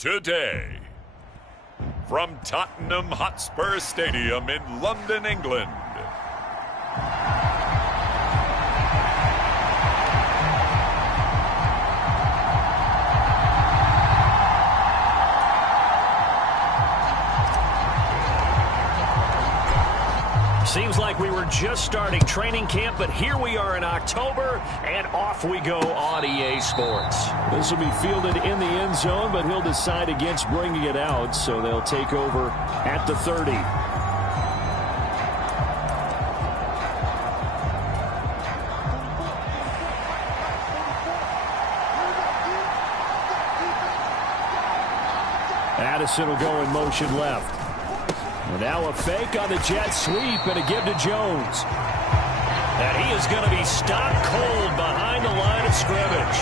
today. From Tottenham Hotspur Stadium in London, England. Seems like we were just starting training camp, but here we are in October, and off we go on EA Sports. This will be fielded in the end zone, but he'll decide against bringing it out, so they'll take over at the 30. Addison will go in motion left. And now a fake on the jet sweep and a give to Jones. And he is going to be stopped cold behind the line of scrimmage.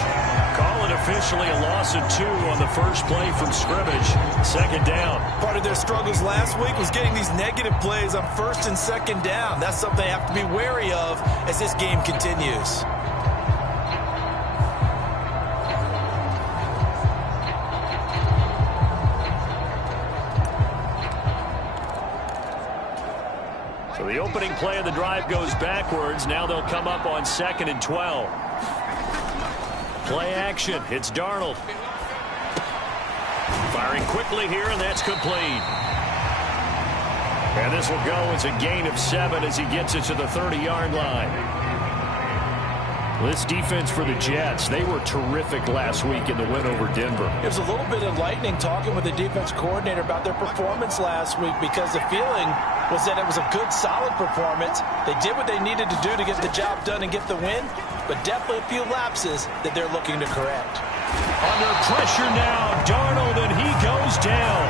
Call it officially a loss of 2 on the first play from scrimmage. Second down. Part of their struggles last week was getting these negative plays on first and second down. That's something they have to be wary of as this game continues. So the opening play of the drive goes backwards. Now they'll come up on 2nd and 12. Play action. It's Darnold. Firing quickly here, and that's complete. And this will go as a gain of 7 as he gets it to the 30-yard line. This defense for the Jets, they were terrific last week in the win over Denver. It was a little bit enlightening talking with the defense coordinator about their performance last week, because the feeling was that it was a good, solid performance. They did what they needed to do to get the job done and get the win, but definitely a few lapses that they're looking to correct. Under pressure now, Darnold, and he goes down.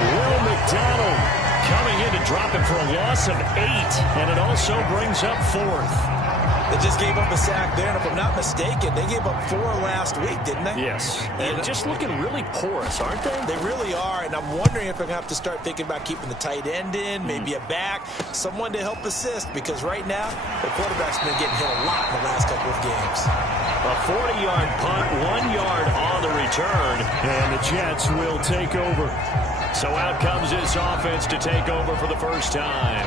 Will McDonald coming in to drop it for a loss of 8, and it also brings up 4th. They just gave up a sack there, and if I'm not mistaken, they gave up 4 last week, didn't they? Yes. And just looking really porous, aren't they? They really are, and I'm wondering if they're going to have to start thinking about keeping the tight end in, maybe a back, someone to help assist, because right now, the quarterback's been getting hit a lot in the last couple of games. A 40-yard punt, 1 yard on the return, and the Jets will take over. So out comes this offense to take over for the first time.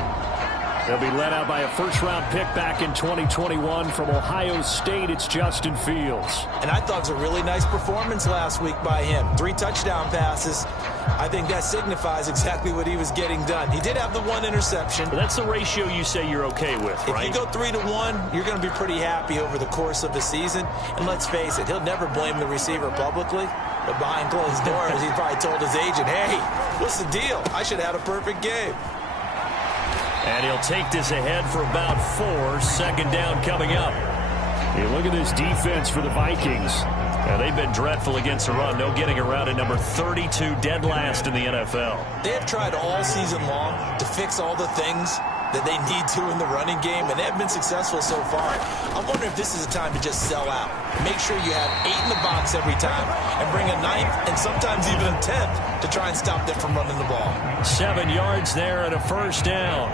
They'll be led out by a first-round pick back in 2021 from Ohio State. It's Justin Fields. And I thought it was a really nice performance last week by him. 3 touchdown passes. I think that signifies exactly what he was getting done. He did have the 1 interception. But that's the ratio you say you're okay with, right? If you go 3-to-1, you're going to be pretty happy over the course of the season. And let's face it, he'll never blame the receiver publicly. But behind closed doors, he probably told his agent, hey, what's the deal? I should have had a perfect game. And he'll take this ahead for about 4. Second down coming up. Hey, look at this defense for the Vikings. They've been dreadful against the run. No getting around at number 32, dead last in the NFL. They have tried all season long to fix all the things that they need to in the running game, and they have been successful so far. I wonder if this is a time to just sell out. Make sure you have 8 in the box every time and bring a 9th and sometimes even a 10th to try and stop them from running the ball. 7 yards there and a first down.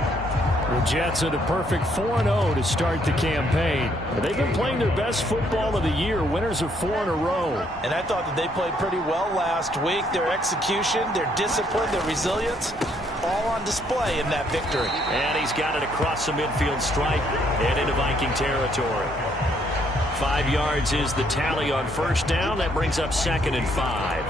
The Jets are the perfect 4-0 to start the campaign. They've been playing their best football of the year, winners of 4 in a row. And I thought that they played pretty well last week. Their execution, their discipline, their resilience, all on display in that victory. And he's got it across the midfield stripe and into Viking territory. 5 yards is the tally on first down. That brings up 2nd and 5.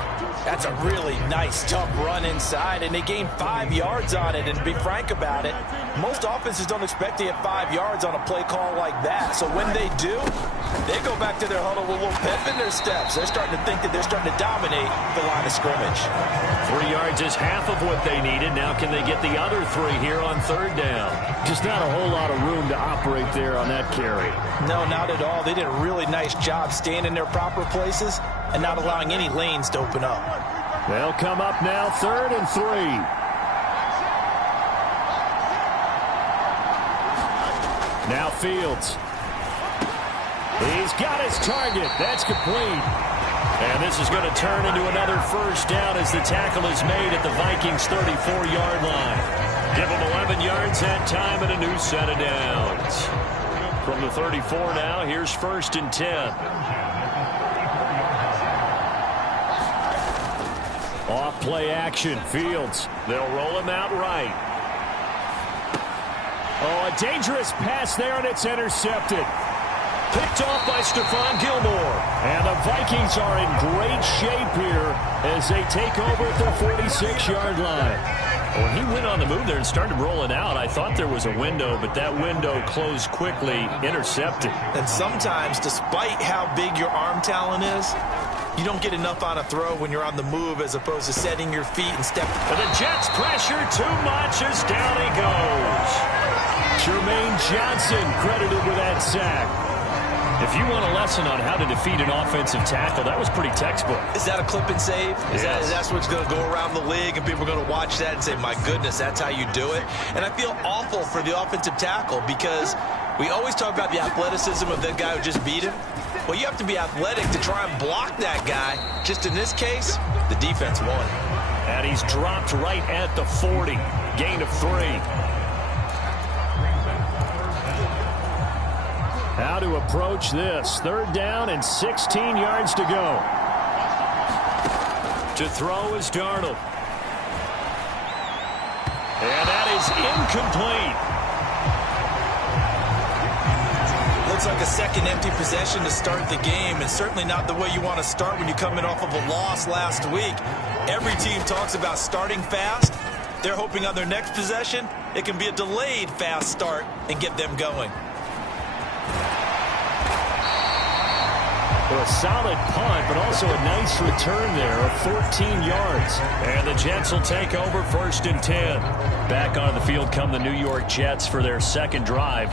That's a really nice, tough run inside, and they gained 5 yards on it. And to be frank about it, most offenses don't expect to get 5 yards on a play call like that. So when they do, they go back to their huddle with a little pep in their steps. They're starting to think that they're starting to dominate the line of scrimmage. 3 yards is half of what they needed. Now can they get the other 3 here on third down? Just not a whole lot of room to operate there on that carry. No, not at all. They did a really nice job staying in their proper places and not allowing any lanes to open up. They'll come up now, 3rd and 3. Now Fields. He's got his target. That's complete. And this is going to turn into another first down as the tackle is made at the Vikings' 34-yard line. Give them 11 yards that time and a new set of downs. From the 34 now, here's 1st and 10. Off play action. Fields. They'll roll him out right. Oh, a dangerous pass there, and it's intercepted. Picked off by Stephon Gilmore. And the Vikings are in great shape here as they take over at their 46-yard line. When he went on the move there and started rolling out, I thought there was a window, but that window closed quickly, intercepted. And sometimes, despite how big your arm talent is, you don't get enough on a throw when you're on the move as opposed to setting your feet and stepping. And the Jets pressure too much as down he goes. Jermaine Johnson credited with that sack. If you want a lesson on how to defeat an offensive tackle, that was pretty textbook. Is that a clip and save? Yes. That's what's going to go around the league, and people are going to watch that and say, my goodness, that's how you do it? And I feel awful for the offensive tackle because we always talk about the athleticism of that guy who just beat him. Well, you have to be athletic to try and block that guy. Just in this case, the defense won. And he's dropped right at the 40. Gain of 3. How to approach this. 3rd down and 16 yards to go. To throw is Darnold. And that is incomplete. Looks like a second empty possession to start the game, and certainly not the way you want to start when you're coming off of a loss last week. Every team talks about starting fast. They're hoping on their next possession, it can be a delayed fast start and get them going. A solid punt, but also a nice return there of 14 yards. And the Jets will take over 1st and 10. Back on the field come the New York Jets for their second drive.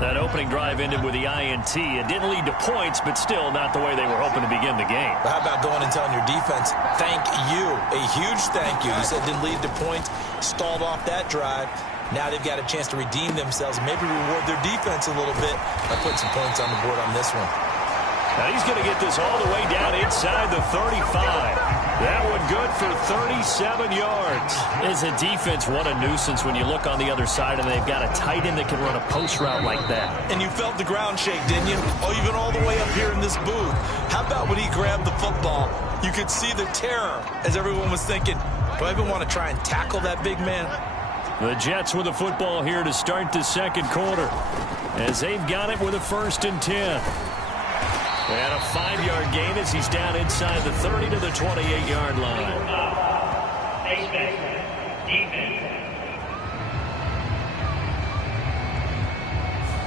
That opening drive ended with the INT. It didn't lead to points, but still not the way they were hoping to begin the game. How about going and telling your defense, thank you, a huge thank you. You said didn't lead to points, stalled off that drive. Now they've got a chance to redeem themselves, maybe reward their defense a little bit by putting some points on the board on this one. Now he's going to get this all the way down inside the 35. That one good for 37 yards. As a defense, what a nuisance when you look on the other side and they've got a tight end that can run a post route like that. And you felt the ground shake, didn't you? Oh, even all the way up here in this booth. How about when he grabbed the football? You could see the terror as everyone was thinking, do I even want to try and tackle that big man? The Jets with the football here to start the second quarter as they've got it with a 1st and 10. And a 5-yard gain as he's down inside the 30 to the 28-yard line.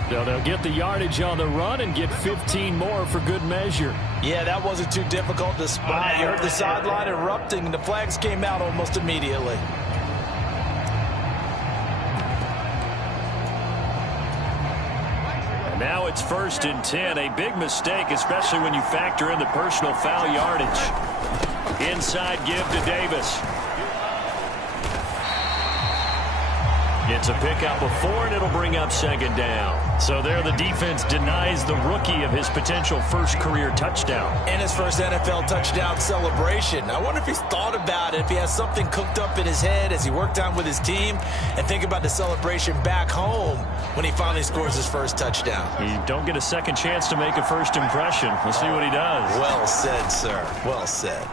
So they'll get the yardage on the run and get 15 more for good measure. Yeah, that wasn't too difficult to spot. You heard the sideline erupting, and the flags came out almost immediately. Now it's 1st and 10. A big mistake, especially when you factor in the personal foul yardage. Inside give to Davis. It's a pickup of 4, and it'll bring up 2nd down. So there the defense denies the rookie of his potential first career touchdown. And his first NFL touchdown celebration. I wonder if he's thought about it, if he has something cooked up in his head as he worked on with his team, and think about the celebration back home when he finally scores his first touchdown. You don't get a second chance to make a first impression. We'll see what he does. Well said, sir. Well said.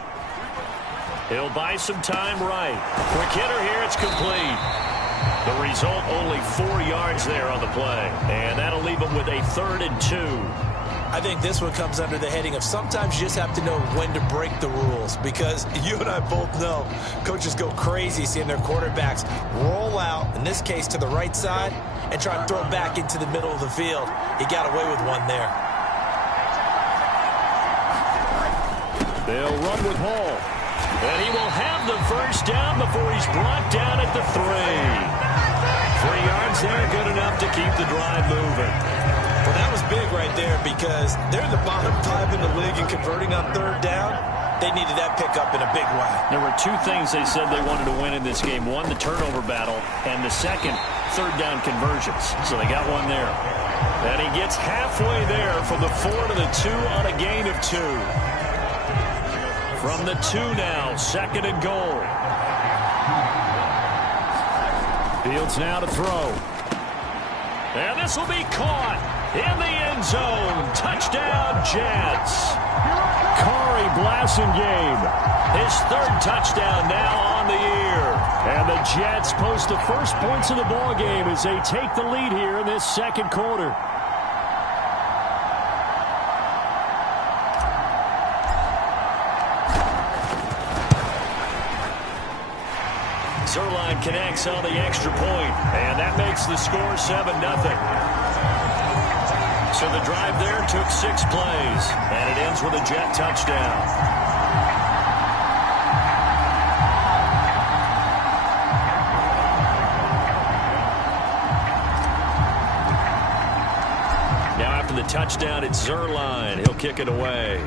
He'll buy some time right. Quick hitter here. It's complete. The result, only 4 yards there on the play. And that'll leave him with a 3rd and 2. I think this one comes under the heading of sometimes you just have to know when to break the rules, because you and I both know coaches go crazy seeing their quarterbacks roll out, in this case to the right side, and try to throw it back into the middle of the field. He got away with one there. They'll run with Hall. And he will have the first down before he's brought down at the 3. 3 yards there, good enough to keep the drive moving. Well, that was big right there because they're in the bottom 5 in the league and converting on 3rd down. They needed that pickup in a big way. There were 2 things they said they wanted to win in this game. One, the turnover battle, and the second, 3rd down conversions. So they got one there. And he gets halfway there from the 4 to the 2 on a gain of 2. From the 2 now, 2nd and goal. Fields now to throw. And this will be caught in the end zone. Touchdown, Jets. Carr Corey Blasingame. His third touchdown now on the year. And the Jets post the first points of the ball game as they take the lead here in this second quarter. Zerline connects on the extra point, and that makes the score 7-0. So the drive there took 6 plays, and it ends with a Jet touchdown. The touchdown, it's Zerline. He'll kick it away.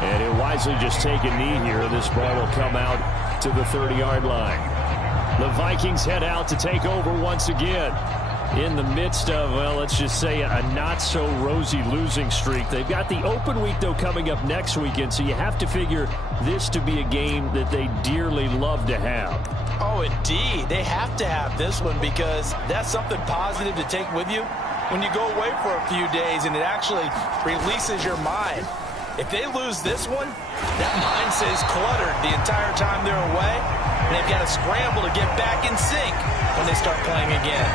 And he'll wisely just take a knee here. This ball will come out to the 30-yard line. The Vikings head out to take over once again. In the midst of, well, let's just say a not-so-rosy losing streak. They've got the open week, though, coming up next weekend, so you have to figure this to be a game that they dearly love to have. Oh, indeed. They have to have this one because that's something positive to take with you when you go away for a few days, and it actually releases your mind. If they lose this one, that mind stays cluttered the entire time they're away, and they've got to scramble to get back in sync when they start playing again.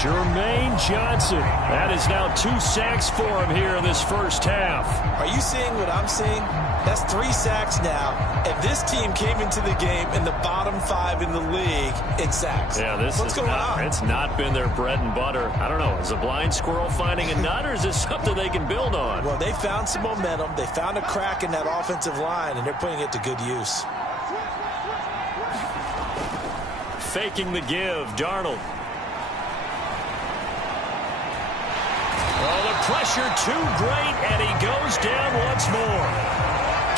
Jermaine Johnson. That is now 2 sacks for him here in this first half. Are you seeing what I'm seeing? That's 3 sacks now, and this team came into the game in the bottom 5 in the league in sacks. Yeah, What's going on? It's not been their bread and butter. I don't know. Is a blind squirrel finding a nut, or is this something they can build on? Well, they found some momentum. They found a crack in that offensive line, and they're putting it to good use. Faking the give, Darnold. Oh, the pressure too great, and he goes down once more.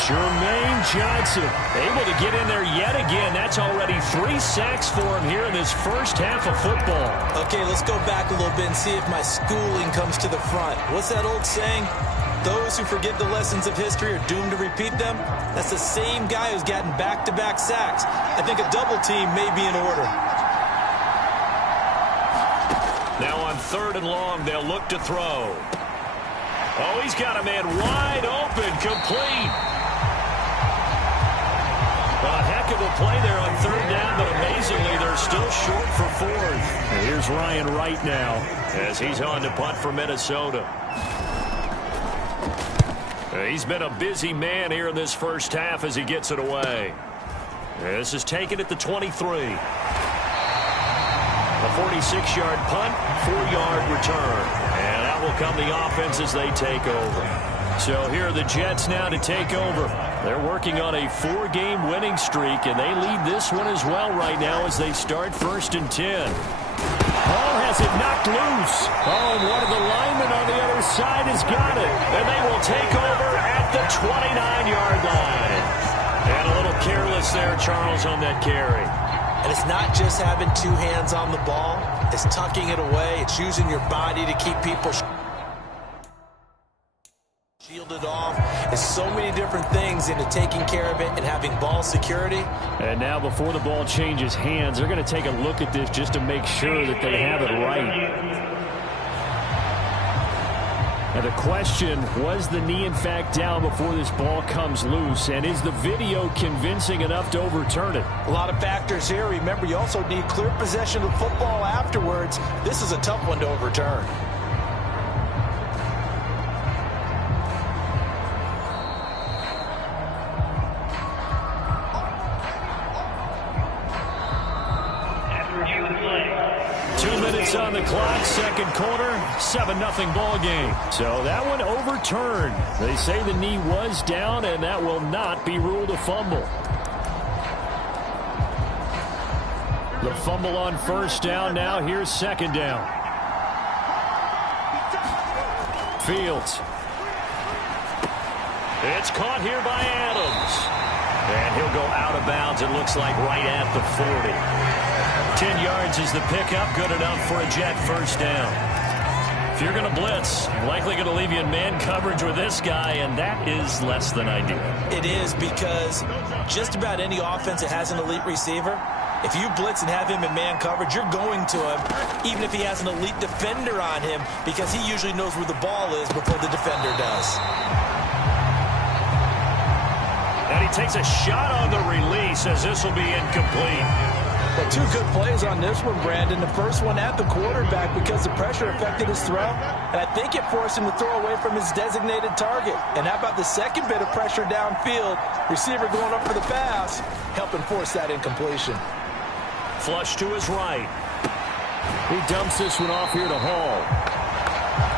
Jermaine Johnson able to get in there yet again. That's already 3 sacks for him here in this first half of football. Okay, let's go back a little bit and see if my schooling comes to the front. What's that old saying? Those who forget the lessons of history are doomed to repeat them. That's the same guy who's gotten back-to-back sacks. I think a double team may be in order. Now on 3rd and long, they'll look to throw. Oh, he's got a man wide open, complete. A heck of a play there on 3rd down, but amazingly, they're still short for 4th. And here's Ryan Wright now as he's on to punt for Minnesota. He's been a busy man here in this first half as he gets it away. This is taken at the 23. A 46-yard punt, 4-yard return. And that will come the offense as they take over. So here are the Jets now to take over. They're working on a 4-game winning streak, and they lead this one as well right now as they start 1st and 10. Ball has it knocked loose. Oh, and one of the linemen on the other side has got it. And they will take over at the 29-yard line. And a little careless there, Charles, on that carry. And it's not just having 2 hands on the ball. It's tucking it away. It's using your body to keep people shielded off. It's so many different things into taking care of it and having ball security. And now before the ball changes hands, they're going to take a look at this just to make sure that they have it right. And the question, was the knee in fact down before this ball comes loose? And is the video convincing enough to overturn it? A lot of factors here. Remember, you also need clear possession of football afterwards. This is a tough one to overturn. On the clock, 2nd quarter, 7-0 ball game. So that one overturned. They say the knee was down, and that will not be ruled a fumble. The fumble on 1st down. Now here's 2nd down. Fields. It's caught here by Adams. And he'll go out of bounds, it looks like, right at the 40. 10 yards is the pickup, good enough for a Jet 1st down. If you're going to blitz, likely going to leave you in man coverage with this guy, and that is less than ideal. It is, because just about any offense that has an elite receiver, if you blitz and have him in man coverage, you're going to him, even if he has an elite defender on him, because he usually knows where the ball is before the defender does. And he takes a shot on the release as this will be incomplete. But 2 good plays on this one, Brandon. The first one at the quarterback because the pressure affected his throw. And I think it forced him to throw away from his designated target. And how about the second bit of pressure downfield? Receiver going up for the pass, helping force that incompletion. Flush to his right. He dumps this one off here to Hall.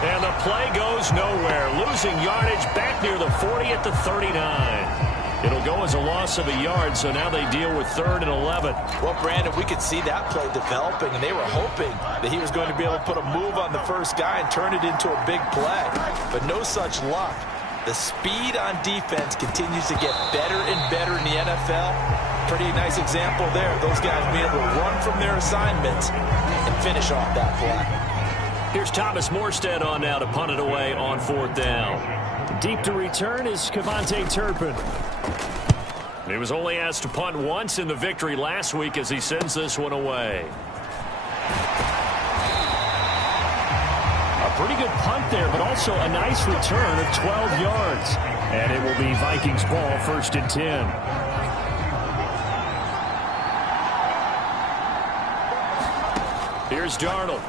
And the play goes nowhere. Losing yardage back near the 40 at the 39. It'll go as a loss of a yard, so now they deal with 3rd and 11. Well, Brandon, we could see that play developing, and they were hoping that he was going to be able to put a move on the first guy and turn it into a big play. But no such luck. The speed on defense continues to get better and better in the NFL. Pretty nice example there. Those guys being able to run from their assignments and finish off that play. Here's Thomas Morstead on now to punt it away on 4th down. Deep to return is Kevontae Turpin. He was only asked to punt once in the victory last week as he sends this one away. A pretty good punt there, but also a nice return of 12 yards. And it will be Vikings ball, 1st and 10. Here's Darnold.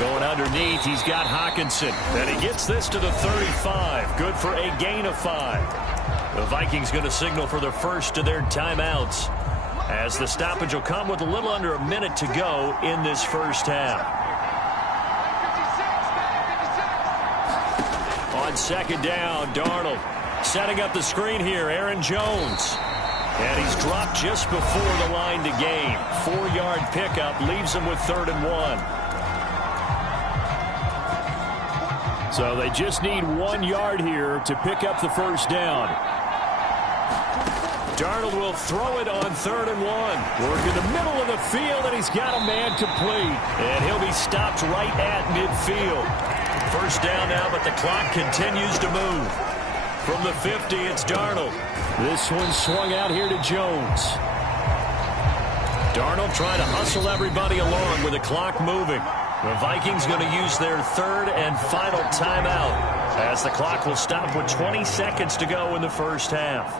Going underneath, he's got Hockenson. And he gets this to the 35. Good for a gain of 5. The Vikings going to signal for their first of their timeouts, as the stoppage will come with a little under a minute to go in this first half. On 2nd down, Darnold setting up the screen here. Aaron Jones. And he's dropped just before the line to gain. 4-yard pickup leaves him with 3rd and 1. So they just need 1 yard here to pick up the first down. Darnold will throw it on 3rd and 1. Work in the middle of the field, and he's got a man complete. And he'll be stopped right at midfield. First down now, but the clock continues to move. From the 50, it's Darnold. This one swung out here to Jones. Darnold trying to hustle everybody along with the clock moving. The Vikings going to use their 3rd and final timeout, as the clock will stop with 20 seconds to go in the first half.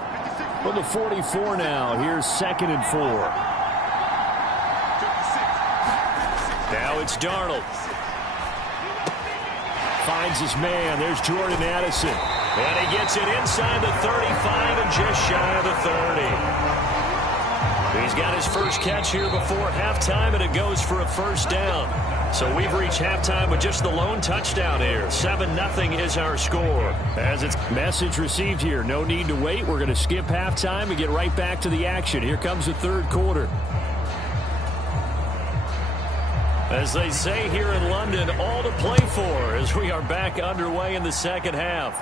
From the 44 now, here's 2nd and 4. Now it's Darnold. Finds his man. There's Jordan Addison. And he gets it inside the 35 and just shy of the 30. He's got his first catch here before halftime, and it goes for a first down. So we've reached halftime with just the lone touchdown here. 7-0 is our score. As it's message received here, no need to wait. We're going to skip halftime and get right back to the action. Here comes the 3rd quarter. As they say here in London, all to play for as we are back underway in the second half.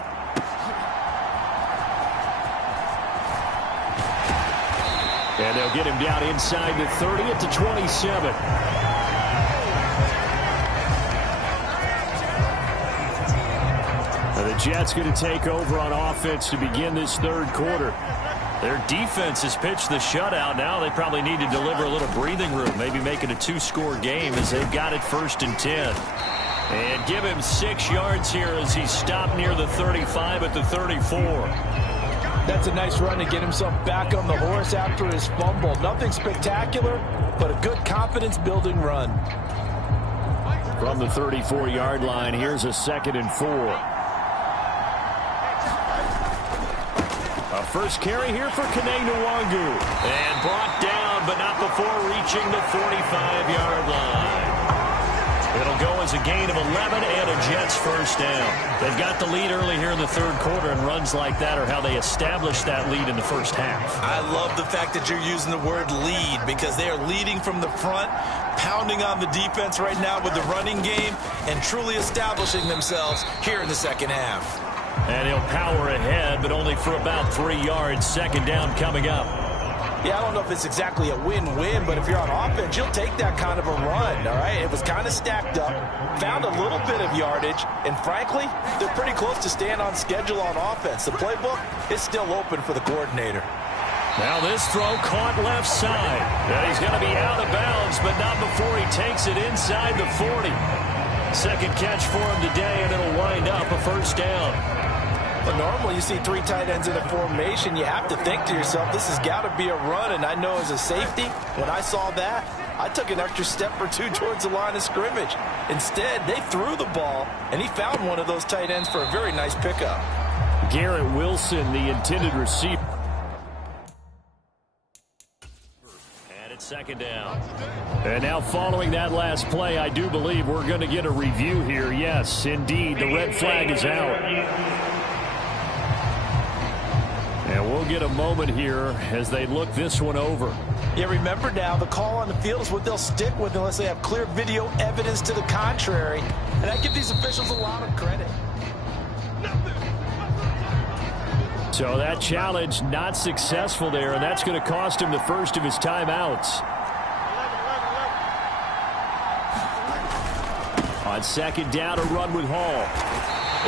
And they'll get him down inside the 30 at the 27. The Jets going to take over on offense to begin this 3rd quarter. Their defense has pitched the shutout. Now they probably need to deliver a little breathing room, maybe make it a 2-score game as they've got it 1st and 10. And give him 6 yards here as he's stopped near the 35 at the 34. That's a nice run to get himself back on the horse after his fumble. Nothing spectacular, but a good confidence-building run. From the 34-yard line, here's a 2nd and 4. A first carry here for Kene Nwangu. And brought down, but not before reaching the 45-yard line. It'll go as a gain of 11 and a Jets first down. They've got the lead early here in the 3rd quarter, and runs like that are how they establish that lead in the first half. I love the fact that you're using the word lead, because they are leading from the front, pounding on the defense right now with the running game, and truly establishing themselves here in the second half. And he'll power ahead, but only for about 3 yards. 2nd down coming up. Yeah, I don't know if it's exactly a win-win, but if you're on offense, you'll take that kind of a run, all right? It was kind of stacked up, found a little bit of yardage, and frankly, they're pretty close to staying on schedule on offense. The playbook is still open for the coordinator. Now this throw caught left side. And he's going to be out of bounds, but not before he takes it inside the 40. 2nd catch for him today, and it'll wind up a first down. But normally you see 3 tight ends in a formation, you have to think to yourself, this has got to be a run. And I know as a safety, when I saw that, I took an extra step or 2 towards the line of scrimmage. Instead, they threw the ball, and he found one of those tight ends for a very nice pickup. Garrett Wilson, the intended receiver. And it's 2nd down. And now following that last play, I do believe we're going to get a review here. Yes, indeed, the red flag is out. And we'll get a moment here as they look this one over. Yeah, remember now, the call on the field is what they'll stick with unless they have clear video evidence to the contrary. And I give these officials a lot of credit. So that challenge not successful there, and that's going to cost him the first of his timeouts. On second down, a run with Hall.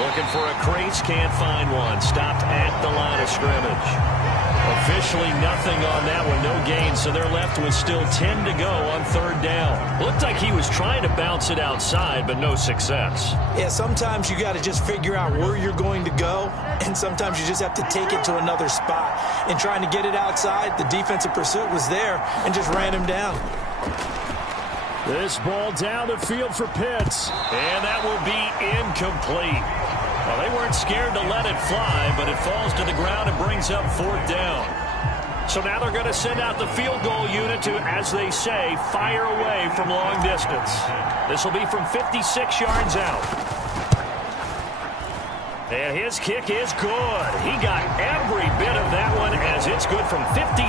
Looking for a crease, can't find one. Stopped at the line of scrimmage. Officially nothing on that one, no gain, so they're left with still 10 to go on third down. Looked like he was trying to bounce it outside, but no success. Yeah, sometimes you got to just figure out where you're going to go, and sometimes you just have to take it to another spot. And trying to get it outside, the defensive pursuit was there and just ran him down. This ball down the field for Pitts. And that will be incomplete. Well, they weren't scared to let it fly, but it falls to the ground and brings up fourth down. So now they're going to send out the field goal unit to, as they say, fire away from long distance. This will be from 56 yards out. And his kick is good. He got every bit of that one as it's good from 56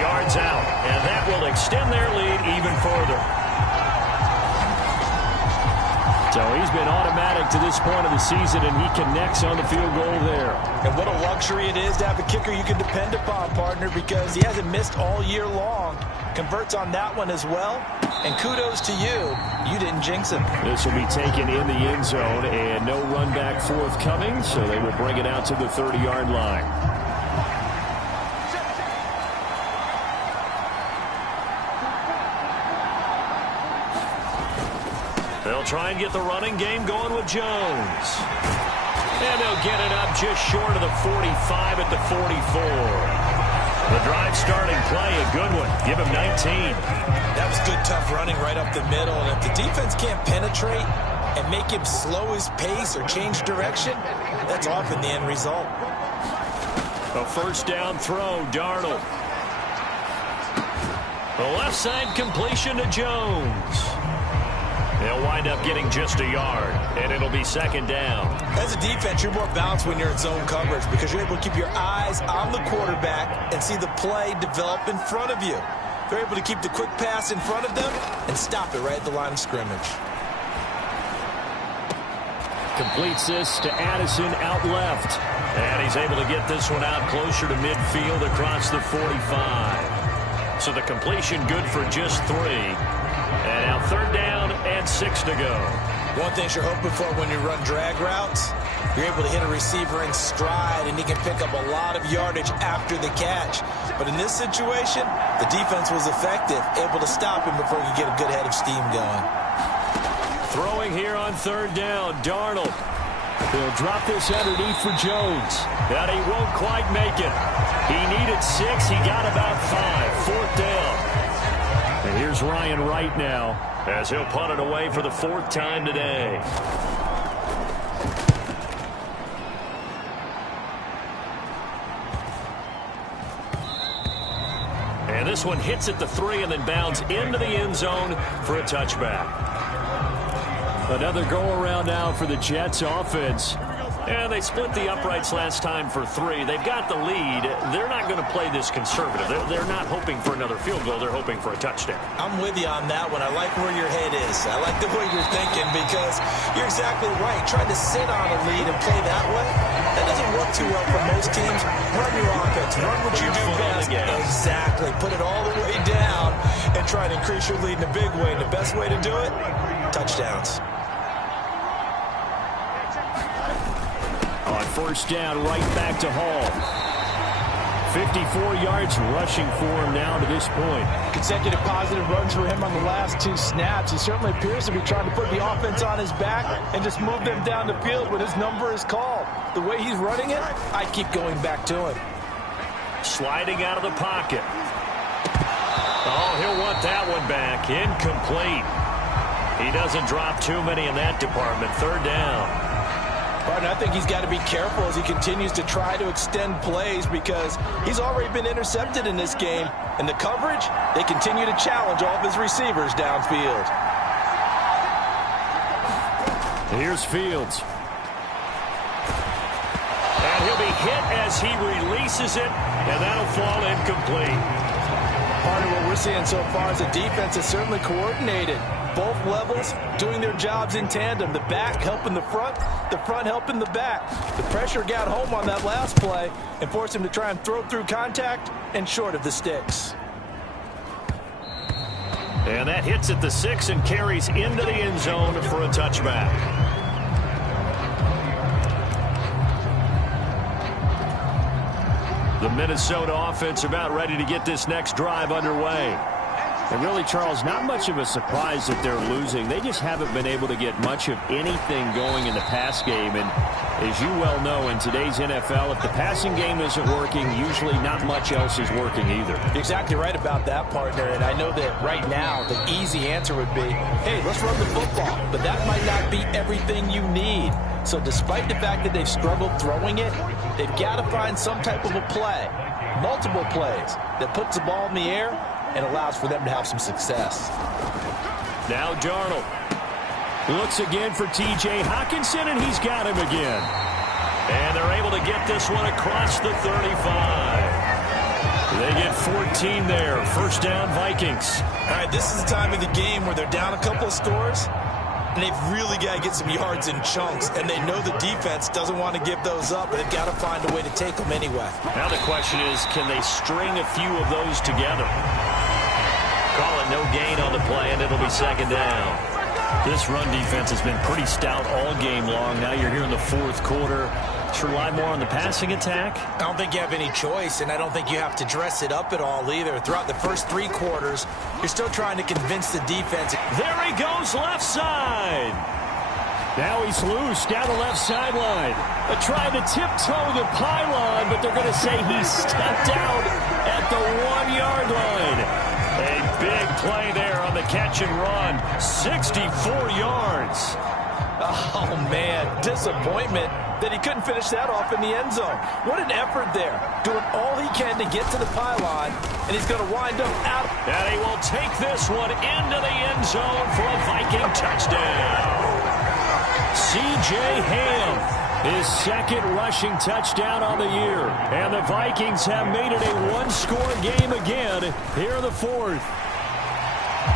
yards out. And that will extend their lead even further. So he's been automatic to this point of the season, and he connects on the field goal there. And what a luxury it is to have a kicker you can depend upon, partner, because he hasn't missed all year long. Converts on that one as well. And kudos to you. You didn't jinx him. This will be taken in the end zone, and no run back forthcoming, so they will bring it out to the 30-yard line. They'll try and get the running game going with Jones. And they'll get it up just short of the 45 at the 44. The drive starting play, a good one. Give him 19. That was good, tough running right up the middle. And if the defense can't penetrate and make him slow his pace or change direction, that's often the end result. A first down throw, Darnold. The left side completion to Jones. They'll wind up getting just a yard, and it'll be second down. As a defense, you're more balanced when you're in zone coverage because you're able to keep your eyes on the quarterback and see the play develop in front of you. They're able to keep the quick pass in front of them and stop it right at the line of scrimmage. Completes this to Addison out left. And he's able to get this one out closer to midfield across the 45. So the completion good for just 3. And now third down and 6 to go. One thing you're hoping for when you run drag routes, you're able to hit a receiver in stride, and he can pick up a lot of yardage after the catch. But in this situation, the defense was effective, able to stop him before he could get a good head of steam going. Throwing here on third down, Darnold. They'll drop this underneath for Jones. But he won't quite make it. He needed 6. He got about 5. Fourth down. And here's Ryan Wright now, as he'll punt it away for the 4th time today. And this one hits at the 3 and then bounds into the end zone for a touchback. Another go-around now for the Jets offense. And they split the uprights last time for 3. They've got the lead. They're not going to play this conservative. They're not hoping for another field goal. They're hoping for a touchdown. I'm with you on that one. I like where your head is. I like the way you're thinking because you're exactly right. Trying to sit on a lead and play that way, that doesn't work too well for most teams. Run your offense. Run what you do best. Exactly. Put it all the way down and try to increase your lead in a big way. And the best way to do it, touchdowns. On first down, right back to Hall. 54 yards rushing for him now to this point. Consecutive positive runs for him on the last 2 snaps. He certainly appears to be trying to put the offense on his back and just move them down the field when his number is called. The way he's running it, I keep going back to him. Sliding out of the pocket. Oh, he'll want that one back. Incomplete. He doesn't drop too many in that department. Third down. Partner, I think he's got to be careful as he continues to try to extend plays because he's already been intercepted in this game. And the coverage, they continue to challenge all of his receivers downfield. Here's Fields. And he'll be hit as he releases it, and that'll fall incomplete. Partner, what we're seeing so far is the defense is certainly coordinated. Both levels doing their jobs in tandem. The back helping the front helping the back. The pressure got home on that last play and forced him to try and throw through contact and short of the sticks. And that hits at the 6 and carries into the end zone for a touchback. The Minnesota offense about ready to get this next drive underway. And really, Charles, not much of a surprise that they're losing. They just haven't been able to get much of anything going in the pass game. And as you well know, in today's NFL, if the passing game isn't working, usually not much else is working either. You're exactly right about that, partner. And I know that right now the easy answer would be, hey, let's run the football. But that might not be everything you need. So despite the fact that they've struggled throwing it, they've got to find some type of a play, multiple plays, that puts the ball in the air and allows for them to have some success. Now Darnold looks again for T.J. Hockenson, and he's got him again. And they're able to get this one across the 35. They get 14 there. First down, Vikings. All right, this is the time of the game where they're down a couple of scores, and they've really got to get some yards in chunks, and they know the defense doesn't want to give those up, but they've got to find a way to take them anyway. Now the question is, can they string a few of those together? Call it no gain on the play, and it'll be second down. This run defense has been pretty stout all game long. Now you're here in the fourth quarter. To rely more on the passing attack? I don't think you have any choice, and I don't think you have to dress it up at all either. Throughout the first 3 quarters, you're still trying to convince the defense. There he goes, left side. Now he's loose down the left sideline. Trying to tiptoe the pylon, but they're going to say he stepped out at the 1-yard line. A big play there on the catch and run. 64 yards. Oh, man, disappointment that he couldn't finish that off in the end zone. What an effort there, doing all he can to get to the pylon, and he's going to wind up out. And he will take this one into the end zone for a Viking touchdown. C.J. Ham, his second rushing touchdown on the year. And the Vikings have made it a 1-score game again here in the fourth.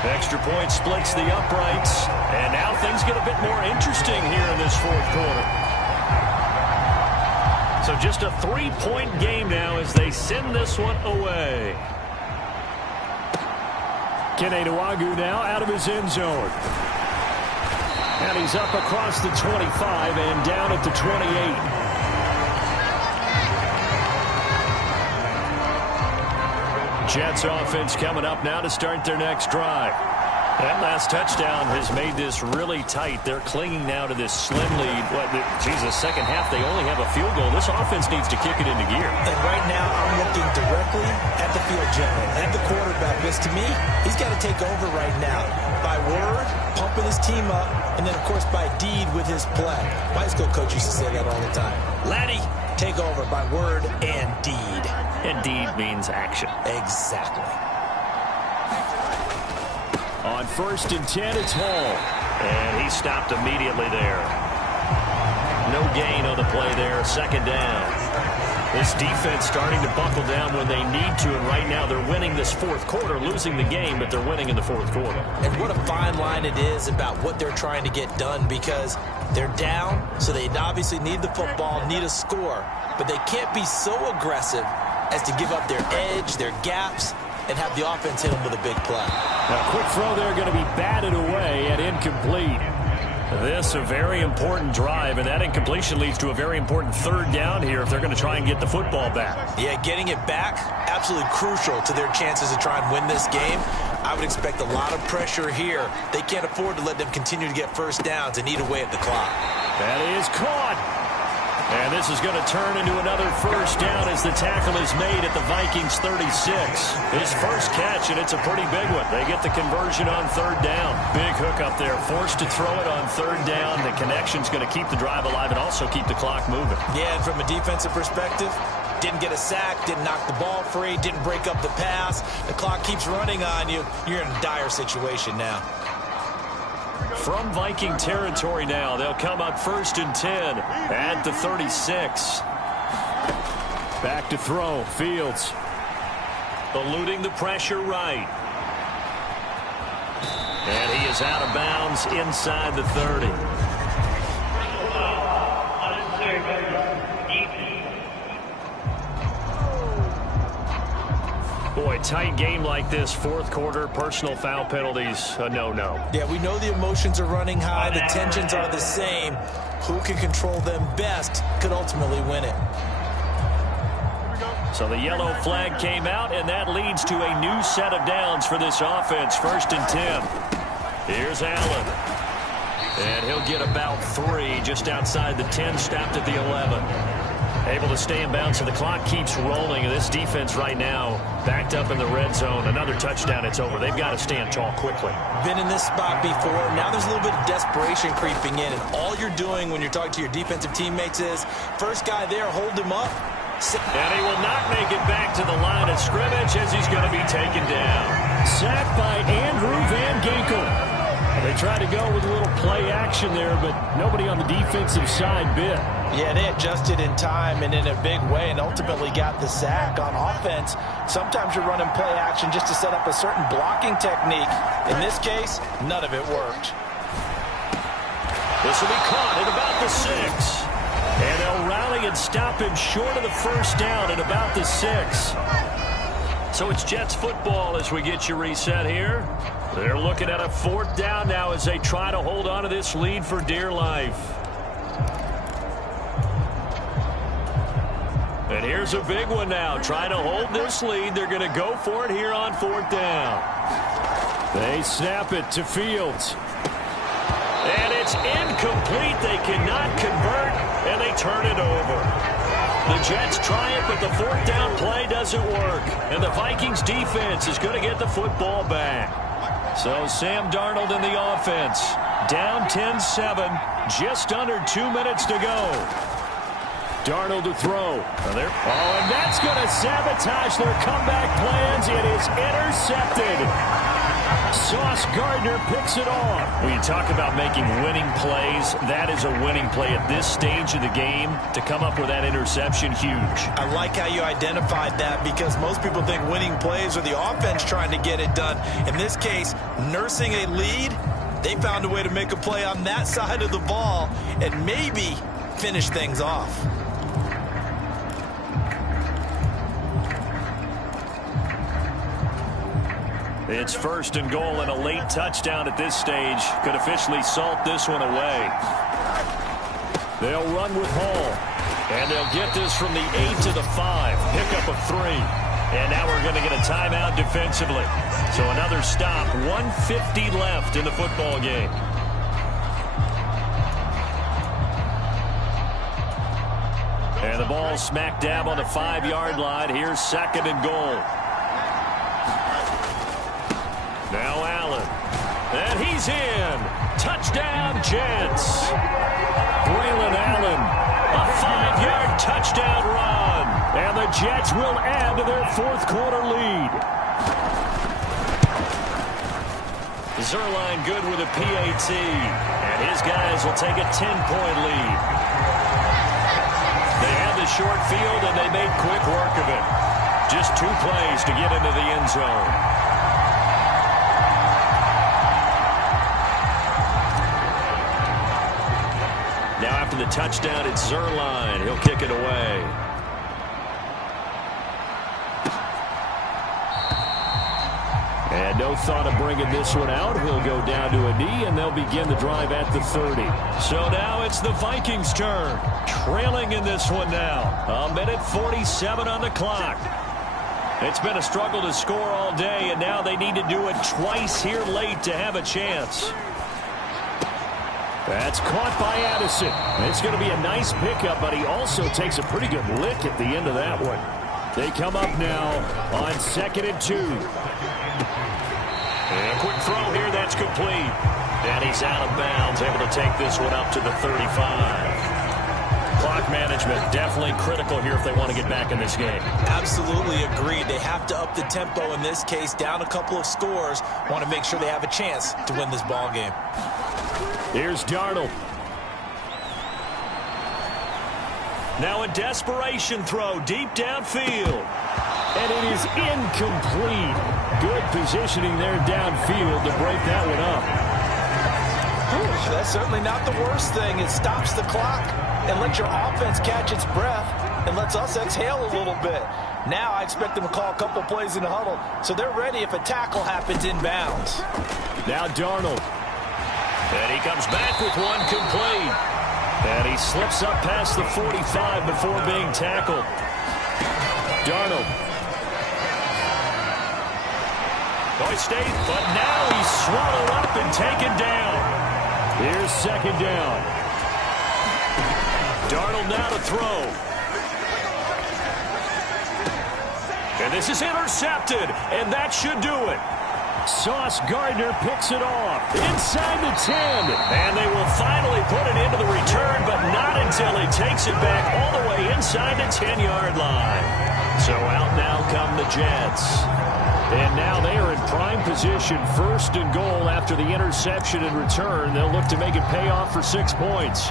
Extra point splits the uprights, and now things get a bit more interesting here in this fourth quarter. So just a 3-point game now as they send this one away. Kene Nwangwu now out of his end zone. And he's up across the 25 and down at the 28. Jets offense coming up now to start their next drive. That last touchdown has made this really tight. They're clinging now to this slim lead. Second half, they only have a field goal. This offense needs to kick it into gear. And right now, I'm looking directly at the field general, at the quarterback, because to me, he's got to take over right now. By word, pumping his team up, and then, of course, by deed with his play. My high school coach used to say that all the time. Laddie, take over by word and deed. And deed means action. Exactly. On 1st and 10, it's Hall. And he stopped immediately there. No gain on the play there. Second down. This defense starting to buckle down when they need to, and right now they're winning this fourth quarter, losing the game, but they're winning in the fourth quarter. And what a fine line it is about what they're trying to get done, because they're down, so they obviously need the football, need a score, but they can't be so aggressive as to give up their edge, their gaps, and have the offense hit them with a big play. A quick throw there going to be batted away and incomplete. This a very important drive, and that incompletion leads to a very important third down here if they're going to try and get the football back. Yeah, getting it back, absolutely crucial to their chances to try and win this game. I would expect a lot of pressure here. They can't afford to let them continue to get first downs and eat away at the clock. That is caught. And this is going to turn into another first down as the tackle is made at the Vikings 36. His first catch, and it's a pretty big one. They get the conversion on third down. Big hook up there, forced to throw it on third down. The connection's going to keep the drive alive and also keep the clock moving. Yeah, and from a defensive perspective, didn't get a sack, didn't knock the ball free, didn't break up the pass. The clock keeps running on you. You're in a dire situation now. From Viking territory now, they'll come up 1st and 10 at the 36. Back to throw, Fields. eluding the pressure right. And he is out of bounds inside the 30. Boy, tight game like this, fourth quarter, personal foul penalties, a no-no. Yeah, we know the emotions are running high, the tensions are the same. Who can control them best could ultimately win it. So the yellow flag came out, and that leads to a new set of downs for this offense. 1st and 10. Here's Allen. And he'll get about 3 just outside the 10, stopped at the 11. Able to stay in bounds, so the clock keeps rolling. This defense right now backed up in the red zone. Another touchdown, it's over. They've got to stand tall quickly. Been in this spot before. Now there's a little bit of desperation creeping in, and all you're doing when you're talking to your defensive teammates is, first guy there, hold him up. And he will not make it back to the line of scrimmage as he's going to be taken down. Sacked by Andrew Van Ginkel. They tried to go with a little play action there, but nobody on the defensive side bit. Yeah, they adjusted in time and in a big way and ultimately got the sack. On offense, sometimes you're running play action just to set up a certain blocking technique. In this case, none of it worked. This will be caught at about the 6. And they'll rally and stop him short of the first down at about the 6. So it's Jets football as we get you reset here. They're looking at a 4th down now as they try to hold on to this lead for dear life. And here's a big one now. Trying to hold this lead. They're going to go for it here on 4th down. They snap it to Fields. And it's incomplete. They cannot convert, and they turn it over. The Jets try it, but the 4th down play doesn't work. And the Vikings defense is going to get the football back. So Sam Darnold in the offense. Down 10-7. Just under 2 minutes to go. Darnold to throw. And that's going to sabotage their comeback plans. It is intercepted. Sauce Gardner picks it off. When you talk about making winning plays, that is a winning play at this stage of the game. To come up with that interception, huge. I like how you identified that because most people think winning plays are the offense trying to get it done. In this case, nursing a lead, they found a way to make a play on that side of the ball and maybe finish things off. It's 1st and goal, and a late touchdown at this stage could officially salt this one away. They'll run with Hall. And they'll get this from the 8 to the 5. Pickup of 3. And now we're going to get a timeout defensively. So another stop. 1:50 left in the football game. And the ball smack dab on the 5-yard line. Here's 2nd and goal. Now Allen. And he's in. Touchdown, Jets. Braylon Allen. A 5-yard touchdown run. And the Jets will add to their 4th quarter lead. Zerline good with a PAT. And his guys will take a 10-point lead. They had the short field, and they made quick work of it. Just 2 plays to get into the end zone. Now after the touchdown, it's Zerline. He'll kick it away. And no thought of bringing this one out. He'll go down to a knee, and they'll begin the drive at the 30. So now it's the Vikings' turn. Trailing in this one now. 1:47 on the clock. It's been a struggle to score all day, and now they need to do it twice here late to have a chance. That's caught by Addison. It's going to be a nice pickup, but he also takes a pretty good lick at the end of that one. They come up now on 2nd and 2. And a quick throw here, that's complete. And he's out of bounds, able to take this one up to the 35. Clock management definitely critical here if they want to get back in this game. Absolutely agreed. They have to up the tempo in this case, down a couple of scores. Want to make sure they have a chance to win this ball game. Here's Darnold. Now a desperation throw deep downfield. and it is incomplete. Good positioning there downfield to break that one up. That's certainly not the worst thing. It stops the clock and lets your offense catch its breath and lets us exhale a little bit. Now I expect them to call a couple plays in the huddle, so they're ready if a tackle happens inbounds. Now Darnold. And he comes back with one complete. And he slips up past the 45 before being tackled. Darnold. State, but now he's swallowed up and taken down. Here's second down. Darnold now to throw. And this is intercepted, and that should do it. Sauce Gardner picks it off inside the 10. And they will finally put it into the return, but not until he takes it back all the way inside the 10-yard line. So out now come the Jets. And now they are in prime position, first and goal after the interception and return. They'll look to make it pay off for 6 points.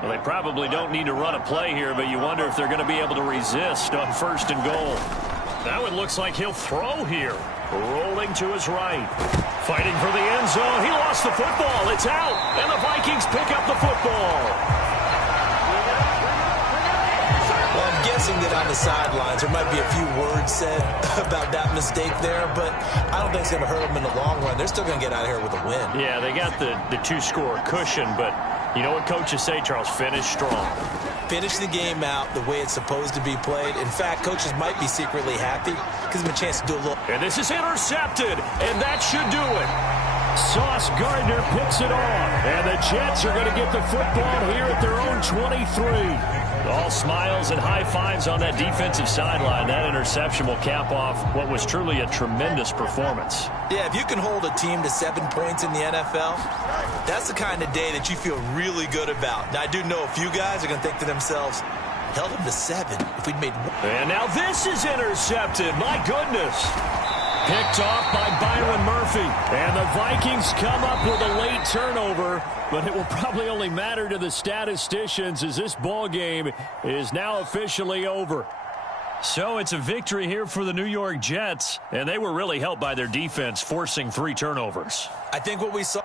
Well, they probably don't need to run a play here, but you wonder if they're going to be able to resist on first and goal. Now it looks like he'll throw here. Rolling to his right. Fighting for the end zone. He lost the football. It's out. And the Vikings pick up the football. Well, I'm guessing that on the sidelines there might be a few words said about that mistake there, but I don't think it's going to hurt them in the long run. They're still going to get out of here with a win. Yeah, they got the two-score cushion, but you know what coaches say, Charles? Finish strong. Finish the game out the way it's supposed to be played. In fact, coaches might be secretly happy. Gives them a chance to do a little. And this is intercepted, and that should do it. Sauce Gardner picks it off, and the Jets are going to get the football here at their own 23. All smiles and high fives on that defensive sideline. That interception will cap off what was truly a tremendous performance. Yeah, if you can hold a team to 7 points in the NFL, that's the kind of day that you feel really good about. Now, I do know a few guys are going to think to themselves, held them to 7 if we'd made one. And now this is intercepted. My goodness. Picked off by Byron Murphy. And the Vikings come up with a late turnover, but it will probably only matter to the statisticians as this ball game is now officially over. So it's a victory here for the New York Jets, and they were really helped by their defense forcing 3 turnovers. I think what we saw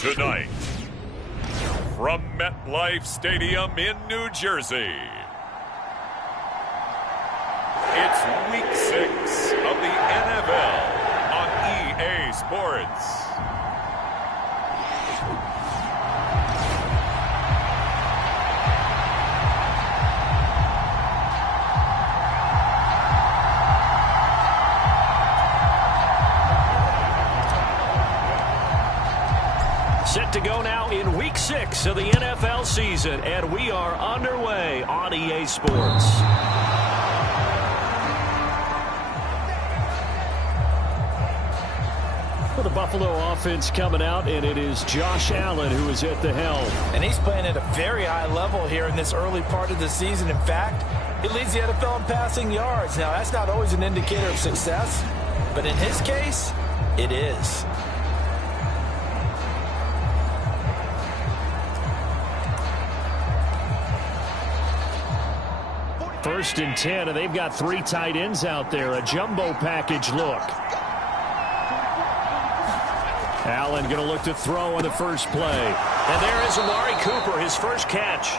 Tonight, from MetLife Stadium in New Jersey, it's Week 6 of the NFL on EA Sports. Set to go now in Week 6 of the NFL season, and we are underway on EA Sports. For the Buffalo offense coming out, and it is Josh Allen who is at the helm. And he's playing at a very high level here in this early part of the season. In fact, he leads the NFL in passing yards. Now, that's not always an indicator of success, but in his case, it is. First and 10, and they've got 3 tight ends out there. A jumbo package look. Allen going to look to throw on the first play. And there is Amari Cooper, his first catch.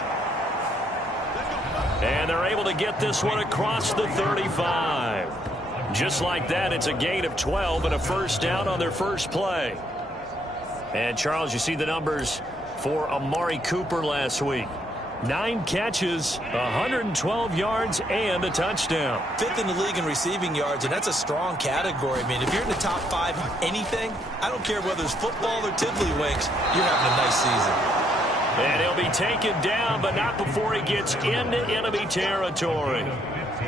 And they're able to get this one across the 35. Just like that, it's a gain of 12 and a first down on their first play. And, Charles, you see the numbers for Amari Cooper last week. 9 catches, 112 yards, and a touchdown. 5th in the league in receiving yards, and that's a strong category. I mean, if you're in the top 5 in anything, I don't care whether it's football or tiddlywinks, you're having a nice season. And he'll be taken down, but not before he gets into enemy territory.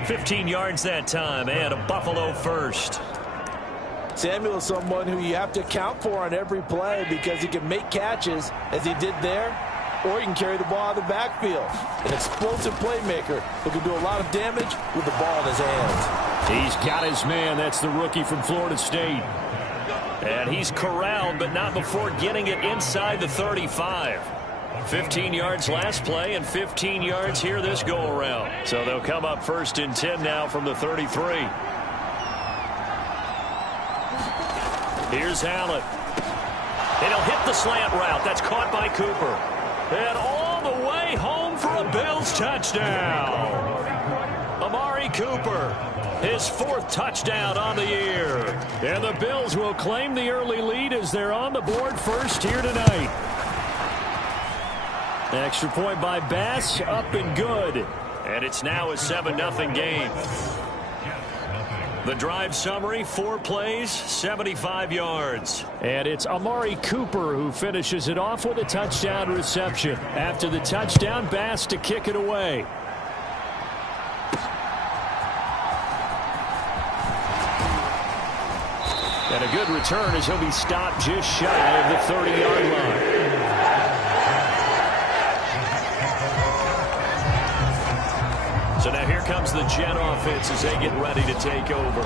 15 yards that time, and a Buffalo first. Samuel is someone who you have to account for on every play because he can make catches, as he did there, or he can carry the ball out of the backfield. An explosive playmaker who can do a lot of damage with the ball in his hands. He's got his man. That's the rookie from Florida State. And he's corralled, but not before getting it inside the 35. 15 yards last play and 15 yards here this go-around. So they'll come up first and 10 now from the 33. Here's Allen. And he'll hit the slant route. That's caught by Cooper. And all the way home for a Bills touchdown. Amari Cooper, his 4th touchdown on the year. And the Bills will claim the early lead as they're on the board first here tonight. Extra point by Bass, up and good. And it's now a 7-0 game. The drive summary, 4 plays, 75 yards. And it's Amari Cooper who finishes it off with a touchdown reception. After the touchdown, Bass to kick it away. And a good return as he'll be stopped just shy of the 30-yard line. So now here comes the Jet offense as they get ready to take over.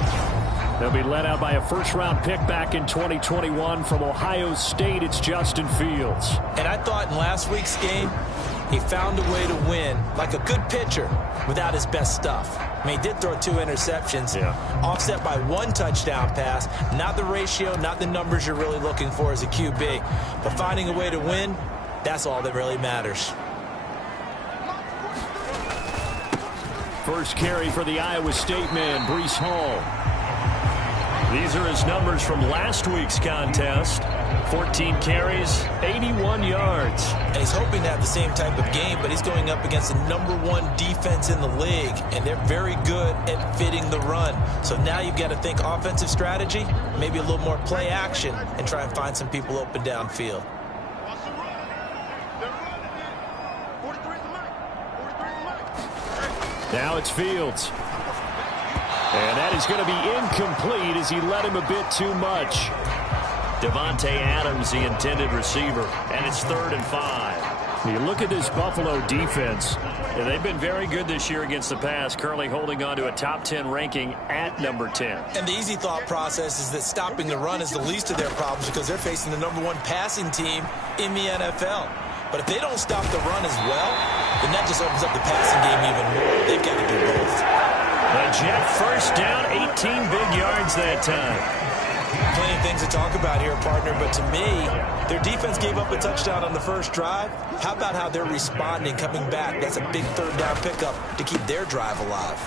They'll be led out by a first-round pick back in 2021 from Ohio State. It's Justin Fields. And I thought in last week's game, he found a way to win like a good pitcher without his best stuff. I mean, he did throw 2 interceptions, offset by 1 touchdown pass. Not the ratio, not the numbers you're really looking for as a QB. But finding a way to win, that's all that really matters. First carry for the Iowa State man, Breece Hall. These are his numbers from last week's contest. 14 carries, 81 yards. And he's hoping to have the same type of game, but he's going up against the #1 defense in the league, and they're very good at fitting the run. So now you've got to think offensive strategy, maybe a little more play action, and try and find some people open downfield. Now it's Fields. And that is going to be incomplete as he led him a bit too much. Devontae Adams, the intended receiver, and it's 3rd and 5. You look at this Buffalo defense. And they've been very good this year against the pass, currently holding on to a top 10 ranking at number 10. And the easy thought process is that stopping the run is the least of their problems because they're facing the #1 passing team in the NFL. But if they don't stop the run as well, then that just opens up the passing game even more. They've got to do both. The Jet first down, 18 big yards that time. Plenty of things to talk about here, partner, but to me, their defense gave up a touchdown on the first drive. How about how they're responding, coming back? That's a big third down pickup to keep their drive alive.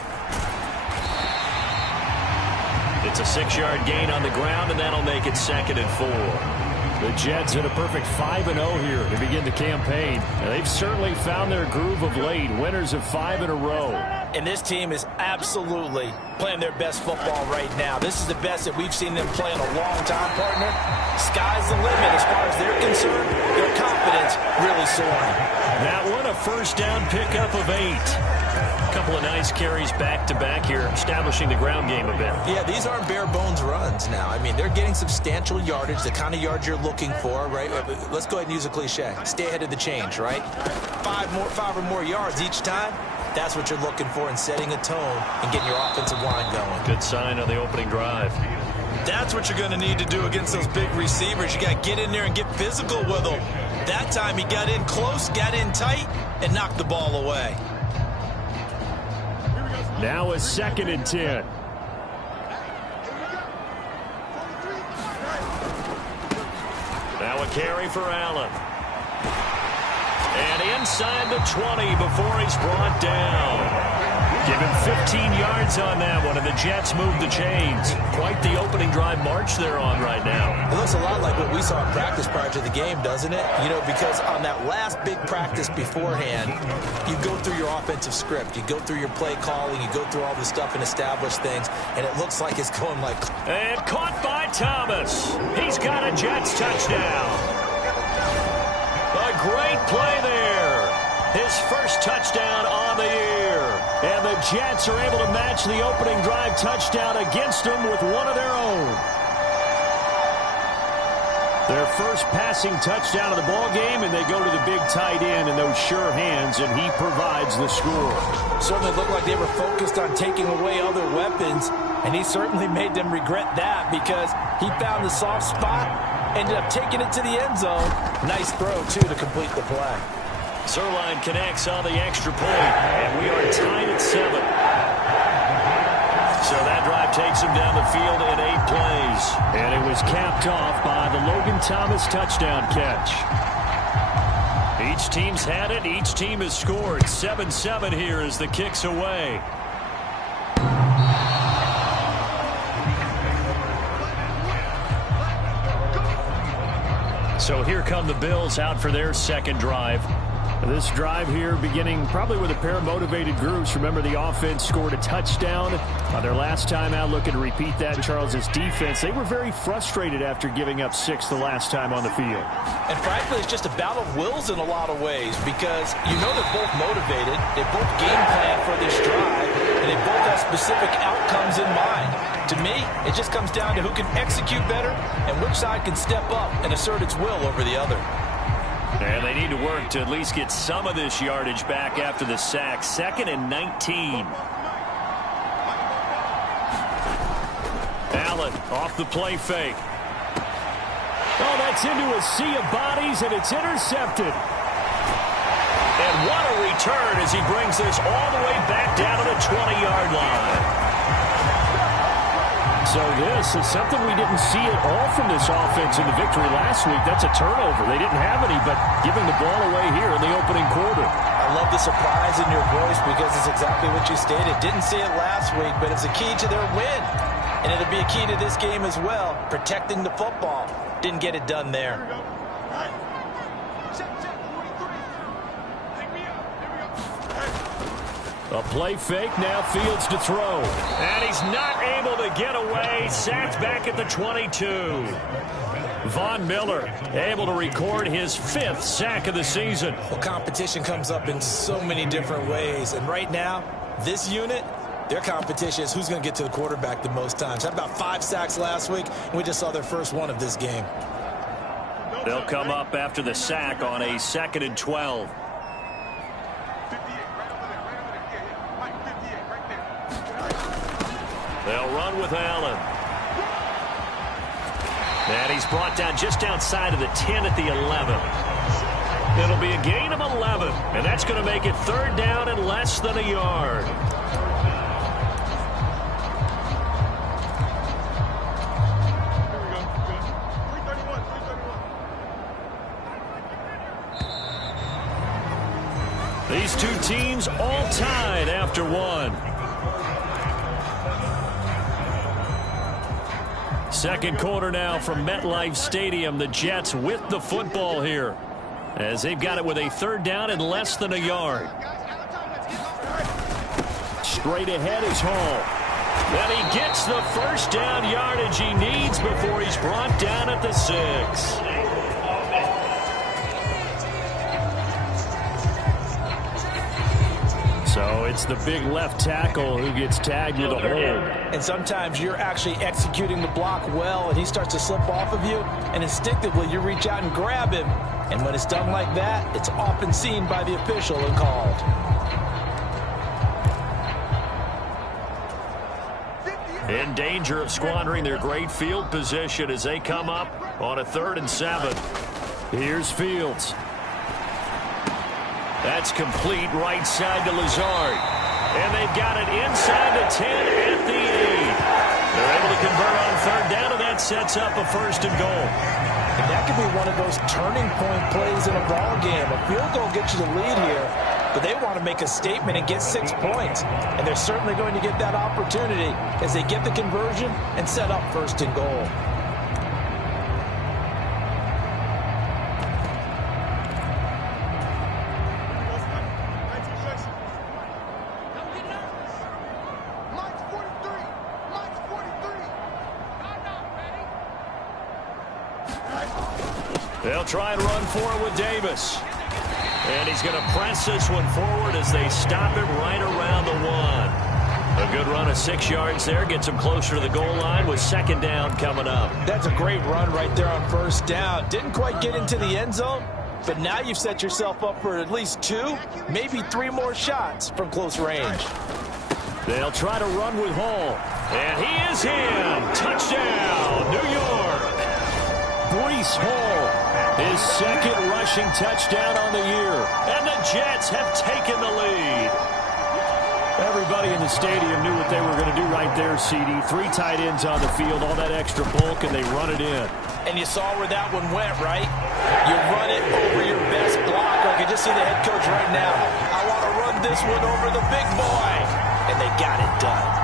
It's a 6-yard gain on the ground, and that'll make it 2nd and 4. The Jets in a perfect 5-0 here to begin the campaign. And they've certainly found their groove of late, winners of 5 in a row. And this team is absolutely playing their best football right now. This is the best that we've seen them play in a long time, partner. Sky's the limit as far as they're concerned. Their confidence really soaring. That one, a first down pickup of 8. A couple of nice carries back-to-back here, establishing the ground game a bit. Yeah, these aren't bare-bones runs now. I mean, they're getting substantial yardage, the kind of yards you're looking for, right? Let's go ahead and use a cliche. Stay ahead of the change, right? 5 or more yards each time. That's what you're looking for in setting a tone and getting your offensive line going. Good sign on the opening drive. That's what you're going to need to do against those big receivers. You got to get in there and get physical with them. That time he got in close, got in tight, and knocked the ball away. Now a 2nd and 10. Now a carry for Allen. And inside the 20 before he's brought down. Give him 15 yards on that one, and the Jets move the chains. Quite the opening drive march they're on right now. It looks a lot like what we saw in practice prior to the game, doesn't it? You know, because on that last big practice beforehand, you go through your offensive script. You go through your play calling. You go through all this stuff and establish things, and it looks like it's going like... And caught by Thomas. He's got a Jets touchdown. A great play there. His first touchdown on the year. And the Jets are able to match the opening drive touchdown against them with one of their own. Their first passing touchdown of the ball game, and they go to the big tight end in those sure hands, and he provides the score. Certainly looked like they were focused on taking away other weapons, and he certainly made them regret that because he found the soft spot, ended up taking it to the end zone. Nice throw, too, to complete the play. Zerline connects on the extra point, and we are tied at 7. So that drive takes him down the field in 8 plays. And it was capped off by the Logan Thomas touchdown catch. Each team's had it. Each team has scored. 7-7 here as the kick's away. So here come the Bills out for their second drive. This drive here beginning probably with a pair of motivated groups. Remember, the offense scored a touchdown on their last time out. Looking to repeat that. Charles's defense, they were very frustrated after giving up 6 the last time on the field. And frankly, it's just a battle of wills in a lot of ways because you know they're both motivated. They both game plan for this drive, and they both have specific outcomes in mind. To me, it just comes down to who can execute better and which side can step up and assert its will over the other. And they need to work to at least get some of this yardage back after the sack. 2nd and 19. Allen off the play fake. Oh, that's into a sea of bodies, and it's intercepted. And what a return as he brings this all the way back down to the 20-yard line. So this is something we didn't see at all from this offense in the victory last week. That's a turnover. They didn't have any, but giving the ball away here in the opening quarter. I love the surprise in your voice because it's exactly what you stated. Didn't see it last week, but it's a key to their win. And it'll be a key to this game as well, protecting the football. Didn't get it done there. A play fake, now Fields to throw. And he's not able to get away. Sacked back at the 22. Von Miller able to record his 5th sack of the season. Well, competition comes up in so many different ways. And right now, this unit, their competition is who's going to get to the quarterback the most times. Had about 5 sacks last week, and we just saw their first one of this game. They'll come up after the sack on a 2nd and 12. They'll run with Allen. And he's brought down just outside of the 10 at the 11. It'll be a gain of 11, and that's going to make it 3rd down and less than a yard. These two teams all tied after one. Second quarter now from MetLife Stadium. The Jets with the football here, as they've got it with a third down and less than a yard. Straight ahead is Hall. And he gets the first down yardage he needs before he's brought down at the 6. So it's the big left tackle who gets tagged with a hold. And sometimes you're actually executing the block well, and he starts to slip off of you, and instinctively you reach out and grab him. And when it's done like that, it's often seen by the official and called. In danger of squandering their great field position as they come up on a 3rd and 7. Here's Fields. That's complete right side to Lazard. And they've got it inside the 10 at the 8. They're able to convert on 3rd down, and that sets up a 1st and goal. And that could be one of those turning point plays in a ball game. A field goal gets you the lead here, but they want to make a statement and get 6 points. And they're certainly going to get that opportunity as they get the conversion and set up 1st and goal. They'll try and run for it with Davis. And he's going to press this one forward as they stop it right around the 1. A good run of 6 yards there. Gets him closer to the goal line with 2nd down coming up. That's a great run right there on 1st down. Didn't quite get into the end zone, but now you've set yourself up for at least 2, maybe 3 more shots from close range. They'll try to run with Hall. And he is in. Touchdown, New York. Breece Hall, his 2nd rushing touchdown on the year. And the Jets have taken the lead. Everybody in the stadium knew what they were going to do right there, CD. 3 tight ends on the field, all that extra bulk, and they run it in. And you saw where that one went, right? You run it over your best block. I can just see the head coach right now. I want to run this one over the big boy. And they got it done.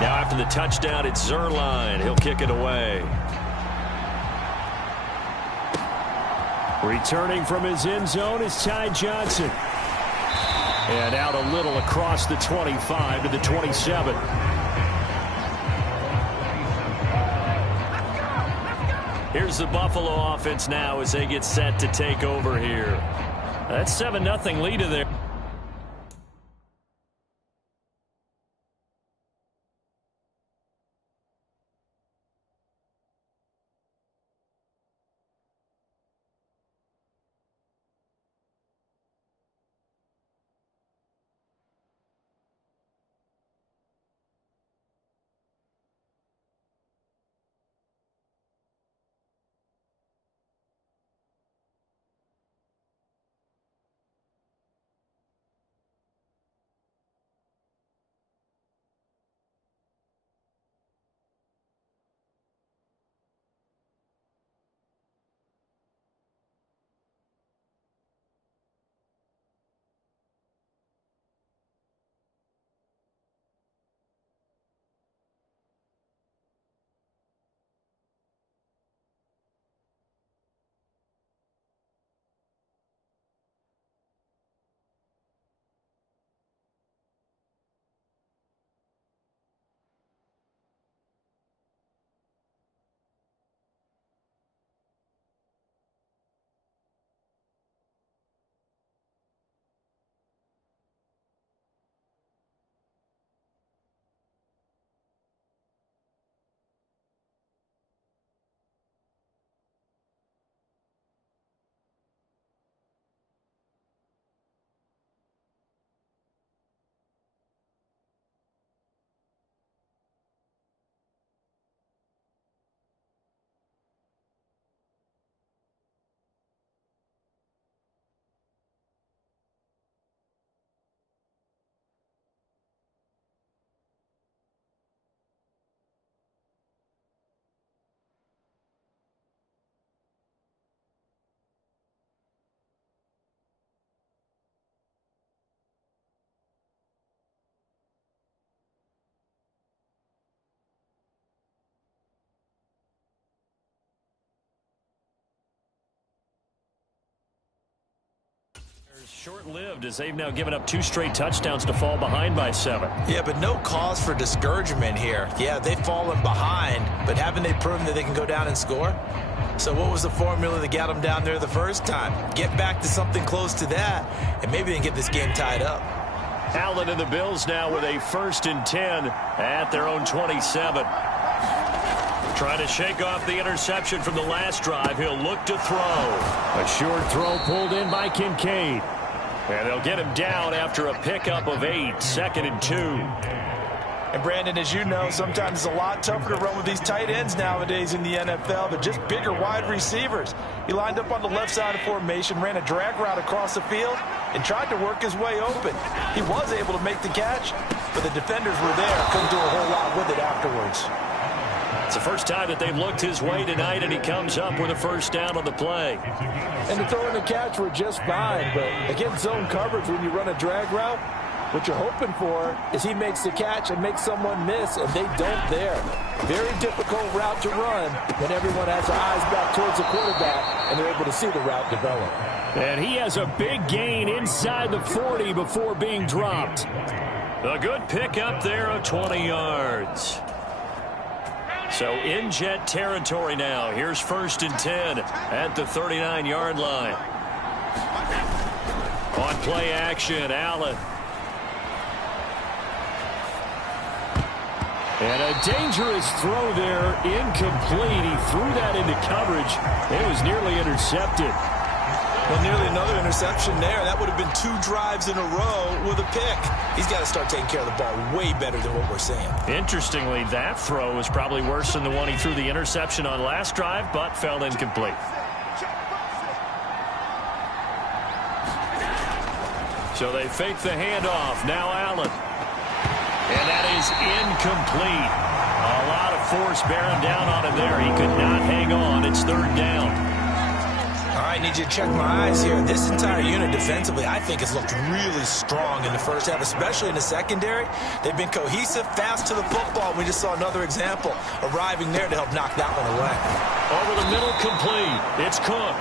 Now after the touchdown, it's Zerline. He'll kick it away. Returning from his end zone is Ty Johnson. And out a little across the 25 to the 27. Here's the Buffalo offense now as they get set to take over here. That's 7-0 lead in there. Short-lived as they've now given up 2 straight touchdowns to fall behind by 7. Yeah, but no cause for discouragement here. Yeah, they've fallen behind, but haven't they proven that they can go down and score? So what was the formula that got them down there the first time? Get back to something close to that, and maybe they can get this game tied up. Allen and the Bills now with a 1st and 10 at their own 27. Trying to shake off the interception from the last drive. He'll look to throw. A short throw pulled in by Kincaid. And they'll get him down after a pickup of 8, 2nd and 2. And Brandon, as you know, sometimes it's a lot tougher to run with these tight ends nowadays in the NFL. They're just bigger wide receivers. He lined up on the left side of formation, ran a drag route across the field, and tried to work his way open. He was able to make the catch, but the defenders were there. Couldn't do a whole lot with it afterwards. It's the first time that they've looked his way tonight, and he comes up with a 1st down on the play. And the throw and the catch were just fine, but against zone coverage, when you run a drag route, what you're hoping for is he makes the catch and makes someone miss, and they don't there. Very difficult route to run when everyone has their eyes back towards the quarterback, and they're able to see the route develop. And he has a big gain inside the 40 before being dropped. A good pickup there of 20 yards. So in Jet territory now. Here's 1st and 10 at the 39-yard line. On play action, Allen. And a dangerous throw there, incomplete. He threw that into coverage. It was nearly intercepted. Well, nearly another interception there. That would have been 2 drives in a row with a pick. He's got to start taking care of the ball way better than what we're seeing. Interestingly, that throw was probably worse than the one he threw the interception on last drive, but fell incomplete. So they fake the handoff. Now Allen. And that is incomplete. A lot of force bearing down on him there. He could not hang on. It's 3rd down. All right, need you to check my eyes here. This entire unit defensively, I think, has looked really strong in the first half, especially in the secondary. They've been cohesive, fast to the football. We just saw another example arriving there to help knock that one away. Over the middle, complete. It's Cook.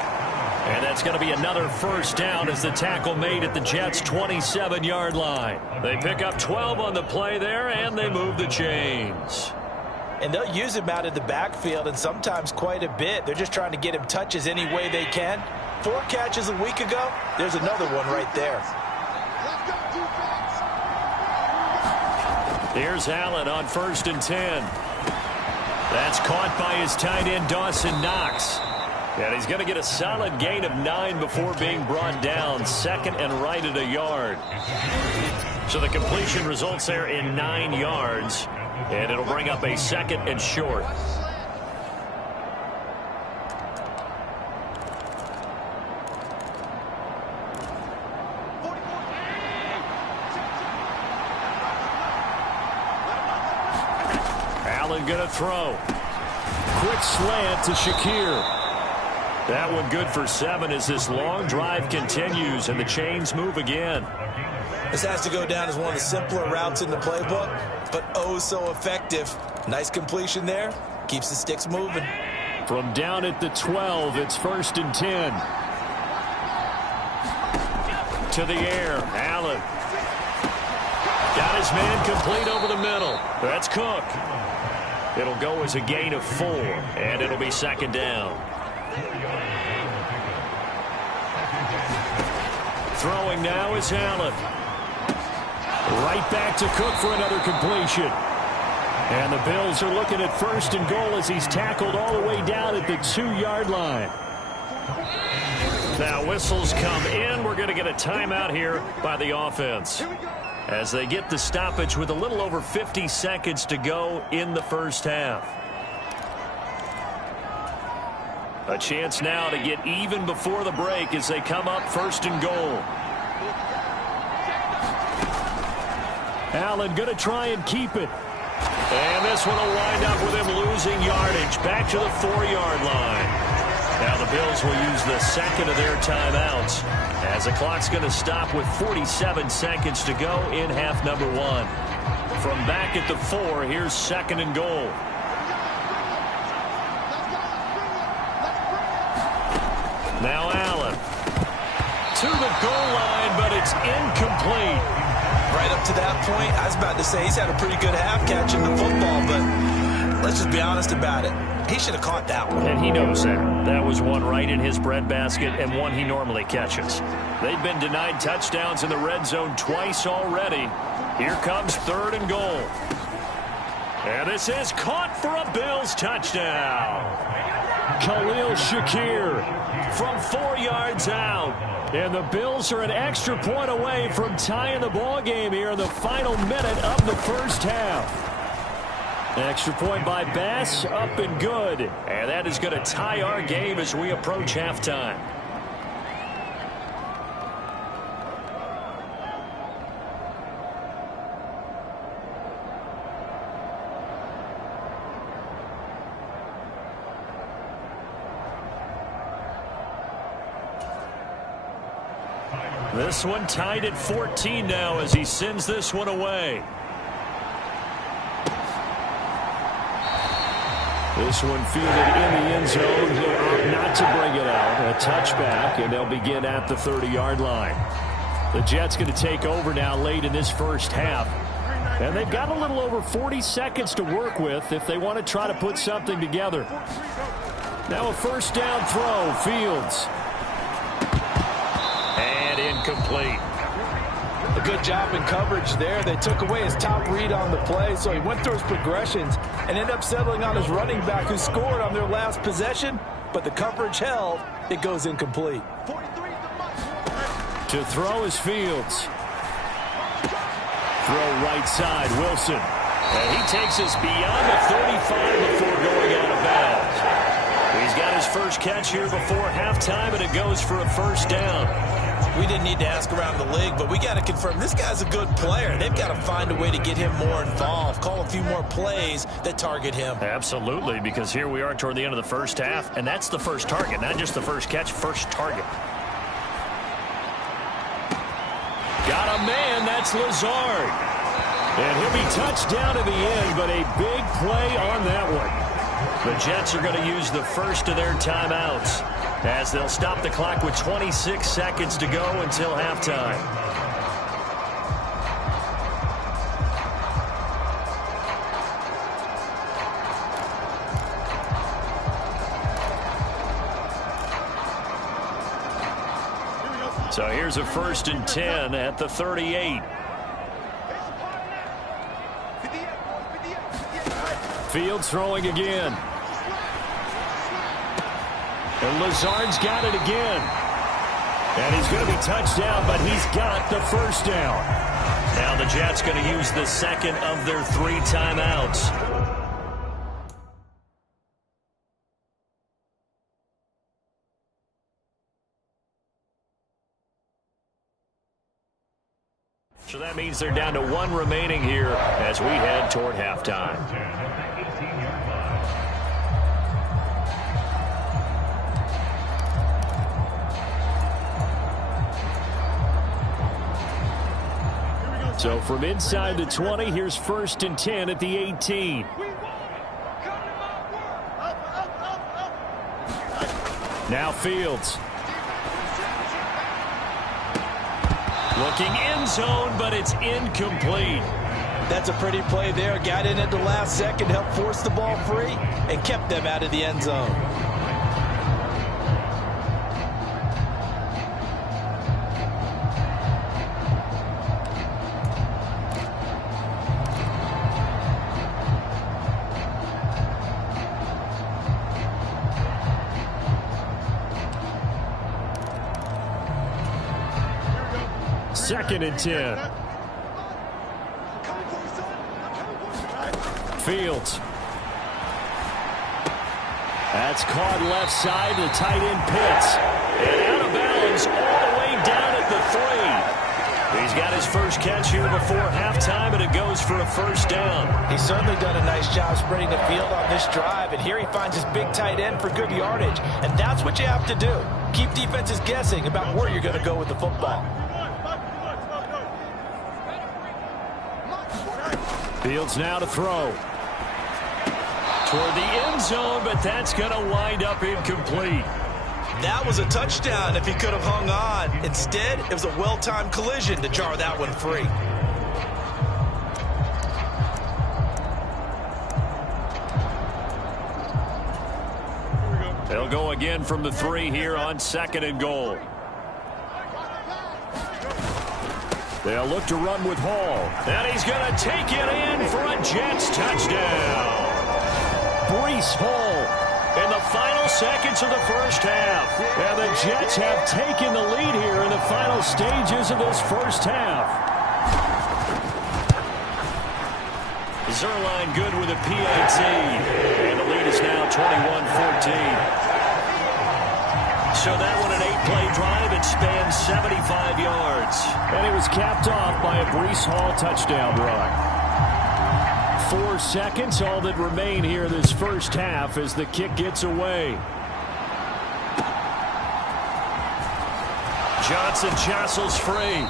And that's going to be another 1st down as the tackle made at the Jets' 27-yard line. They pick up 12 on the play there, and they move the chains. And they'll use him out of the backfield, and sometimes quite a bit. They're just trying to get him touches any way they can. 4 catches a week ago. There's another one right there. Here's Allen on 1st and 10. That's caught by his tight end, Dawson Knox. And he's going to get a solid gain of 9 before being brought down. 2nd and right at a yard. So the completion results there in 9 yards. And it'll bring up a 2nd and short. Allen going to throw. Quick slant to Shakir. That one good for 7 as this long drive continues and the chains move again. This has to go down as one of the simpler routes in the playbook, but oh so effective. Nice completion there. Keeps the sticks moving. From down at the 12, it's 1st and 10. To the air, Allen. Got his man complete over the middle. That's Cook. It'll go as a gain of 4, and it'll be 2nd down. Throwing now is Allen. Right back to Cook for another completion. And the Bills are looking at 1st and goal as he's tackled all the way down at the 2-yard line. Now whistles come in. We're going to get a timeout here by the offense as they get the stoppage with a little over 50 seconds to go in the first half. A chance now to get even before the break as they come up 1st and goal. Allen going to try and keep it. And this one will wind up with him losing yardage back to the 4-yard line. Now the Bills will use the 2nd of their timeouts as the clock's going to stop with 47 seconds to go in half number 1. From back at the 4, here's 2nd and goal. Now Allen. to the goal line, but it's incomplete. Right up to that point, I was about to say he's had a pretty good half catching the football, but let's just be honest about it. He should have caught that one. And he knows that. That was one right in his breadbasket and one he normally catches. They've been denied touchdowns in the red zone twice already. Here comes 3rd and goal. And this is caught for a Bills touchdown. Khalil Shakir from 4 yards out. And the Bills are an extra point away from tying the ball game here in the final minute of the first half. Extra point by Bass, up and good. And that is going to tie our game as we approach halftime. This one tied at 14 now as he sends this one away. This one fielded in the end zone. He'll opt not to bring it out. A touchback, and they'll begin at the 30-yard line. The Jets going to take over now late in this first half. And they've got a little over 40 seconds to work with if they want to try to put something together. Now a first down throw. Fields. And incomplete. A good job in coverage there. They took away his top read on the play, so he went through his progressions and ended up settling on his running back who scored on their last possession, but the coverage held. It goes incomplete. To throw is Fields. Throw right side, Wilson. And he takes us beyond the 35 before going out of bounds. He's got his first catch here before halftime, and it goes for a first down. We didn't need to ask around the league, but we got to confirm this guy's a good player. They've got to find a way to get him more involved, call a few more plays that target him. Absolutely, because here we are toward the end of the first half, and that's the first target, not just the first catch, first target. Got a man, that's Lazard. And he'll be touched down in the end, but a big play on that one. The Jets are going to use the first of their timeouts as they'll stop the clock with 26 seconds to go until halftime. So here's a 1st and 10 at the 38. Fields throwing again. And Lazard's got it again. And he's going to be touched down, but he's got the first down. Now the Jets going to use the second of their 3 timeouts. So that means they're down to 1 remaining here as we head toward halftime. So from inside the 20, here's 1st and 10 at the 18. Now Fields. Looking end zone, but it's incomplete. That's a pretty play there. Got in at the last second, helped force the ball free, and kept them out of the end zone. Second and 10. Fields. That's caught left side to tight end Pitts. And out of bounds all the way down at the 3. He's got his first catch here before halftime, and it goes for a first down. He's certainly done a nice job spreading the field on this drive, and here he finds his big tight end for good yardage. And that's what you have to do. Keep defenses guessing about where you're going to go with the football. Fields now to throw. Toward the end zone, but that's going to wind up incomplete. That was a touchdown if he could have hung on. Instead, it was a well-timed collision to jar that one free. They'll go again from the 3 here on 2nd and goal. They'll look to run with Hall. And he's going to take it in for a Jets touchdown. Breece Hall in the final seconds of the first half. And the Jets have taken the lead here in the final stages of this first half. Zerline good with a PAT. And the lead is now 21-14. So that one an 8-play drive. It spans 75 yards. And it was capped off by a Breece Hall touchdown run. 4 seconds, all that remain here this first half as the kick gets away. Johnson jostles free.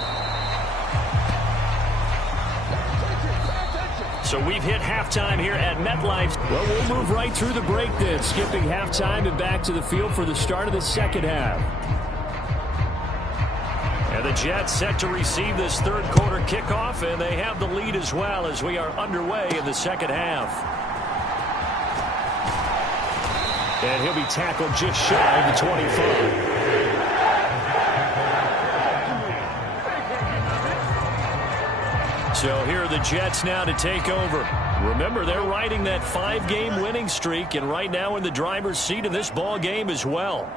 So we've hit halftime here at MetLife. Well, we'll move right through the break then, skipping halftime and back to the field for the start of the second half. And the Jets set to receive this third quarter kickoff, and they have the lead as well as we are underway in the second half. And he'll be tackled just shy of the 25. So here are the Jets now to take over. Remember, they're riding that 5-game winning streak, and right now in the driver's seat in this ball game as well.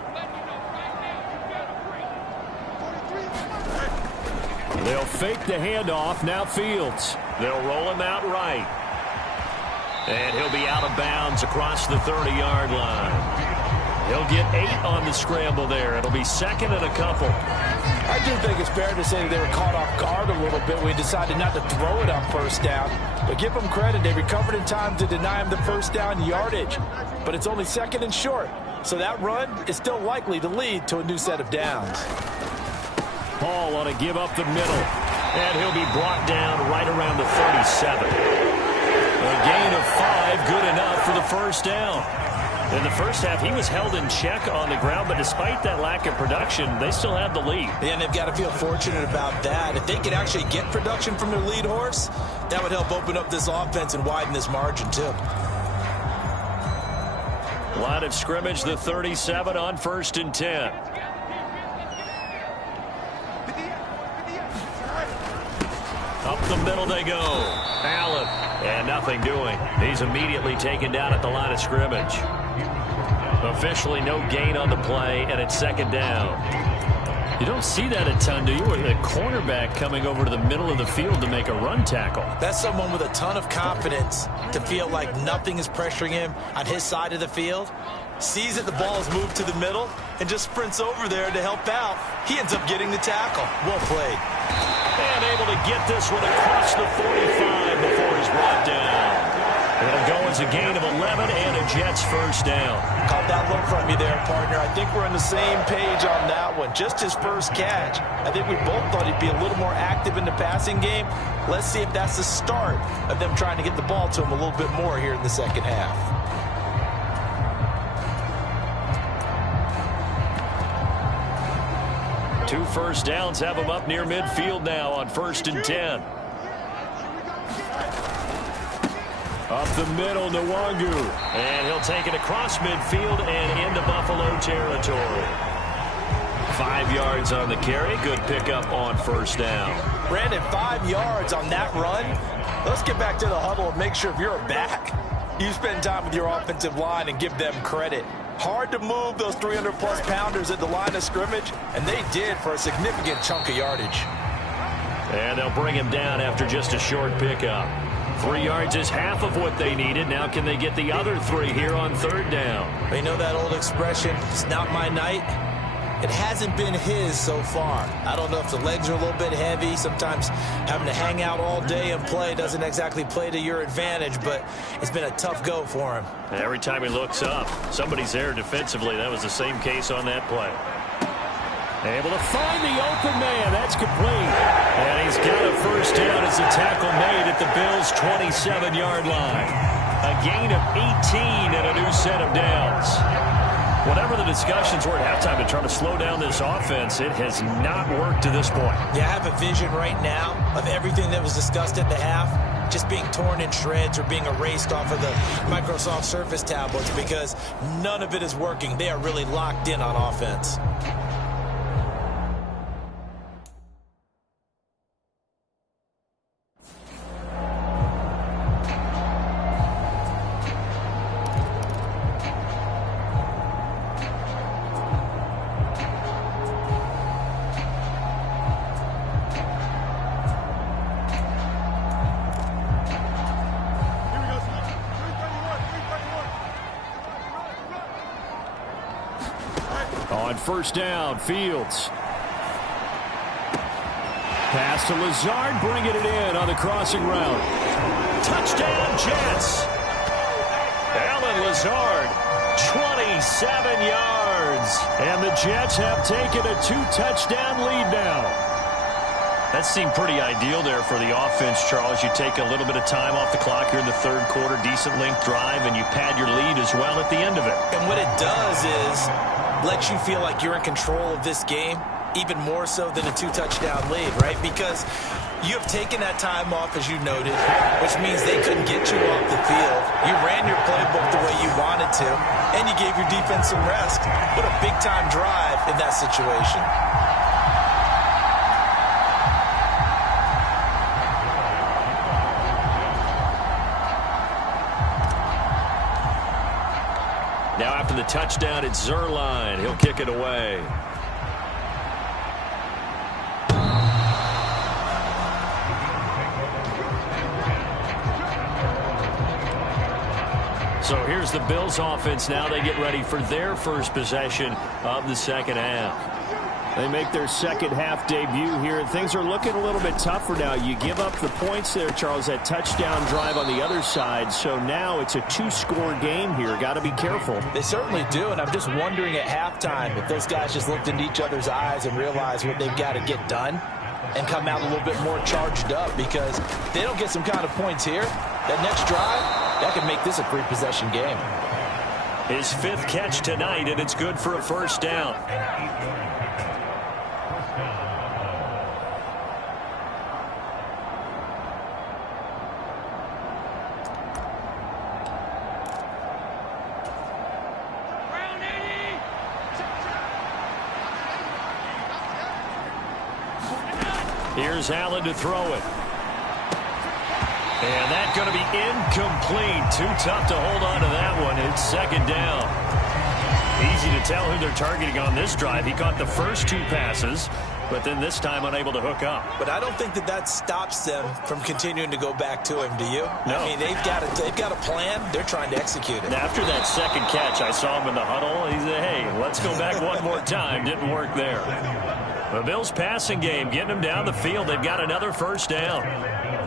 They'll fake the handoff. Now Fields. They'll roll him out right. And he'll be out of bounds across the 30-yard line. He'll get 8 on the scramble there. It'll be second and a couple. I do think it's fair to say they were caught off guard a little bit when we decided not to throw it on first down. But give them credit. They recovered in time to deny him the first down yardage. But it's only second and short. So that run is still likely to lead to a new set of downs. Hall on a give up the middle. And he'll be brought down right around the 37. A gain of 5, good enough for the first down. In the first half, he was held in check on the ground, but despite that lack of production, they still have the lead. And they've got to feel fortunate about that. If they could actually get production from their lead horse, that would help open up this offense and widen this margin, too. Line of scrimmage, the 37 on 1st and 10. Up the middle they go. Allen. And nothing doing. He's immediately taken down at the line of scrimmage. Officially no gain on the play, and it's second down. You don't see that a ton, do you? A cornerback coming over to the middle of the field to make a run tackle. That's someone with a ton of confidence to feel like nothing is pressuring him on his side of the field. Sees that the ball is moved to the middle and just sprints over there to help out. He ends up getting the tackle. Well played. And able to get this one across the 45 before he's brought down. It'll go as a gain of 11 and a Jets first down. Caught that look from you there, partner. I think we're on the same page on that one. Just his first catch. I think we both thought he'd be a little more active in the passing game. Let's see if that's the start of them trying to get the ball to him a little bit more here in the second half. Two first downs have him up near midfield now on 1st and 10. Up the middle, Nwangu. And he'll take it across midfield and into Buffalo territory. 5 yards on the carry. Good pickup on first down. Brandon, 5 yards on that run. Let's get back to the huddle and make sure if you're a back, you spend time with your offensive line and give them credit. Hard to move those 300-plus pounders at the line of scrimmage, and they did for a significant chunk of yardage. And they'll bring him down after just a short pickup. 3 yards is half of what they needed. Now can they get the other 3 here on third down? You know that old expression, it's not my night? It hasn't been his so far. I don't know if the legs are a little bit heavy. Sometimes having to hang out all day and play doesn't exactly play to your advantage, but it's been a tough go for him. Every time he looks up, somebody's there defensively. That was the same case on that play. Able to find the open man. That's complete. And he's got a first down as the tackle made at the Bills' 27-yard line. A gain of 18 and a new set of downs. Whatever the discussions were at halftime to try to slow down this offense, it has not worked to this point. Yeah, I have a vision right now of everything that was discussed at the half just being torn in shreds or being erased off of the Microsoft Surface tablets because none of it is working. They are really locked in on offense. On first down, Fields. Pass to Lazard, bringing it in on the crossing route. Touchdown, Jets. Alan Lazard, 27 yards. And the Jets have taken a 2-touchdown lead now. That seemed pretty ideal there for the offense, Charles. You take a little bit of time off the clock here in the third quarter, decent length drive, and you pad your lead as well at the end of it. And what it does is lets you feel like you're in control of this game, even more so than a 2-touchdown lead, right? Because you have taken that time off, as you noted, which means they couldn't get you off the field. You ran your playbook the way you wanted to, and you gave your defense some rest. What a big-time drive in that situation. Now after the touchdown, it's Zuerlein. He'll kick it away. So here's the Bills offense now. They get ready for their first possession of the second half. They make their second half debut here, and things are looking a little bit tougher now. You give up the points there, Charles, that touchdown drive on the other side. So now it's a 2-score game here. Got to be careful. They certainly do, and I'm just wondering at halftime if those guys just looked into each other's eyes and realized what they've got to get done and come out a little bit more charged up, because if they don't get some kind of points here, that next drive, that could make this a 3-possession game. His 5th catch tonight, and it's good for a first down. Here's Allen to throw it. And that's going to be incomplete. Too tough to hold on to that one. It's second down. Easy to tell who they're targeting on this drive. He caught the first 2 passes, but then this time unable to hook up. But I don't think that stops them from continuing to go back to him, do you? No. I mean, they've got a plan. They're trying to execute it. After that second catch, I saw him in the huddle. He said, hey, let's go back one more time. Didn't work there. The Bills' passing game, getting them down the field. They've got another first down.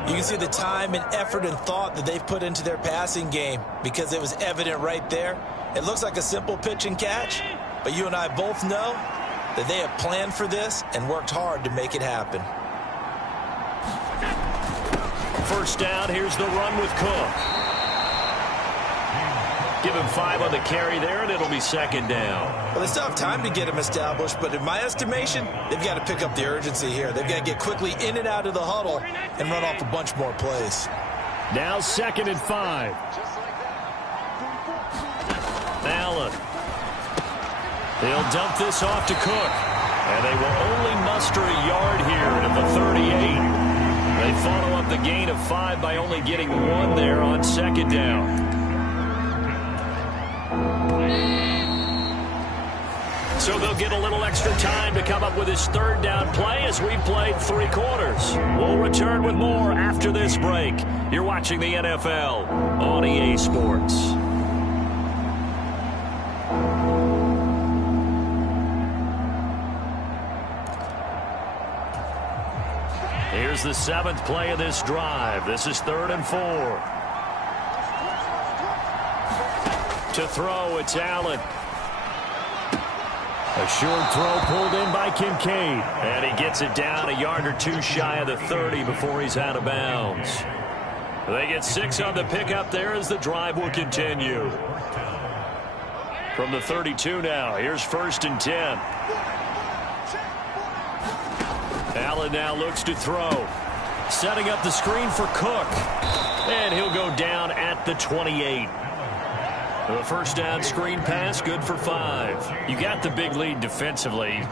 You can see the time and effort and thought that they've put into their passing game, because it was evident right there. It looks like a simple pitch and catch, but you and I both know that they have planned for this and worked hard to make it happen. First down, here's the run with Cook. Give him 5 on the carry there, and it'll be second down. Well, they still have time to get him established, but in my estimation, they've got to pick up the urgency here. They've got to get quickly in and out of the huddle and run off a bunch more plays. Now 2nd and 5. Allen. He'll dump this off to Cook. And they will only muster a yard here at the 38. They follow up the gain of 5 by only getting 1 there on second down. So they'll get a little extra time to come up with his third down play as we've played 3 quarters. We'll return with more after this break. You're watching the NFL on EA Sports. Here's the 7th play of this drive. This is 3rd and 4. To throw, it's Allen. A short throw pulled in by Kincaid. And he gets it down a yard or 2 shy of the 30 before he's out of bounds. They get 6 on the pickup there as the drive will continue. From the 32 now, here's 1st and 10. Allen now looks to throw. Setting up the screen for Cook. And he'll go down at the 28. The first down screen pass, good for 5. You got the big lead defensively.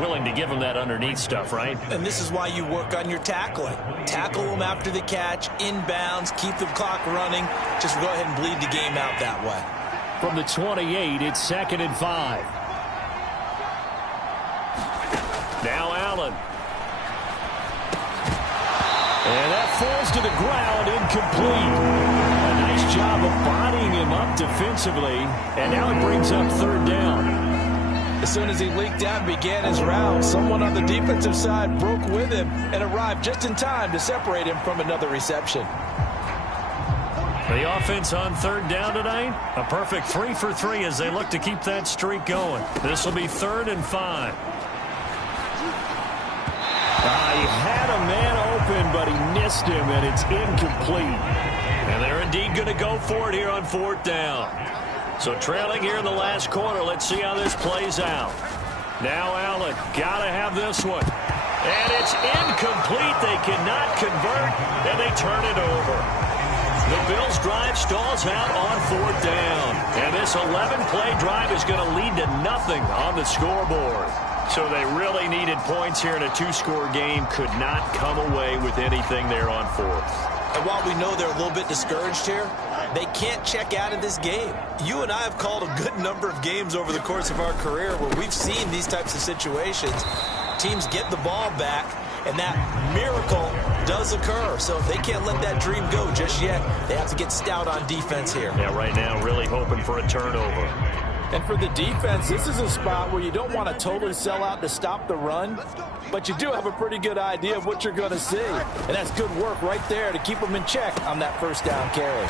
Willing to give him that underneath stuff, right? And this is why you work on your tackling. Tackle them after the catch, inbounds, keep the clock running. Just go ahead and bleed the game out that way. From the 28, it's 2nd and 5. Now Allen. And that falls to the ground, incomplete. A nice job of bodying him up defensively. And now it brings up 3rd down. As soon as he leaked out and began his route, someone on the defensive side broke with him and arrived just in time to separate him from another reception. The offense on 3rd down tonight, a perfect 3 for 3 as they look to keep that streak going. This will be 3rd and 5. He had a man open, but he missed him, and it's incomplete. And they're indeed going to go for it here on 4th down. So trailing here in the last quarter, let's see how this plays out. Now Allen, got to have this one. And it's incomplete. They cannot convert, and they turn it over. The Bills drive stalls out on 4th down. And this 11-play drive is going to lead to nothing on the scoreboard. So they really needed points here in a 2-score game. Could not come away with anything there on 4th. And while we know they're a little bit discouraged here, they can't check out of this game. You and I have called a good number of games over the course of our career where we've seen these types of situations. Teams get the ball back, and that miracle does occur. So if they can't let that dream go just yet, they have to get stout on defense here. Yeah, right now really hoping for a turnover. And for the defense, this is a spot where you don't want to totally sell out to stop the run, but you do have a pretty good idea of what you're going to see. And that's good work right there to keep them in check on that 1st down carry.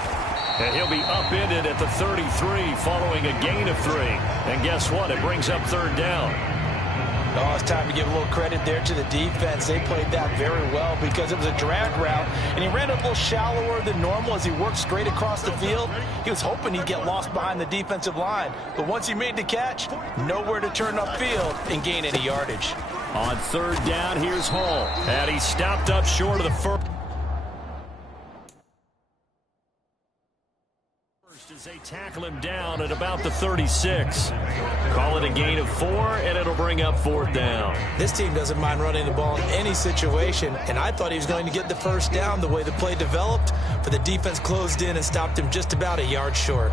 And he'll be upended at the 33 following a gain of 3. And guess what? It brings up 3rd down. Oh, it's time to give a little credit there to the defense. They played that very well because it was a drag route, and he ran a little shallower than normal as he worked straight across the field. He was hoping he'd get lost behind the defensive line, but once he made the catch, nowhere to turn upfield and gain any yardage. On 3rd down, here's Hall. And he stopped up short of the first. As they tackle him down at about the 36. Call it a gain of 4, and it'll bring up 4th down. This team doesn't mind running the ball in any situation, and I thought he was going to get the 1st down the way the play developed, but the defense closed in and stopped him just about a yard short.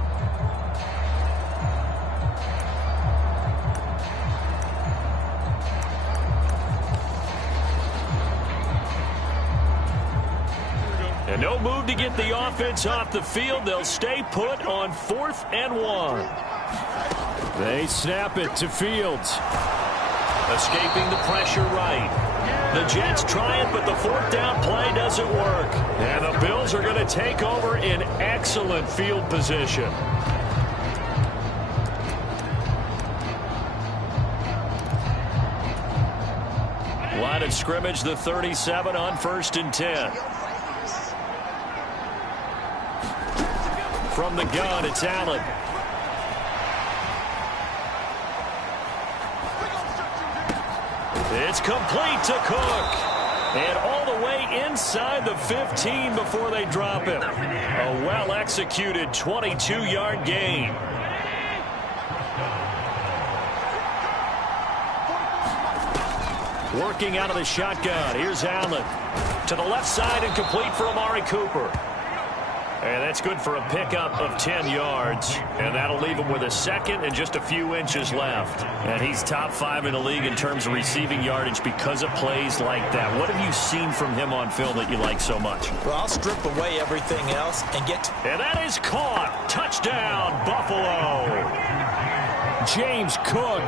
And no move to get the offense off the field. They'll stay put on 4th and 1. They snap it to Fields. Escaping the pressure right. The Jets try it, but the 4th down play doesn't work. And the Bills are going to take over in excellent field position. Line of scrimmage, the 37 on 1st and 10. From the gun, it's Allen. It's complete to Cook. And all the way inside the 15 before they drop him. A well-executed 22-yard gain. Working out of the shotgun. Here's Allen. To the left side and complete for Amari Cooper. And that's good for a pickup of 10 yards. And that'll leave him with a 2nd and just a few inches left. And he's top 5 in the league in terms of receiving yardage because of plays like that. What have you seen from him on film that you like so much? Well, I'll strip away everything else and get... And that is caught. Touchdown, Buffalo. James Cook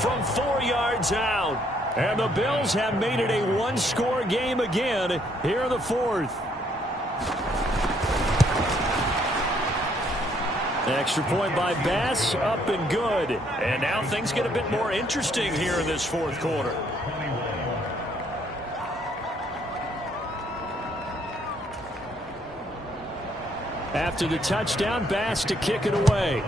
From 4 yards out. And the Bills have made it a 1-score game again here in the 4th. Extra point by Bass, up and good. And now things get a bit more interesting here in this 4th quarter. After the touchdown, Bass to kick it away.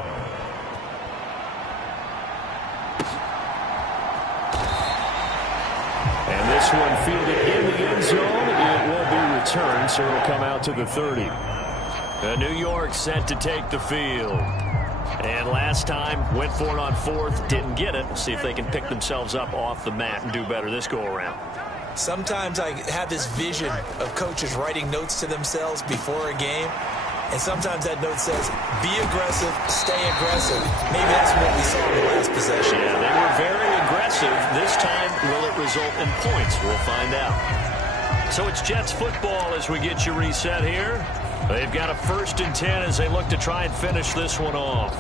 this one fielded in the end zone. It will be returned, so it'll come out to the 30. New York set to take the field. And last time, went for it on fourth, didn't get it. We'll see if they can pick themselves up off the mat and do better this go-around. Sometimes I have this vision of coaches writing notes to themselves before a game. And sometimes that note says, be aggressive, stay aggressive. Maybe that's what we saw in the last possession. Yeah, they were very aggressive. This time, will it result in points? We'll find out. So it's Jets football as we get you reset here. They've got a 1st and 10 as they look to try and finish this one off.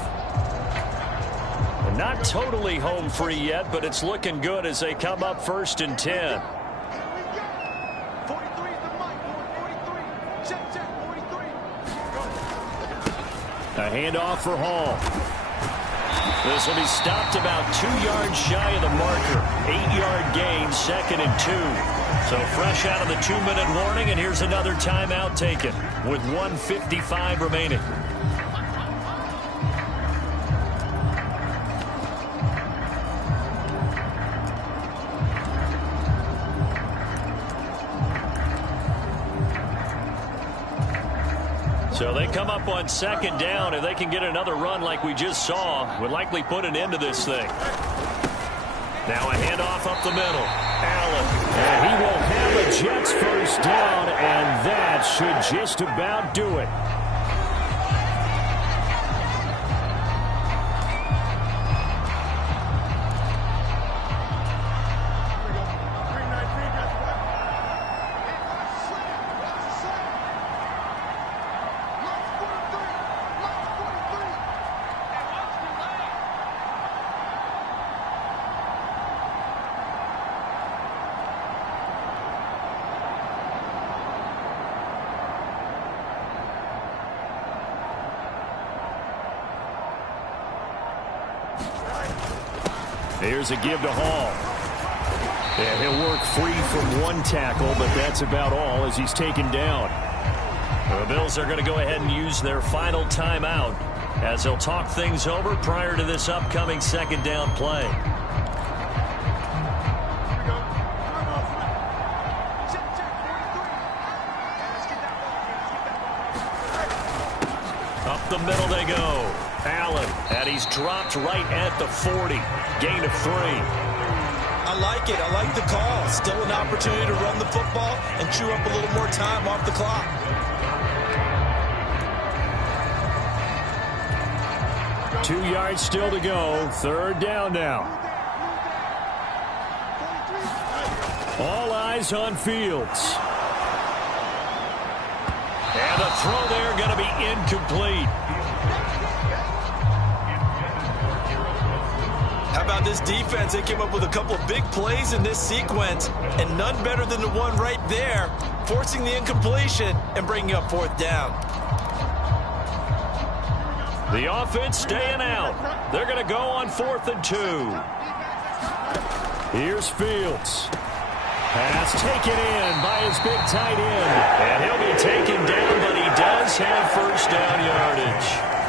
Not totally home free yet, but it's looking good as they come up 1st and 10. A handoff for Hall. This will be stopped about 2 yards shy of the marker. 8-yard gain, 2nd and 2. So fresh out of the 2-minute warning, and here's another timeout taken with 1:55 remaining. So they come up on 2nd down. If they can get another run like we just saw, would likely put an end to this thing. Now a handoff up the middle. Allen. And he will have a Jets 1st down, and that should just about do it. Here's a give to Hall. And he'll work free from one tackle, but that's about all as he's taken down. The Bills are going to go ahead and use their final timeout as they'll talk things over prior to this upcoming 2nd down play. Up the middle they go. Allen, and he's dropped right at the 40. Gain of 3. I like it. I like the call. Still an opportunity to run the football and chew up a little more time off the clock. Two yards still to go. 3rd down now. All eyes on Fields. And the throw there going to be incomplete. How about this defense? They came up with a couple of big plays in this sequence, and none better than the one right there, forcing the incompletion and bringing up 4th down. The offense staying out. They're going to go on 4th and 2. Here's Fields. Pass taken in by his big tight end. And he'll be taken down, but he does have 1st down yardage.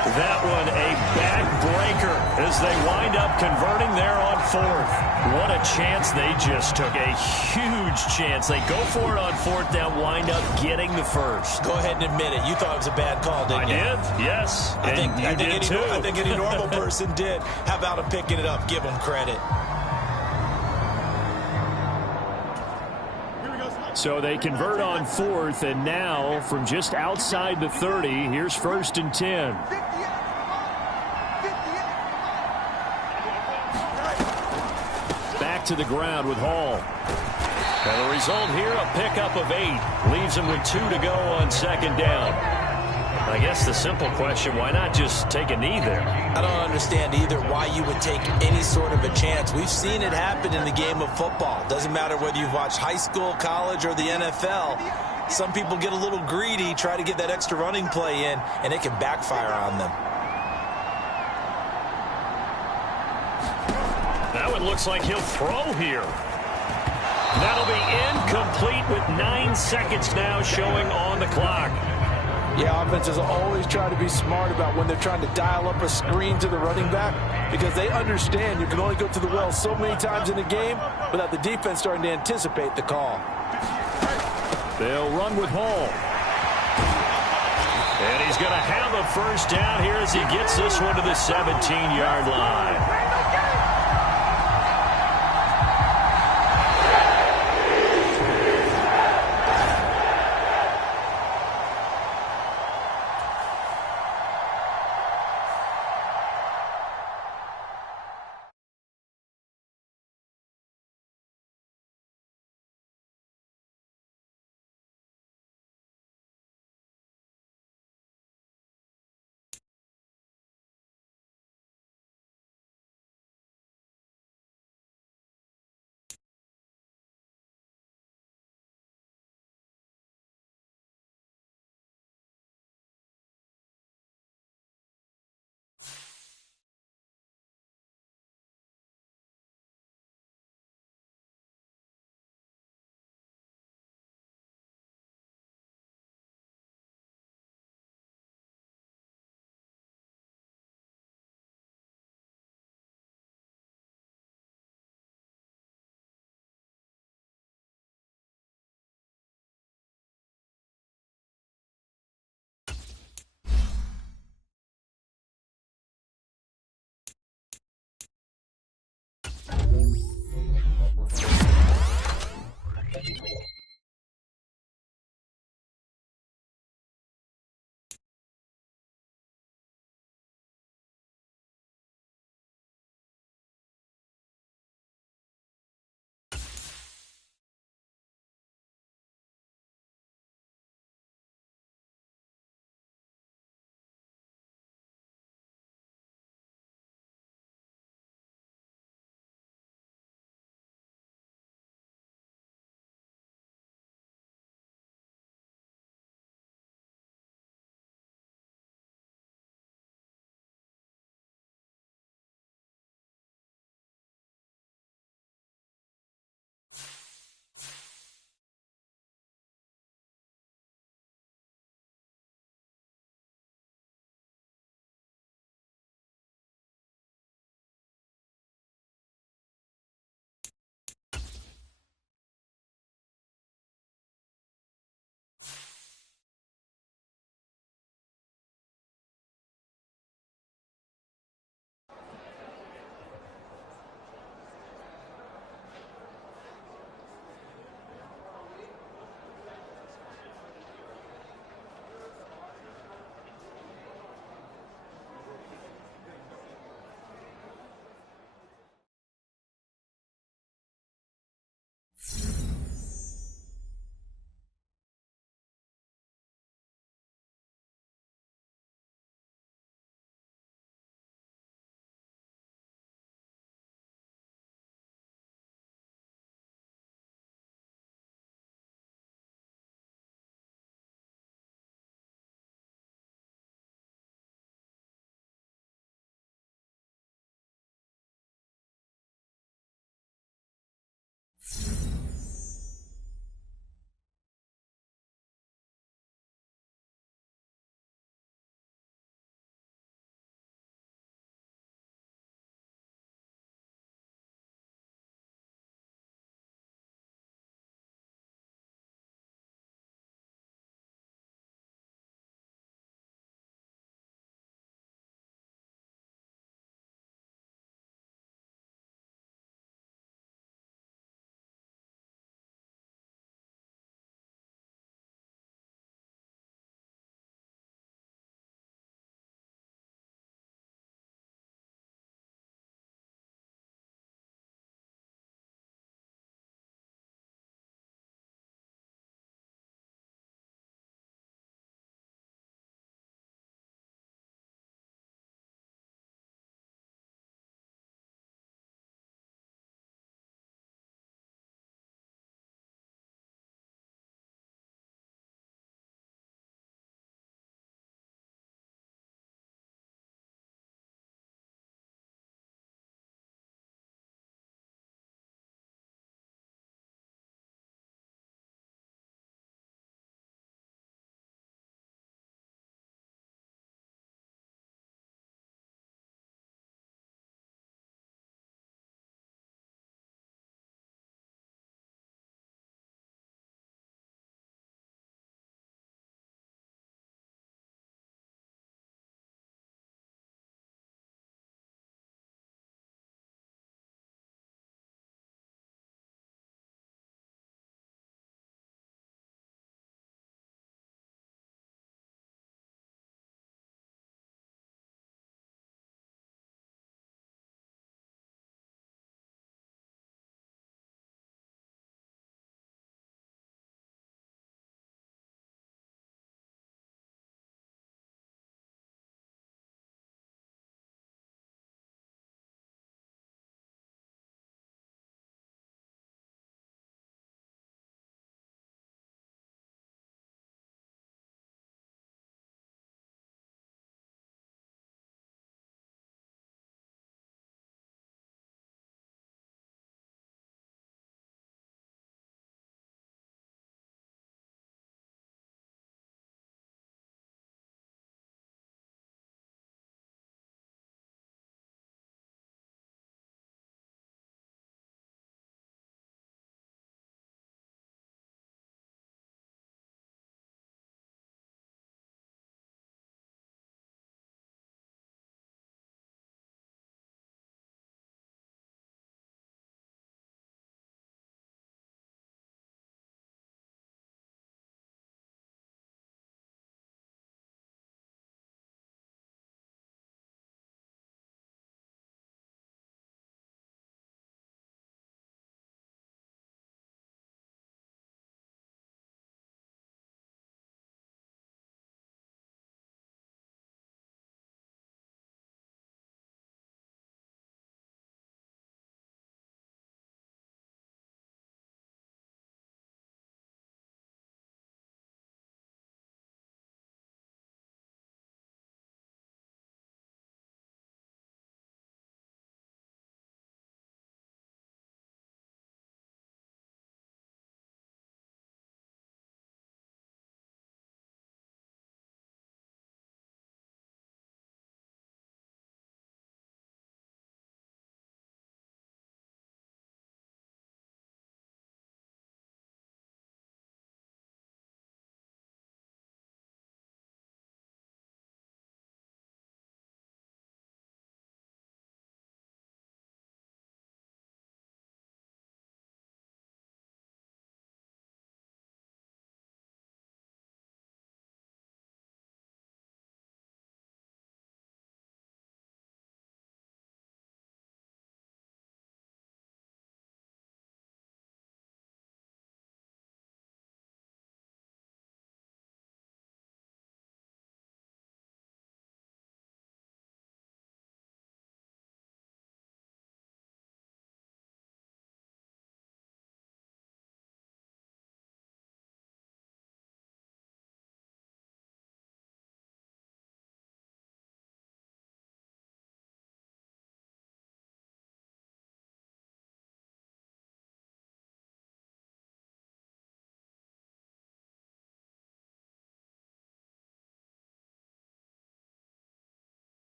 That one a backbreaker as they wind up converting there on 4th. What a chance they just took. A huge chance. They go for it on 4th down, wind up getting the 1st. Go ahead and admit it. You thought it was a bad call, didn't you? I did, yes. I think any normal too. person did. How about him picking it up? Give him credit. So they convert on 4th, and now from just outside the 30, here's 1st and 10. Back to the ground with Hall. And the result here, a pickup of 8. Leaves them with 2 to go on 2nd down. I guess the simple question, why not just take a knee there? I don't understand either why you would take any sort of a chance. We've seen it happen in the game of football. Doesn't matter whether you've watched high school, college, or the NFL. Some people get a little greedy, try to get that extra running play in, and it can backfire on them. Now it looks like he'll throw here. That'll be incomplete with 9 seconds now showing on the clock. Yeah, offenses always try to be smart about when they're trying to dial up a screen to the running back because they understand you can only go to the well so many times in a game without the defense starting to anticipate the call. They'll run with Hall. And he's going to have a first down here as he gets this one to the 17-yard line.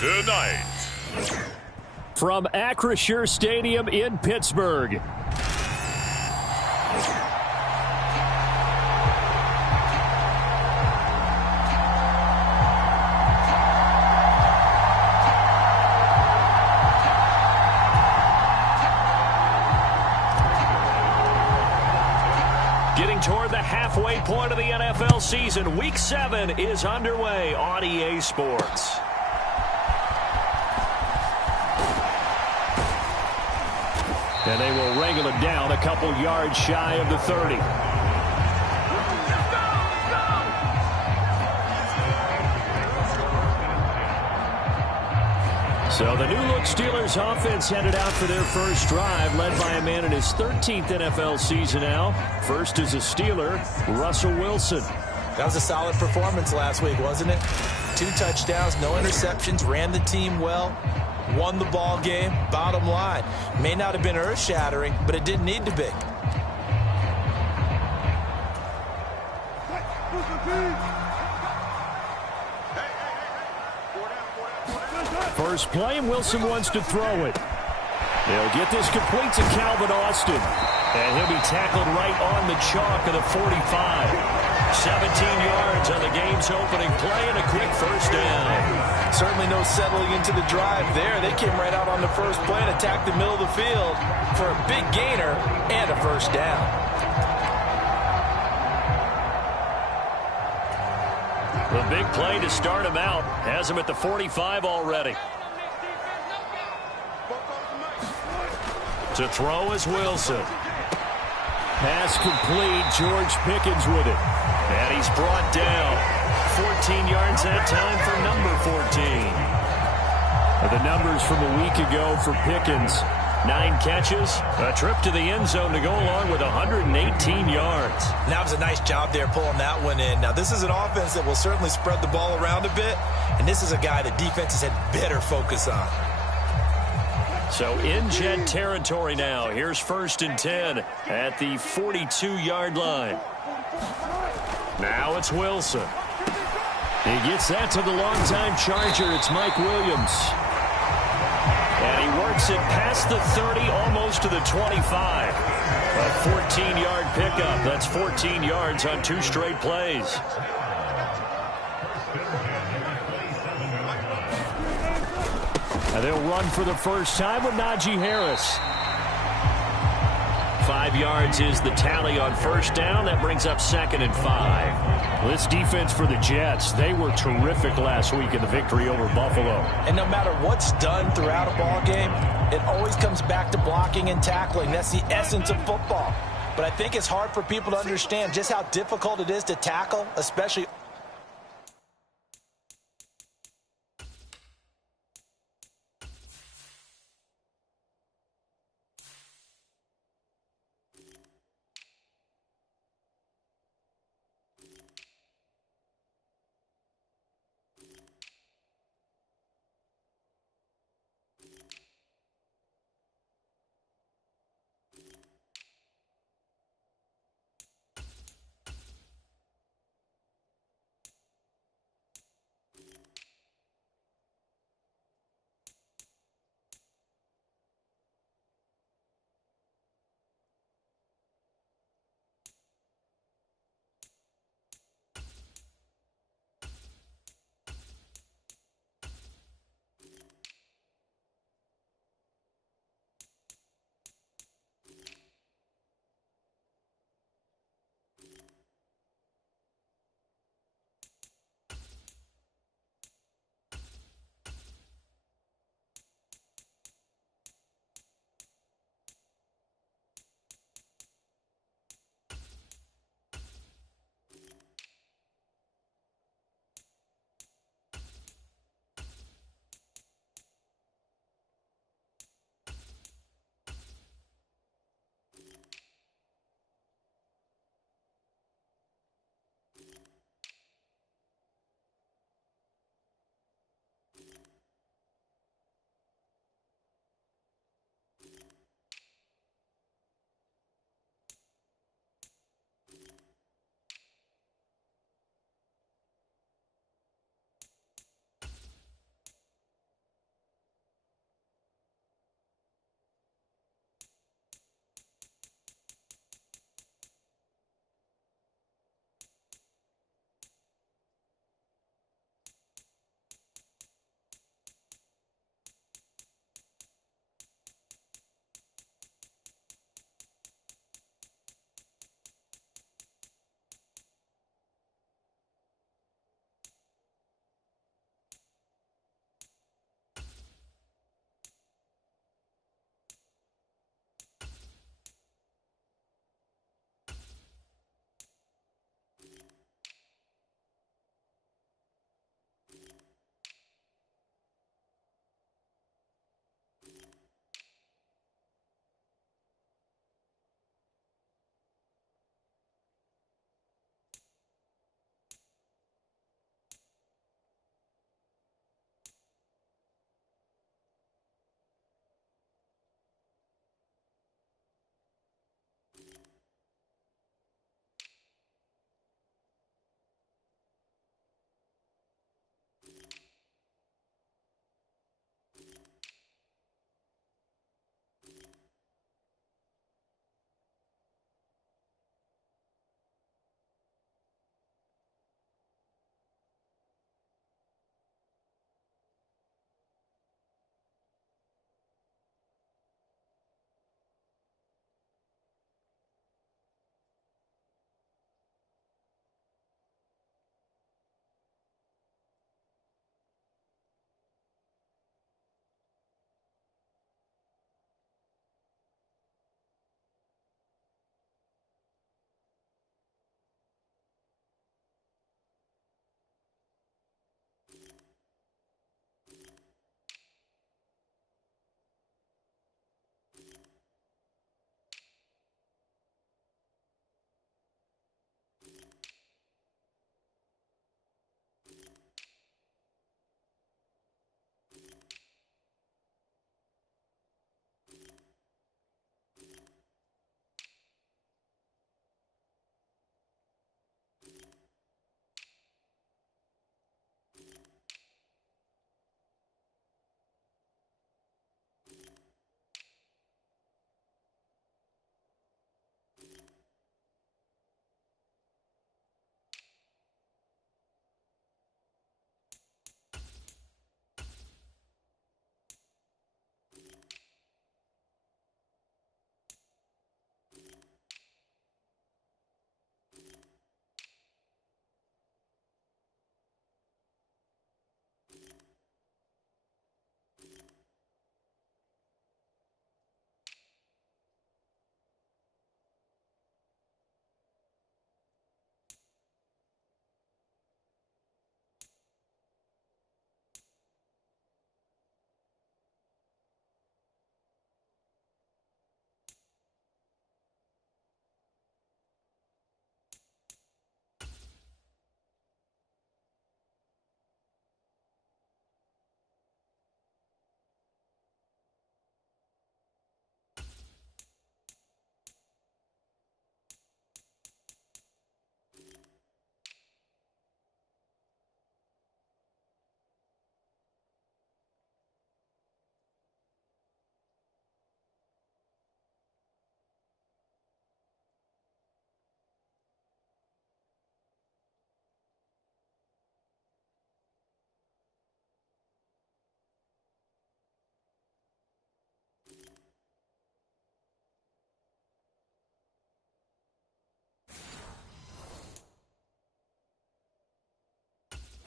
Tonight, from Acrisure Stadium in Pittsburgh, getting toward the halfway point of the NFL season. Week 7 is underway on EA Sports. And they will wrangle it down a couple yards shy of the 30. So the new-look Steelers offense headed out for their first drive, led by a man in his 13th NFL season now. First is a Steeler, Russell Wilson. That was a solid performance last week, wasn't it? 2 touchdowns, no interceptions, ran the team well. Won the ball game. Bottom line, may not have been earth-shattering, but it didn't need to be. First play, Wilson wants to throw it. He'll get this complete to Calvin Austin. And he'll be tackled right on the chalk of the 45. 17 yards on the game's opening play and a quick first down. Certainly no settling into the drive there. They came right out on the first play and attacked the middle of the field for a big gainer and a first down. The big play to start him out has him at the 45 already. To throw is Wilson. Pass complete. George Pickens with it. And he's brought down. 14 yards that time for number 14. The numbers from a week ago for Pickens. 9 catches, a trip to the end zone to go along with 118 yards. That was a nice job there pulling that one in. Now, this is an offense that will certainly spread the ball around a bit, and this is a guy that defenses had better focus on. So in Jet territory now. Here's 1st and 10 at the 42-yard line. Now it's Wilson. He gets that to the longtime Charger. It's Mike Williams. And he works it past the 30, almost to the 25. A 14-yard pickup. That's 14 yards on 2 straight plays. And they'll run for the first time with Najee Harris. 5 yards is the tally on 1st down. That brings up 2nd and 5. Well, this defense for the Jets, they were terrific last week in the victory over Buffalo. And no matter what's done throughout a ball game, it always comes back to blocking and tackling. That's the essence of football. But I think it's hard for people to understand just how difficult it is to tackle, especially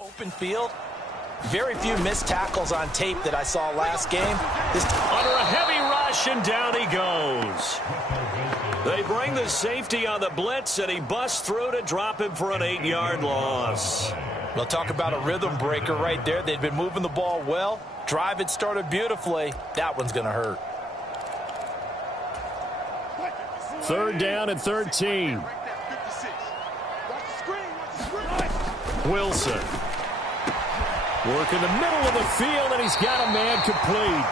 Open field. Very few missed tackles on tape that I saw last game. Under a heavy rush, and down he goes. They bring the safety on the blitz, and he busts through to drop him for an 8-yard loss. We'll talk about a rhythm breaker right there. They've been moving the ball well. Drive had started beautifully. That one's going to hurt. 3rd down and 13. Wilson. Work in the middle of the field, and he's got a man complete.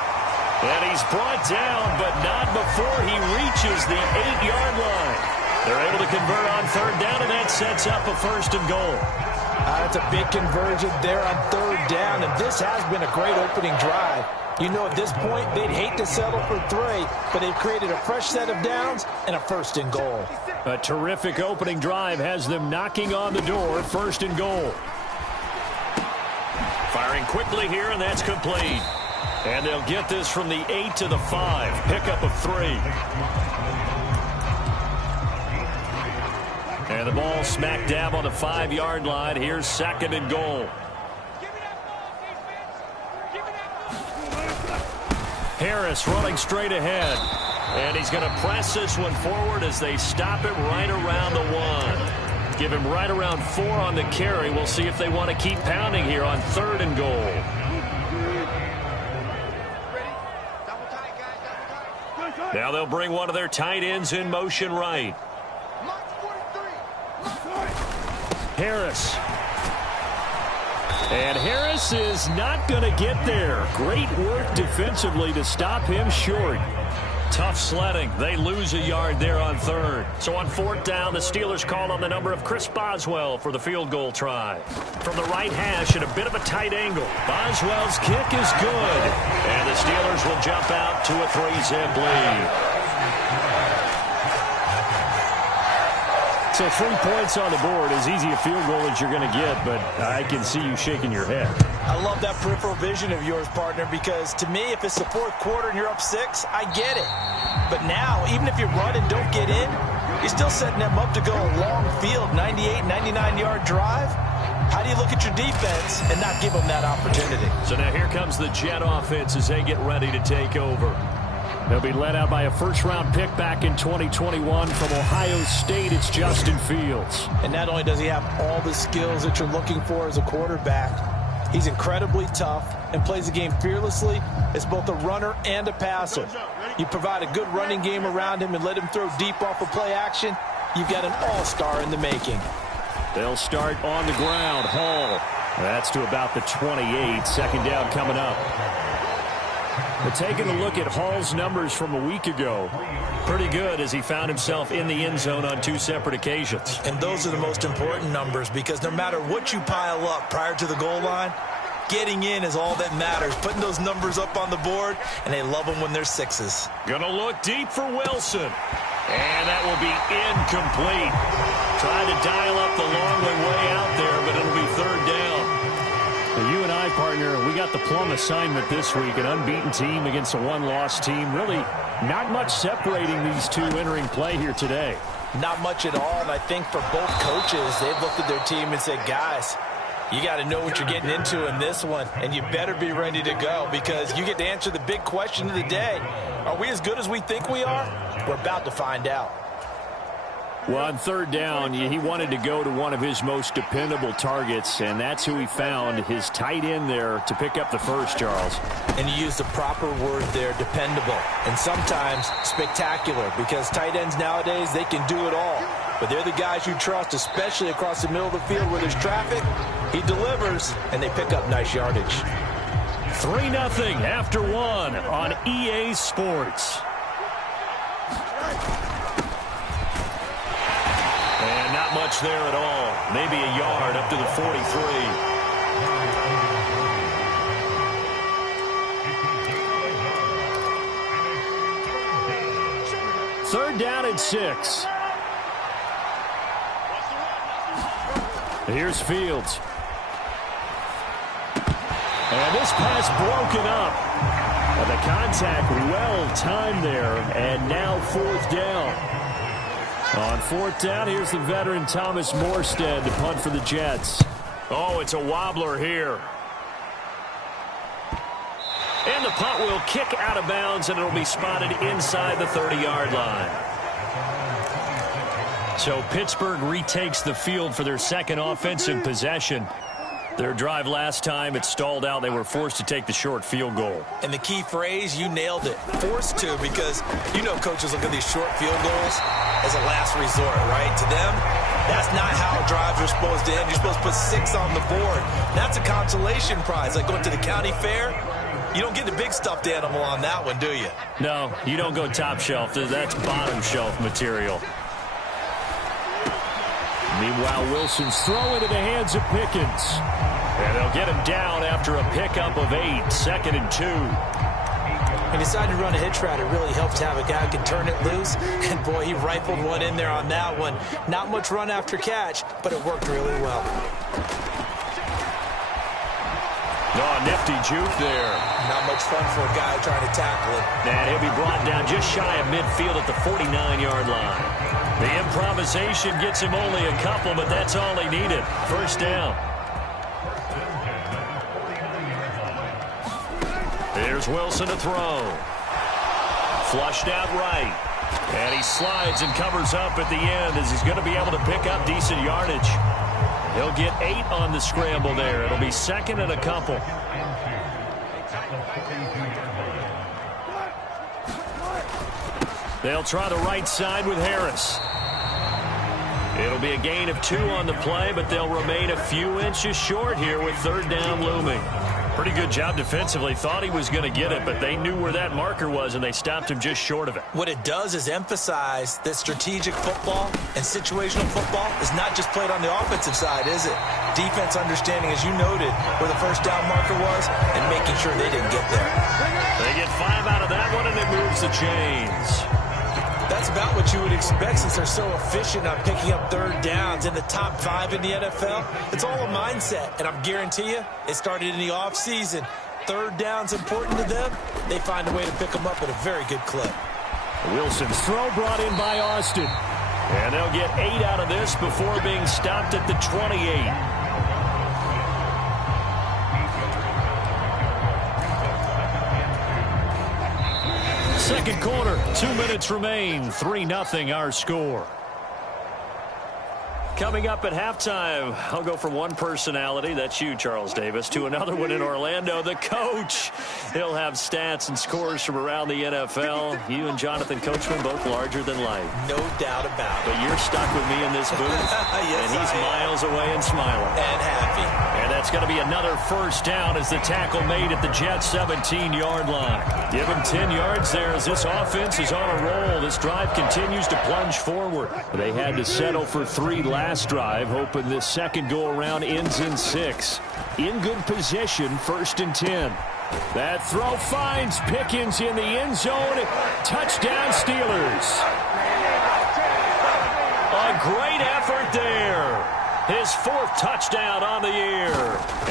And he's brought down, but not before he reaches the 8-yard line. They're able to convert on 3rd down, and that sets up a 1st and goal. That's a big conversion there on 3rd down, and this has been a great opening drive. You know, at this point, they'd hate to settle for 3, but they've created a fresh set of downs and a 1st and goal. A terrific opening drive has them knocking on the door, 1st and goal. Firing quickly here, and that's complete. And they'll get this from the 8 to the 5. Pickup of 3. And the ball smack dab on the 5-yard line. Here's 2nd and goal. Harris running straight ahead. And he's going to press this one forward as they stop it right around the 1. Give him right around 4 on the carry. We'll see if they want to keep pounding here on 3rd and goal. Now they'll bring one of their tight ends in motion right. Harris. And Harris is not going to get there. Great work defensively to stop him short. Tough sledding. They lose a yard there on 3rd. So on 4th down, the Steelers call on the number of Chris Boswell for the field goal try. From the right hash at a bit of a tight angle. Boswell's kick is good. And the Steelers will jump out to a 3-zip lead. So 3 points on the board, as easy a field goal as you're going to get, but I can see you shaking your head. I love that peripheral vision of yours, partner, because to me, if it's the 4th quarter and you're up 6, I get it. But now, even if you run and don't get in, you're still setting them up to go a long field, 98, 99-yard drive. How do you look at your defense and not give them that opportunity? So now here comes the Jet offense as they get ready to take over. They'll be led out by a 1st-round pick back in 2021 from Ohio State. It's Justin Fields. And not only does he have all the skills that you're looking for as a quarterback, he's incredibly tough and plays the game fearlessly as both a runner and a passer. You provide a good running game around him and let him throw deep off of play action, you've got an all-star in the making. They'll start on the ground. Hall. That's to about the 28. 2nd down coming up. But taking a look at Hall's numbers from a week ago, pretty good as he found himself in the end zone on 2 separate occasions. And those are the most important numbers because no matter what you pile up prior to the goal line, getting in is all that matters. Putting those numbers up on the board, and they love them when they're 6s. Gonna look deep for Wilson. And that will be incomplete. Trying to dial up the long way out there, but it'll be 3rd down. You and I, partner, we got the plum assignment this week. An unbeaten team against a 1-loss team. Really not much separating these two entering play here today. Not much at all, and I think for both coaches, they've looked at their team and said, guys, you got to know what you're getting into in this one, and you better be ready to go because you get to answer the big question of the day. Are we as good as we think we are? We're about to find out. Well, on 3rd down, he wanted to go to one of his most dependable targets, and that's who he found, his tight end there to pick up the 1st, Charles. And you used the proper word there, dependable, and sometimes spectacular, because tight ends nowadays, they can do it all. But they're the guys you trust, especially across the middle of the field where there's traffic. He delivers, and they pick up nice yardage. 3-0 after 1 on EA Sports. And not much there at all. Maybe a yard up to the 43. Third down and 6. Here's Fields. And this pass broken up. And the contact well timed there. And now 4th down. On 4th down, here's the veteran Thomas Morstead to punt for the Jets. Oh, it's a wobbler here. And the punt will kick out of bounds, and it'll be spotted inside the 30-yard line. So Pittsburgh retakes the field for their second offensive possession. Their drive last time, it stalled out. They were forced to take the short field goal. And the key phrase, you nailed it. Forced to, because you know coaches look at these short field goals as a last resort, right? To them, that's not how drives are supposed to end. You're supposed to put 6 on the board. That's a consolation prize. Like going to the county fair, you don't get the big stuffed animal on that one, do you? No, you don't go top shelf. That's bottom shelf material. Meanwhile, Wilson's throw into the hands of Pickens. And they'll get him down after a pickup of 8, 2nd and 2. He decided to run a hitch route. It really helps to have a guy who can turn it loose. And, boy, he rifled one in there on that one. Not much run after catch, but it worked really well. Oh, nifty juke there. Not much fun for a guy trying to tackle it. And he'll be brought down just shy of midfield at the 49-yard line. The improvisation gets him only a couple, but that's all he needed. First down. Here's Wilson to throw. Flushed out right. And he slides and covers up at the end as he's going to be able to pick up decent yardage. He'll get 8 on the scramble there. It'll be 2nd and a couple. They'll try the right side with Harris. It'll be a gain of 2 on the play, but they'll remain a few inches short here with 3rd down looming. Pretty good job defensively. Thought he was going to get it, but they knew where that marker was, and they stopped him just short of it. What it does is emphasize that strategic football and situational football is not just played on the offensive side, is it? Defense understanding, as you noted, where the first down marker was and making sure they didn't get there. They get 5 out of that one, and it moves the chains. That's about what you would expect since they're so efficient on picking up 3rd downs in the top 5 in the NFL. It's all a mindset, and I guarantee you it started in the offseason. 3rd down's important to them. They find a way to pick them up at a very good clip. Wilson's throw brought in by Austin. And they'll get 8 out of this before being stopped at the 28. Second quarter, 2 minutes remain, 3-0 our score. Coming up at halftime, I'll go from one personality, that's you, Charles Davis, to another one in Orlando, the coach. He'll have stats and scores from around the NFL. You and Jonathan Coachman, both larger than life. No doubt about it. But you're stuck with me in this booth, yes, and he's miles away and smiling. And happy. And that's going to be another first down as the tackle made at the Jets' 17-yard line. Give him 10 yards there as this offense is on a roll. This drive continues to plunge forward. They had to settle for 3 last drive, hoping this second go-around ends in 6. In good position, 1st and 10. That throw finds Pickens in the end zone. Touchdown, Steelers. A great effort there. His 4th touchdown on the year.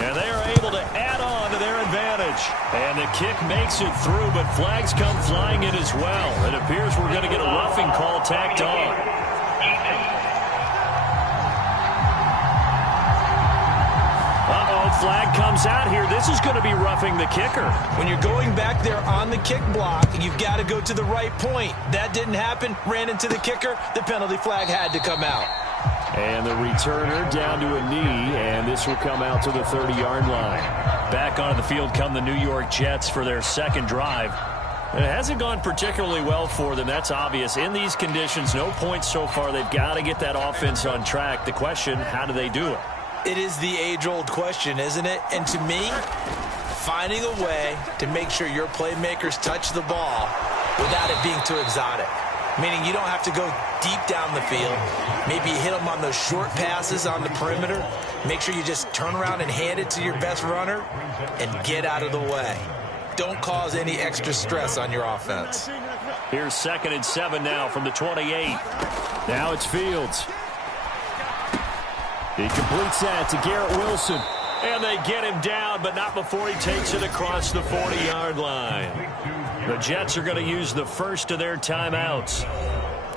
And they are able to add on to their advantage. And the kick makes it through, but flags come flying in as well. It appears we're going to get a roughing call tacked on. Flag comes out here. This is going to be roughing the kicker. When you're going back there on the kick block, you've got to go to the right point. That didn't happen. Ran into the kicker. The penalty flag had to come out. And the returner down to a knee, and this will come out to the 30-yard line. Back onto the field come the New York Jets for their second drive. It hasn't gone particularly well for them. That's obvious. In these conditions, no points so far. They've got to get that offense on track. The question, how do they do it? It is the age-old question, isn't it? And to me, finding a way to make sure your playmakers touch the ball without it being too exotic. Meaning you don't have to go deep down the field. Maybe you hit them on those short passes on the perimeter. Make sure you just turn around and hand it to your best runner and get out of the way. Don't cause any extra stress on your offense. Here's 2nd and 7 now from the 28. Now it's Fields. He completes that to Garrett Wilson. And they get him down, but not before he takes it across the 40-yard line. The Jets are going to use the first of their timeouts,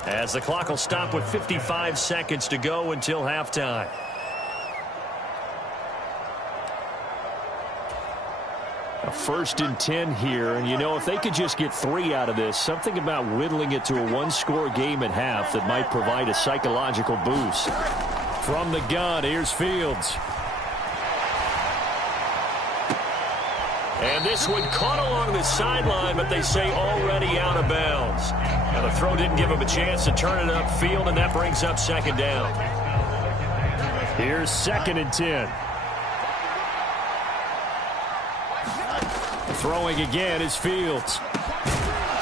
as the clock will stop with 55 seconds to go until halftime. A 1st and 10 here, and you know, if they could just get 3 out of this, something about whittling it to a 1-score game at half that might provide a psychological boost. From the gun, here's Fields. And this one caught along the sideline, but they say already out of bounds. Now the throw didn't give him a chance to turn it upfield, and that brings up 2nd down. Here's 2nd and 10. Throwing again is Fields.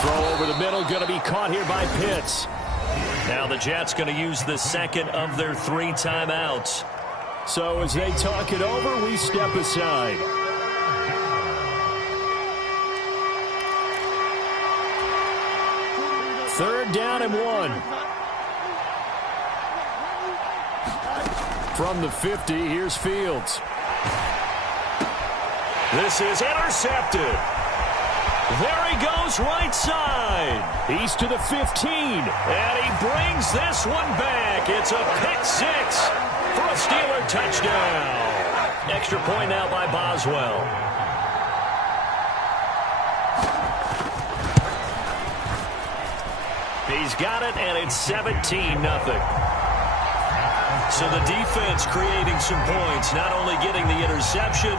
Throw over the middle, going to be caught here by Pitts. Now the Jets going to use the 2nd of their 3 timeouts. So as they talk it over, we step aside. Third down and 1. From the 50, here's Fields. This is intercepted. There he goes right side. He's to the 15, and he brings this one back. It's a pick 6 for a Steeler touchdown. Extra point now by Boswell. He's got it, and it's 17-0. So the defense creating some points, not only getting the interception,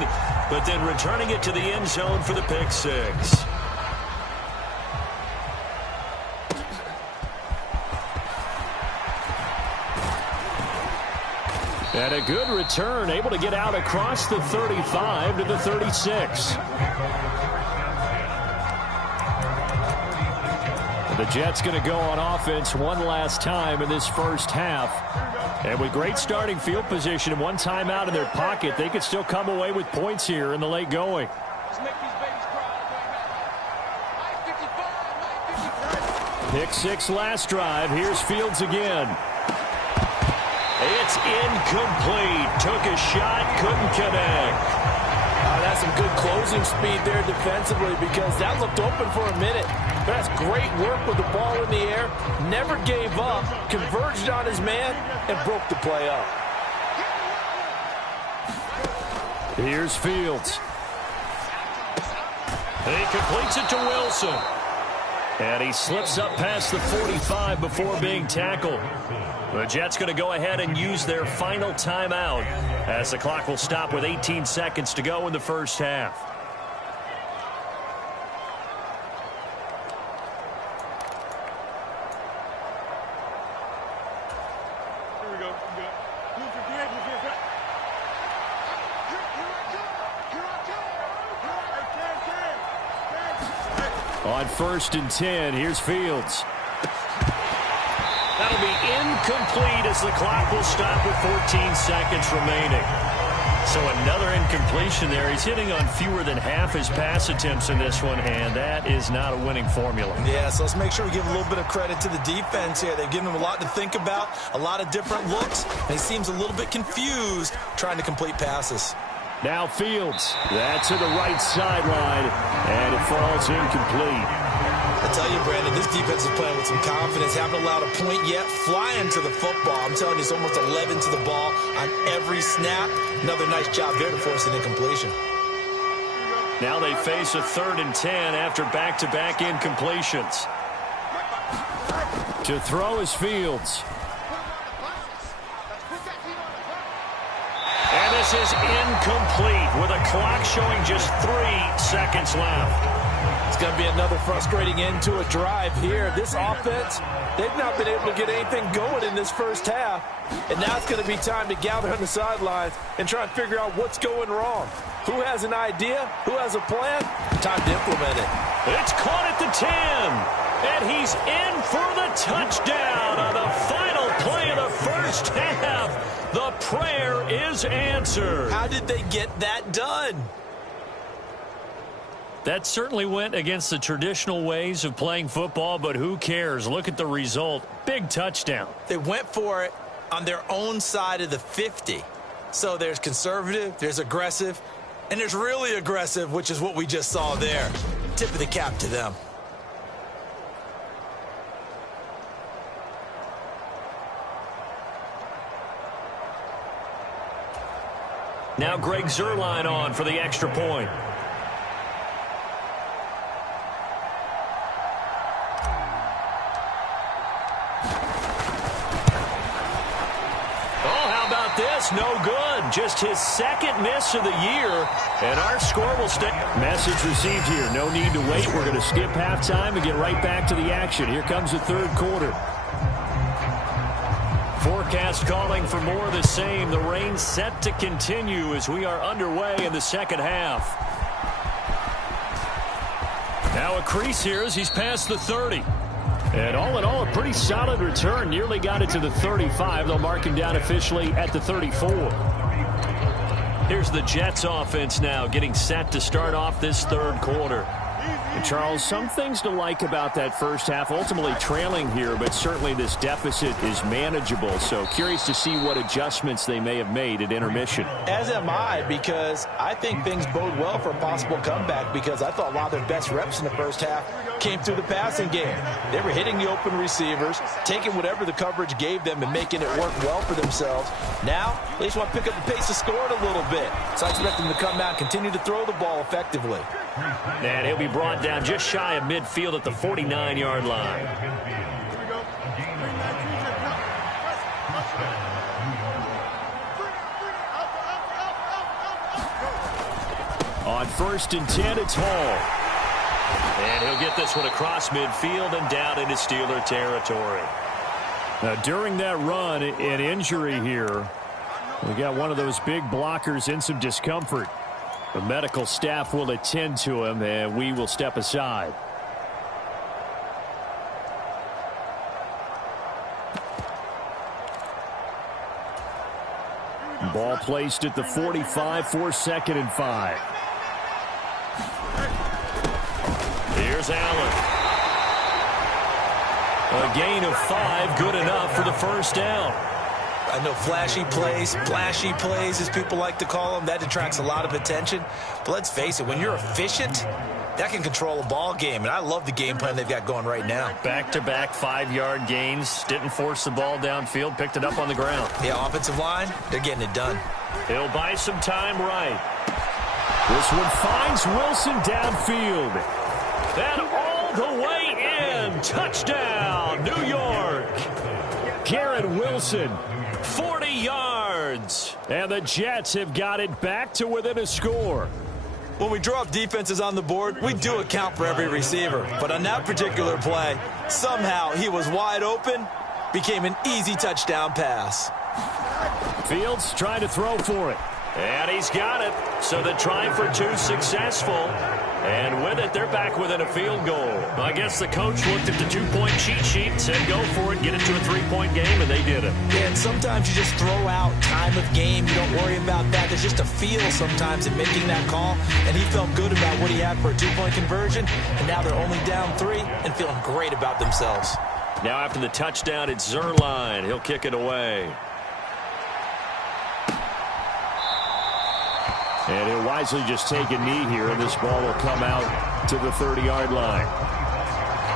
but then returning it to the end zone for the pick 6. And a good return, able to get out across the 35 to the 36. The Jets going to go on offense one last time in this first half. And with great starting field position and 1 timeout in their pocket, they could still come away with points here in the late going. Pick 6 last drive. Here's Fields again. It's incomplete. Took a shot, couldn't connect. That's some good closing speed there defensively, because that looked open for a minute. But that's great work with the ball in the air. Never gave up, converged on his man, and broke the play up. Here's Fields. He completes it to Wilson. And he slips up past the 45 before being tackled. The Jets going to go ahead and use their final timeout as the clock will stop with 18 seconds to go in the first half. Here we go. On 1st and 10, here's Fields. That'll be incomplete as the clock will stop with 14 seconds remaining. So another incompletion there. He's hitting on fewer than half his pass attempts in this one, and that is not a winning formula. Yeah, so let's make sure we give a little bit of credit to the defense here. They've given him a lot to think about, a lot of different looks, and he seems a little bit confused trying to complete passes. Now Fields. That's to the right sideline, and it falls incomplete. I tell you, Brandon, this defense is playing with some confidence. Haven't allowed a point yet. Flying to the football. I'm telling you, it's almost 11 to the ball on every snap. Another nice job there to force an incompletion. Now they face a 3rd and 10 after back-to-back incompletions. To throw is Fields. And this is incomplete with a clock showing just 3 seconds left. It's going to be another frustrating end to a drive here. This offense, they've not been able to get anything going in this first half. And now it's going to be time to gather on the sidelines and try and figure out what's going wrong. Who has an idea? Who has a plan? Time to implement it. It's caught at the 10. And he's in for the touchdown on the final play of the first half. The prayer is answered. How did they get that done? That certainly went against the traditional ways of playing football, but who cares? Look at the result. Big touchdown. They went for it on their own side of the 50. So there's conservative, there's aggressive, and there's really aggressive, which is what we just saw there. Tip of the cap to them. Now Greg Zuerlein on for the extra point. just no good. Just his second miss of the year, and our score will stay. Message received here. No need to wait. We're going to skip halftime and get right back to the action. Here comes the third quarter. Forecast calling for more of the same. The rain set to continue as we are underway in the second half. Now a crease here as he's past the 30. And all in all, a pretty solid return. Nearly got it to the 35. They'll mark him down officially at the 34. Here's the Jets offense now getting set to start off this third quarter. And Charles, some things to like about that first half. Ultimately trailing here, but certainly this deficit is manageable. So curious to see what adjustments they may have made at intermission. As am I, because I think things bode well for a possible comeback, because I thought a lot of their best reps in the first half came through the passing game. They were hitting the open receivers, taking whatever the coverage gave them and making it work well for themselves. Now, they just want to pick up the pace of scoring a little bit. So I expect them to come out and continue to throw the ball effectively. And he'll be brought down just shy of midfield at the 49-yard line. On 1st and 10, it's Hall. And he'll get this one across midfield and down into Steeler territory. Now, during that run, an injury here. We got one of those big blockers in some discomfort. The medical staff will attend to him, and we will step aside. Ball placed at the 45 for 2nd and 5. Here's Allen. A gain of 5, good enough for the first down. I know flashy plays, as people like to call them, that attracts a lot of attention. But let's face it, when you're efficient, that can control a ball game. And I love the game plan they've got going right now. Back-to-back 5-yard gains. Didn't force the ball downfield. Picked it up on the ground. Yeah, offensive line, they're getting it done. He'll buy some time right. This one finds Wilson downfield. And all the way in. Touchdown, New York. Garrett Wilson. 40 yards. And the Jets have got it back to within a score. When we draw up defenses on the board, we do account for every receiver. But on that particular play, somehow he was wide open, became an easy touchdown pass. Fields trying to throw for it. And he's got it. So the try for 2 successful. And with it, they're back within a field goal. I guess the coach looked at the 2-point cheat sheet and said, go for it, get it to a 3-point game, and they did it. Yeah, and sometimes you just throw out time of game. You don't worry about that. There's just a feel sometimes in making that call. And he felt good about what he had for a 2-point conversion. And now they're only down 3 and feeling great about themselves. Now after the touchdown, it's Zerline. He'll kick it away. And he'll wisely just take a knee here, and this ball will come out to the 30-yard line.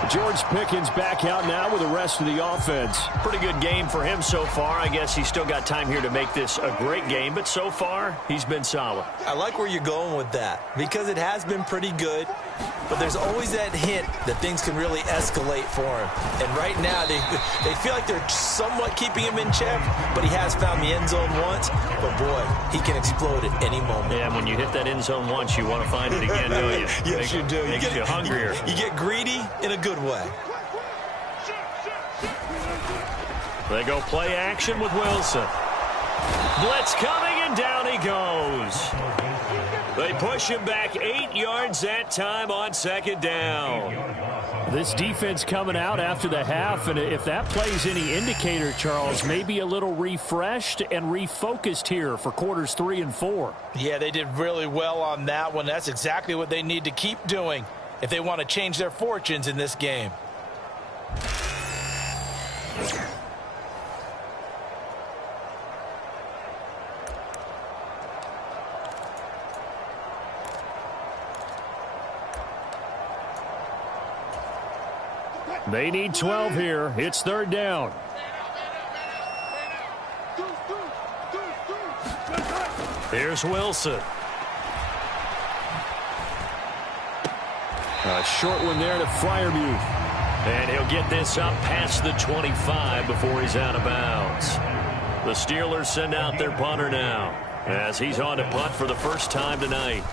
George Pickens back out now with the rest of the offense. Pretty good game for him so far. I guess he's still got time here to make this a great game, but so far, he's been solid. I like where you're going with that, because it has been pretty good, but there's always that hint that things can really escalate for him. And right now, they feel like they're somewhat keeping him in check, but he has found the end zone once. But, boy, he can explode at any moment. Yeah, when you hit that end zone once, you want to find it again, don't you? Yes, you do. Makes you hungrier. You get greedy in a good way. They go play action with Wilson. Blitz coming, and down he goes. They push him back 8 yards that time on 2nd down. This defense coming out after the half, and if that plays any indicator, Charles, maybe a little refreshed and refocused here for quarters 3 and 4. Yeah, they did really well on that one. That's exactly what they need to keep doing if they want to change their fortunes in this game. They need 12 here. It's 3rd down. Here's Wilson. A short one there to Freiermuth. And he'll get this up past the 25 before he's out of bounds. The Steelers send out their punter now as he's on to punt for the first time tonight.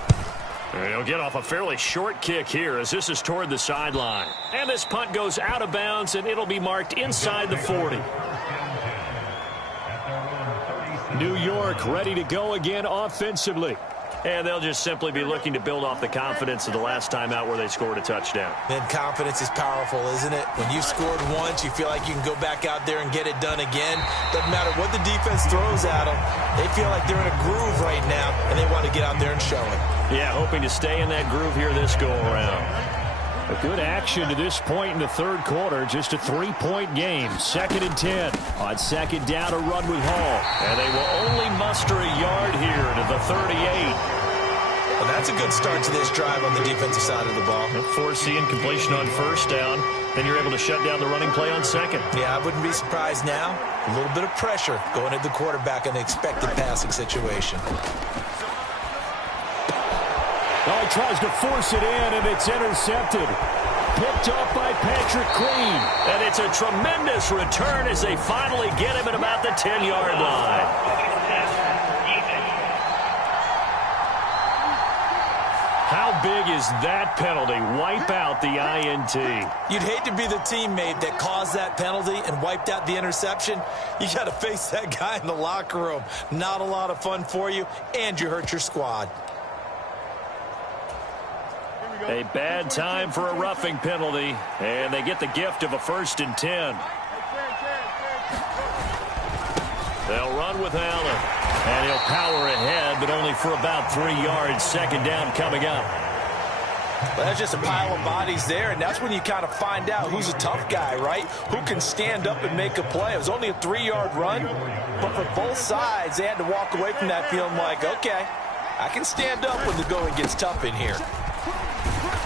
And he'll get off a fairly short kick here as this is toward the sideline. And this punt goes out of bounds, and it'll be marked inside the 40. New York ready to go again offensively. And they'll just simply be looking to build off the confidence of the last time out where they scored a touchdown. Man, confidence is powerful, isn't it? When you've scored once, you feel like you can go back out there and get it done again. Doesn't matter what the defense throws at them. They feel like they're in a groove right now, and they want to get out there and show it. Yeah, hoping to stay in that groove here this go-around. A good action to this point in the third quarter. Just a 3-point game. 2nd and 10. On 2nd down, a run with Hall. And they will only muster a yard here to the 38. Well, that's a good start to this drive on the defensive side of the ball. Foreseeing completion on first down. Then you're able to shut down the running play on second. Yeah, I wouldn't be surprised now. A little bit of pressure going at the quarterback in the expected passing situation. Oh, he tries to force it in, and it's intercepted. Picked up by Patrick Queen. And it's a tremendous return as they finally get him at about the 10-yard line. How big is that penalty? Wipe out the INT. You'd hate to be the teammate that caused that penalty and wiped out the interception. You got to face that guy in the locker room. Not a lot of fun for you, and you hurt your squad. A bad time for a roughing penalty, and they get the gift of a 1st and 10. They'll run with Allen, and he'll power ahead, but only for about 3 yards. 2nd down coming up. Well, that's just a pile of bodies there, and that's when you kind of find out who's a tough guy, right? Who can stand up and make a play. It was only a 3-yard run, but for both sides, they had to walk away from that feeling like, okay, I can stand up when the going gets tough in here.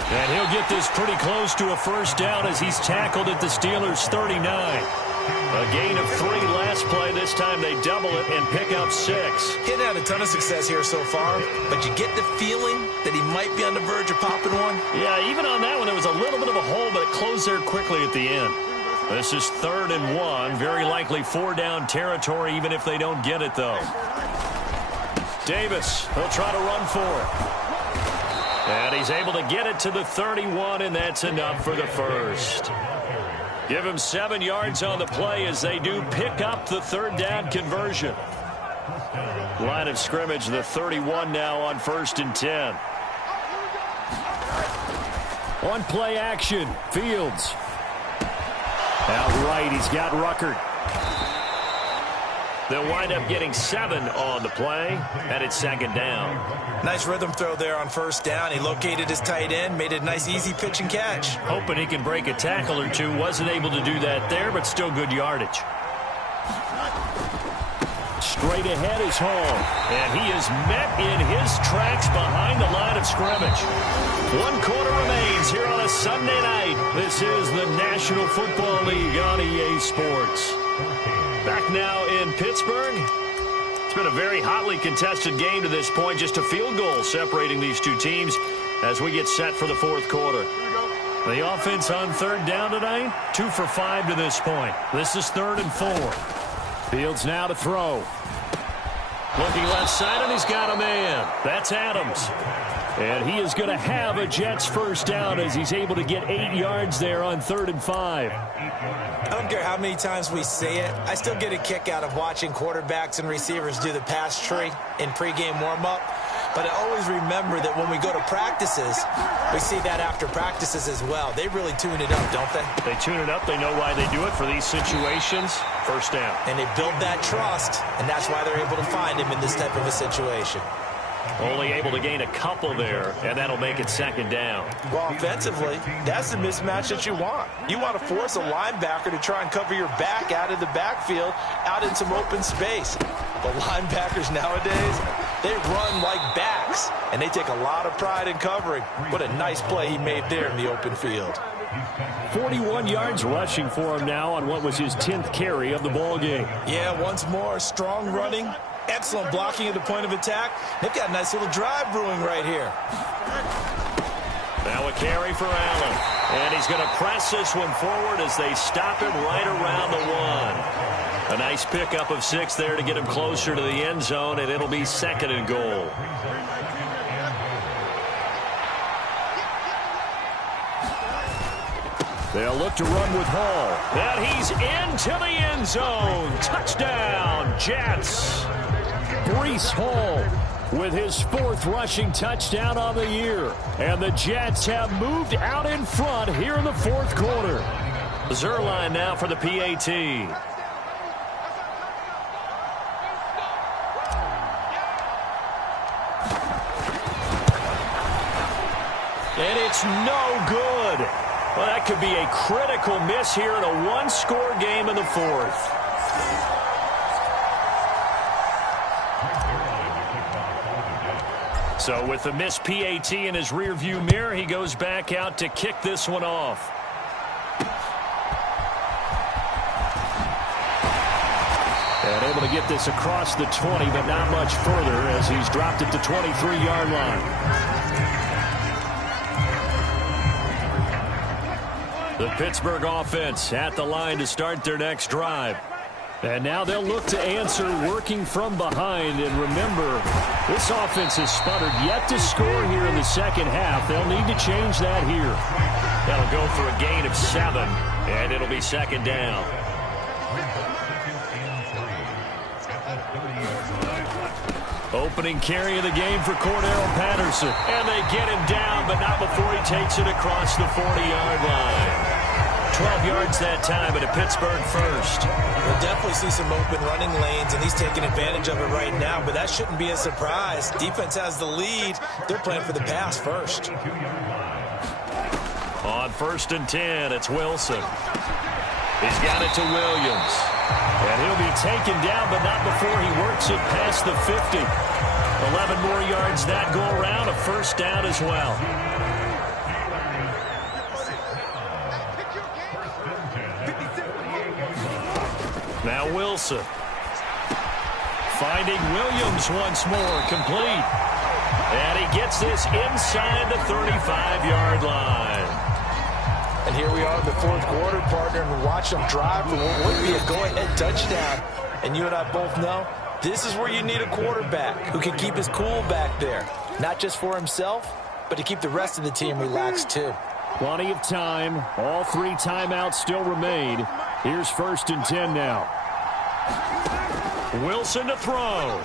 And he'll get this pretty close to a 1st down as he's tackled at the Steelers' 39. A gain of 3 last play. This time they double it and pick up 6. He's had a ton of success here so far, but you get the feeling that he might be on the verge of popping one. Yeah, even on that one, there was a little bit of a hole, but it closed there quickly at the end. This is 3rd and 1. Very likely 4-down territory, even if they don't get it, though. Davis, he'll try to run for it. And he's able to get it to the 31, and that's enough for the 1st. Give him 7 yards on the play as they do pick up the 3rd down conversion. Line of scrimmage, the 31 now on 1st and 10. On play action, Fields. Out right, he's got Ruckert. They'll wind up getting 7 on the play, and it's 2nd down. Nice rhythm throw there on 1st down. He located his tight end, made a nice easy pitch and catch. Hoping he can break a tackle or two. Wasn't able to do that there, but still good yardage. Straight ahead is Hall. And he is met in his tracks behind the line of scrimmage. 1 quarter remains here on a Sunday night. This is the National Football League on EA Sports. Back now in Pittsburgh. It's been a very hotly contested game to this point. Just a field goal separating these two teams as we get set for the 4th quarter. The offense on 3rd down tonight, 2 for 5 to this point. This is 3rd and 4. Fields now to throw. Looking left side, and he's got a man. That's Adams. And he is going to have a Jets 1st down as he's able to get 8 yards there on 3rd and 5. I don't care how many times we say it. I still get a kick out of watching quarterbacks and receivers do the pass tree in pregame warm-up. But I always remember that when we go to practices, we see that after practices as well. They really tune it up, don't they? They tune it up. They know why they do it for these situations. 1st down. And they build that trust, and that's why they're able to find him in this type of a situation. Only able to gain a couple there, and that'll make it 2nd down. Well, offensively, that's the mismatch that you want. You want to force a linebacker to try and cover your back out of the backfield, out in some open space. The linebackers nowadays, they run like backs, and they take a lot of pride in covering. What a nice play he made there in the open field. 41 yards rushing for him now on what was his 10th carry of the ball game. Yeah, once more, strong running. Excellent blocking at the point of attack. They've got a nice little drive brewing right here. Now a carry for Allen. And he's going to press this one forward as they stop him right around the 1. A nice pickup of 6 there to get him closer to the end zone, and it'll be 2nd and goal. They'll look to run with Hall. And he's into the end zone. Touchdown, Jets. Breece Hall with his 4th rushing touchdown on the year. And the Jets have moved out in front here in the 4th quarter. Zerline now for the PAT. And it's no good. Well, that could be a critical miss here in a one-score game in the 4th. So with the missed PAT in his rearview mirror, he goes back out to kick this one off. And able to get this across the 20, but not much further as he's dropped it to 23-yard line. The Pittsburgh offense at the line to start their next drive. And now they'll look to answer working from behind. And remember, this offense has sputtered yet to score here in the second half. They'll need to change that here. That'll go for a gain of 7, and it'll be 2nd down. Opening carry of the game for Cordero Patterson. And they get him down, but not before he takes it across the 40-yard line. 12 yards that time, but a Pittsburgh first. We'll definitely see some open running lanes, and he's taking advantage of it right now, but that shouldn't be a surprise. Defense has the lead. They're playing for the pass first. On 1st and 10, it's Wilson. He's got it to Williams. And he'll be taken down, but not before he works it past the 50. 11 more yards that go around, a 1st down as well. Now Wilson. Finding Williams once more, complete. And he gets this inside the 35-yard line. And here we are in the 4th quarter, partner, and watch them drive for what would be a go-ahead touchdown. And you and I both know this is where you need a quarterback who can keep his cool back there. Not just for himself, but to keep the rest of the team relaxed too. Plenty of time. All 3 timeouts still remain. Here's 1st and 10 now. Wilson to throw.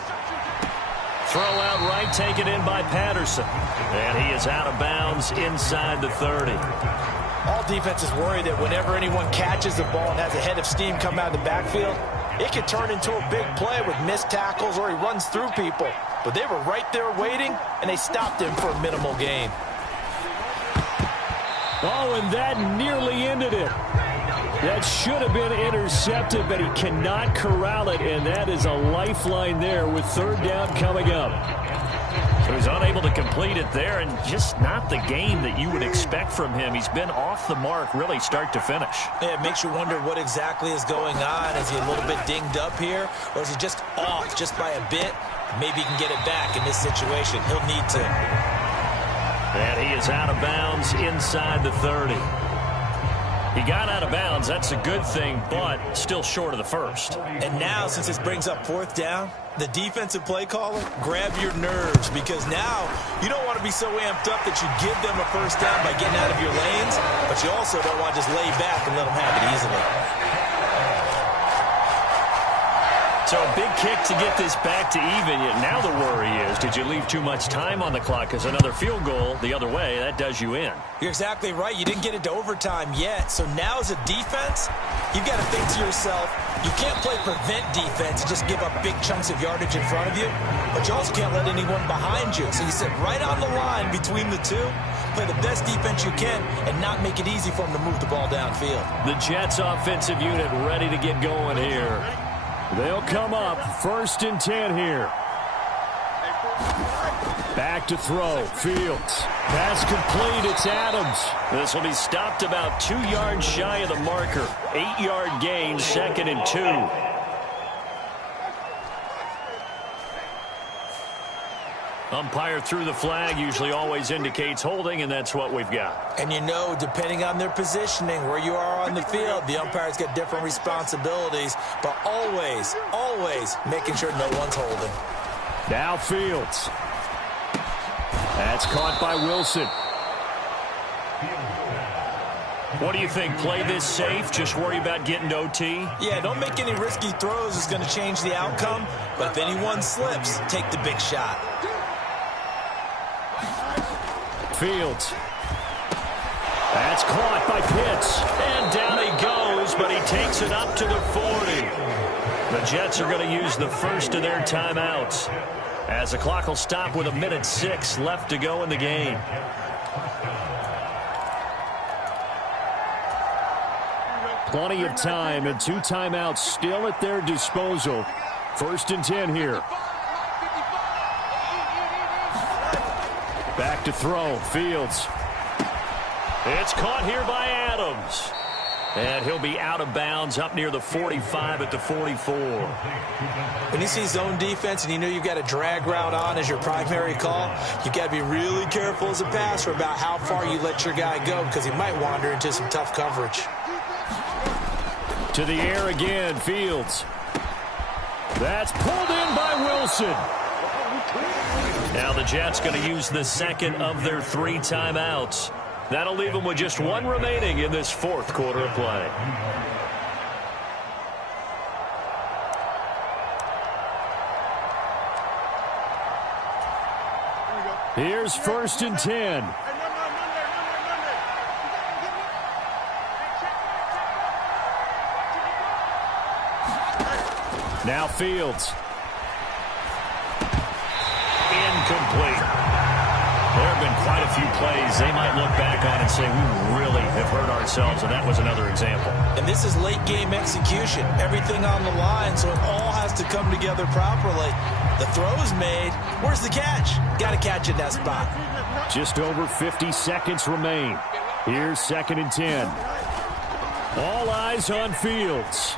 Throw out right, taken in by Patterson. And he is out of bounds inside the 30. All defenses worry that whenever anyone catches the ball and has a head of steam come out of the backfield, it can turn into a big play with missed tackles or he runs through people. But they were right there waiting, and they stopped him for a minimal gain. Oh, and that nearly ended it. That should have been intercepted, but he cannot corral it, and that is a lifeline there with 3rd down coming up. So he's unable to complete it there, and just not the game that you would expect from him. He's been off the mark, really, start to finish. Yeah, it makes you wonder what exactly is going on. Is he a little bit dinged up here, or is he just off just by a bit? Maybe he can get it back in this situation. He'll need to. And he is out of bounds inside the 30. He got out of bounds. That's a good thing, but still short of the 1st. And now, since this brings up 4th down, the defensive play caller, grab your nerves, because now you don't want to be so amped up that you give them a 1st down by getting out of your lanes, but you also don't want to just lay back and let them have it easily. So a big kick to get this back to even. Now the worry is, did you leave too much time on the clock? Because another field goal the other way, that does you in. You're exactly right. You didn't get it to overtime yet. So now as a defense, you've got to think to yourself, you can't play prevent defense and just give up big chunks of yardage in front of you, but you also can't let anyone behind you. So you sit right on the line between the two, play the best defense you can, and not make it easy for them to move the ball downfield. The Jets offensive unit ready to get going here. They'll come up 1st and 10 here. Back to throw. Fields. Pass complete. It's Adams. This will be stopped about 2 yards shy of the marker. 8-yard gain, 2nd and 2. Umpire threw the flag, usually always indicates holding, and that's what we've got. And you know, depending on their positioning, where you are on the field, the umpires get different responsibilities, but always, always making sure no one's holding. Now Fields. That's caught by Wilson. What do you think? Play this safe? Just worry about getting to OT? Yeah, don't make any risky throws. It's going to change the outcome. But if anyone slips, take the big shot. Fields. That's caught by Pitts. And down he goes, but he takes it up to the 40. The Jets are going to use the first of their timeouts, as the clock will stop with 1:06 left to go in the game. Plenty of time and 2 timeouts still at their disposal. 1st and 10 here. Back to throw. Fields. It's caught here by Adams. And he'll be out of bounds up near the 45 at the 44. When you see zone defense and you know you've got a drag route on as your primary call, you've got to be really careful as a passer about how far you let your guy go, because he might wander into some tough coverage. To the air again, Fields. That's pulled in by Wilson. Now the Jets going to use the second of their 3 timeouts. That'll leave them with just 1 remaining in this 4th quarter of play. Here's 1st and 10. Now Fields. Incomplete. There have been quite a few plays they might look back on and say, we really have hurt ourselves, and that was another example. And this is late-game execution. Everything on the line, so it all has to come together properly. The throw is made. Where's the catch? Got to catch it in that spot. Just over 50 seconds remain. Here's 2nd and 10. All eyes on Fields.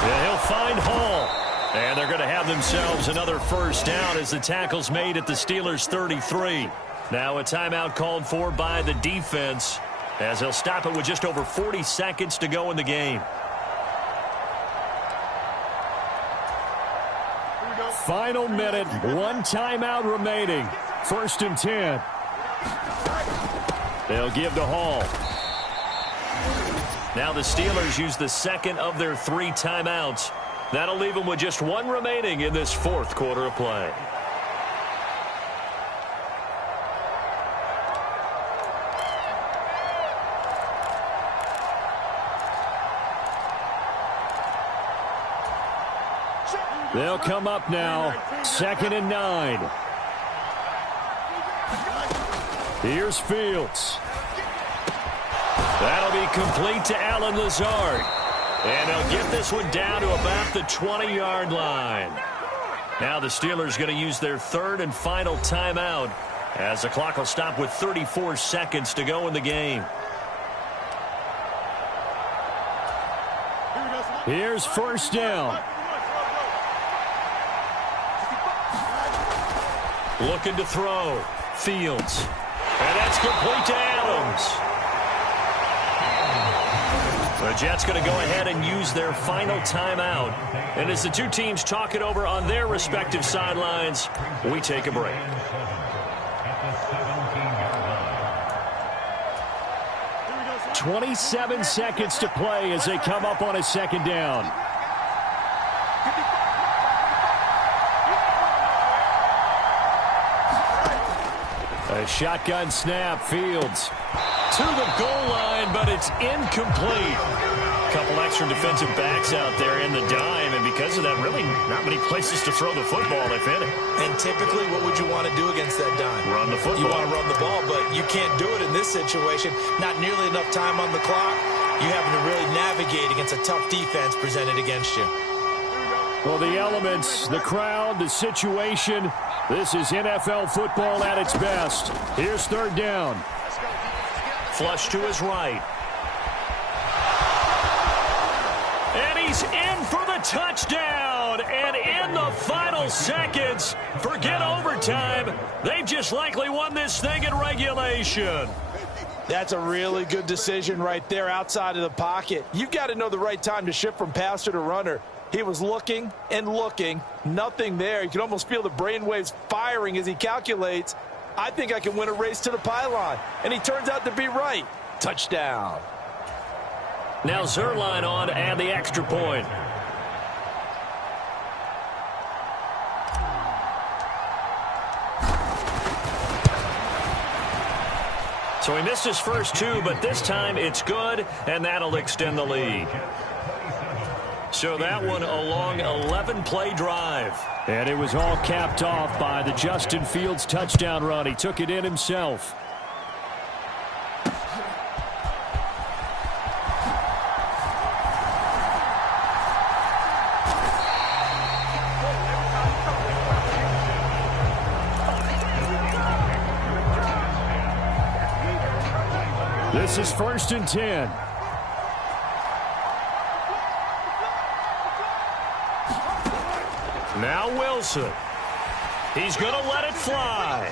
Yeah, he'll find Hall. And they're going to have themselves another first down as the tackle's made at the Steelers' 33. Now a timeout called for by the defense, as they'll stop it with just over 40 seconds to go in the game. Final minute, 1 timeout remaining. 1st and 10. They'll give to Hall. Now the Steelers use the second of their 3 timeouts. That'll leave them with just 1 remaining in this 4th quarter of play. They'll come up now. 2nd and 9. Here's Fields. That'll be complete to Allen Lazard. And they'll get this one down to about the 20-yard line. Now the Steelers going to use their 3rd and final timeout, as the clock will stop with 34 seconds to go in the game. Here's 1st down. Looking to throw. Fields. And that's complete to Adams. The Jets going to go ahead and use their final timeout. And as the 2 teams talk it over on their respective sidelines, we take a break. "27 seconds to play as they come up on a 2nd down. A shotgun snap. Fields to the goal line, but it's incomplete. A couple extra defensive backs out there in the dime, and because of that, really not many places to throw the football, if any. And typically, what would you want to do against that dime? Run the football. You want to run the ball, but you can't do it in this situation. Not nearly enough time on the clock. You having to really navigate against a tough defense presented against you. Well, the elements, the crowd, the situation, this is NFL football at its best. Here's 3rd down. Flush to his right. And he's in for the touchdown. And in the final final seconds. Forget overtime. They've just likely won this thing in regulation. That's a really good decision right there outside of the pocket. You've got to know the right time to shift from passer to runner. He was looking and looking, nothing there. You can almost feel the brainwaves firing as he calculates, I think I can win a race to the pylon. And he turns out to be right. Touchdown. Now Zerline on and the extra point. So he missed his first two, but this time it's good, and that'll extend the lead. So that one a long 11-play drive. And it was all capped off by the Justin Fields touchdown run. He took it in himself. This is 1st and 10. Now Wilson. He's going to let it fly.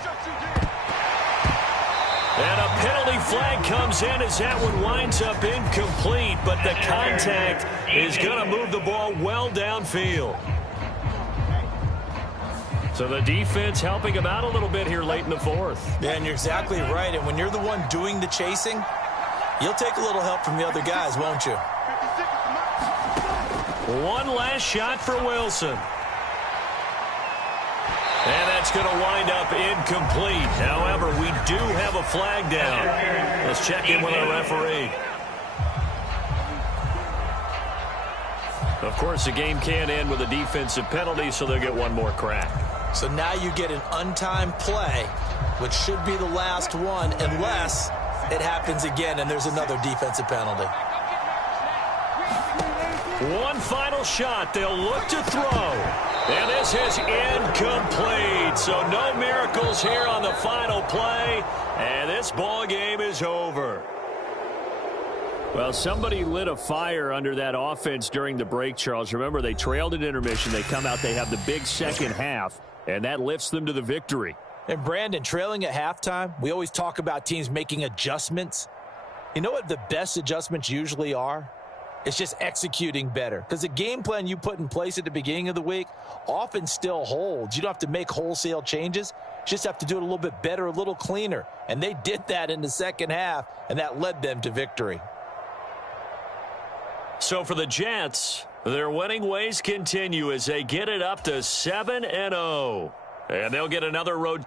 And a penalty flag comes in as that one winds up incomplete, but the contact is going to move the ball well downfield. So the defense helping him out a little bit here late in the fourth. Yeah, and you're exactly right. And when you're the one doing the chasing, you'll take a little help from the other guys, won't you? One last shot for Wilson. And that's going to wind up incomplete. However, we do have a flag down. Let's check in with our referee. Of course, the game can end with a defensive penalty, so they'll get one more crack. So now you get an untimed play, which should be the last one, unless it happens again and there's another defensive penalty. One final shot. They'll look to throw. And this is incomplete. So no miracles here on the final play. And this ball game is over. Well, somebody lit a fire under that offense during the break, Charles. Remember, they trailed at intermission. They come out, they have the big second half, and that lifts them to the victory. And Brandon, trailing at halftime, we always talk about teams making adjustments. You know what the best adjustments usually are? It's just executing better. Because the game plan you put in place at the beginning of the week often still holds. You don't have to make wholesale changes. You just have to do it a little bit better, a little cleaner. And they did that in the second half, and that led them to victory. So for the Jets, their winning ways continue as they get it up to 7-0. And they'll get another road.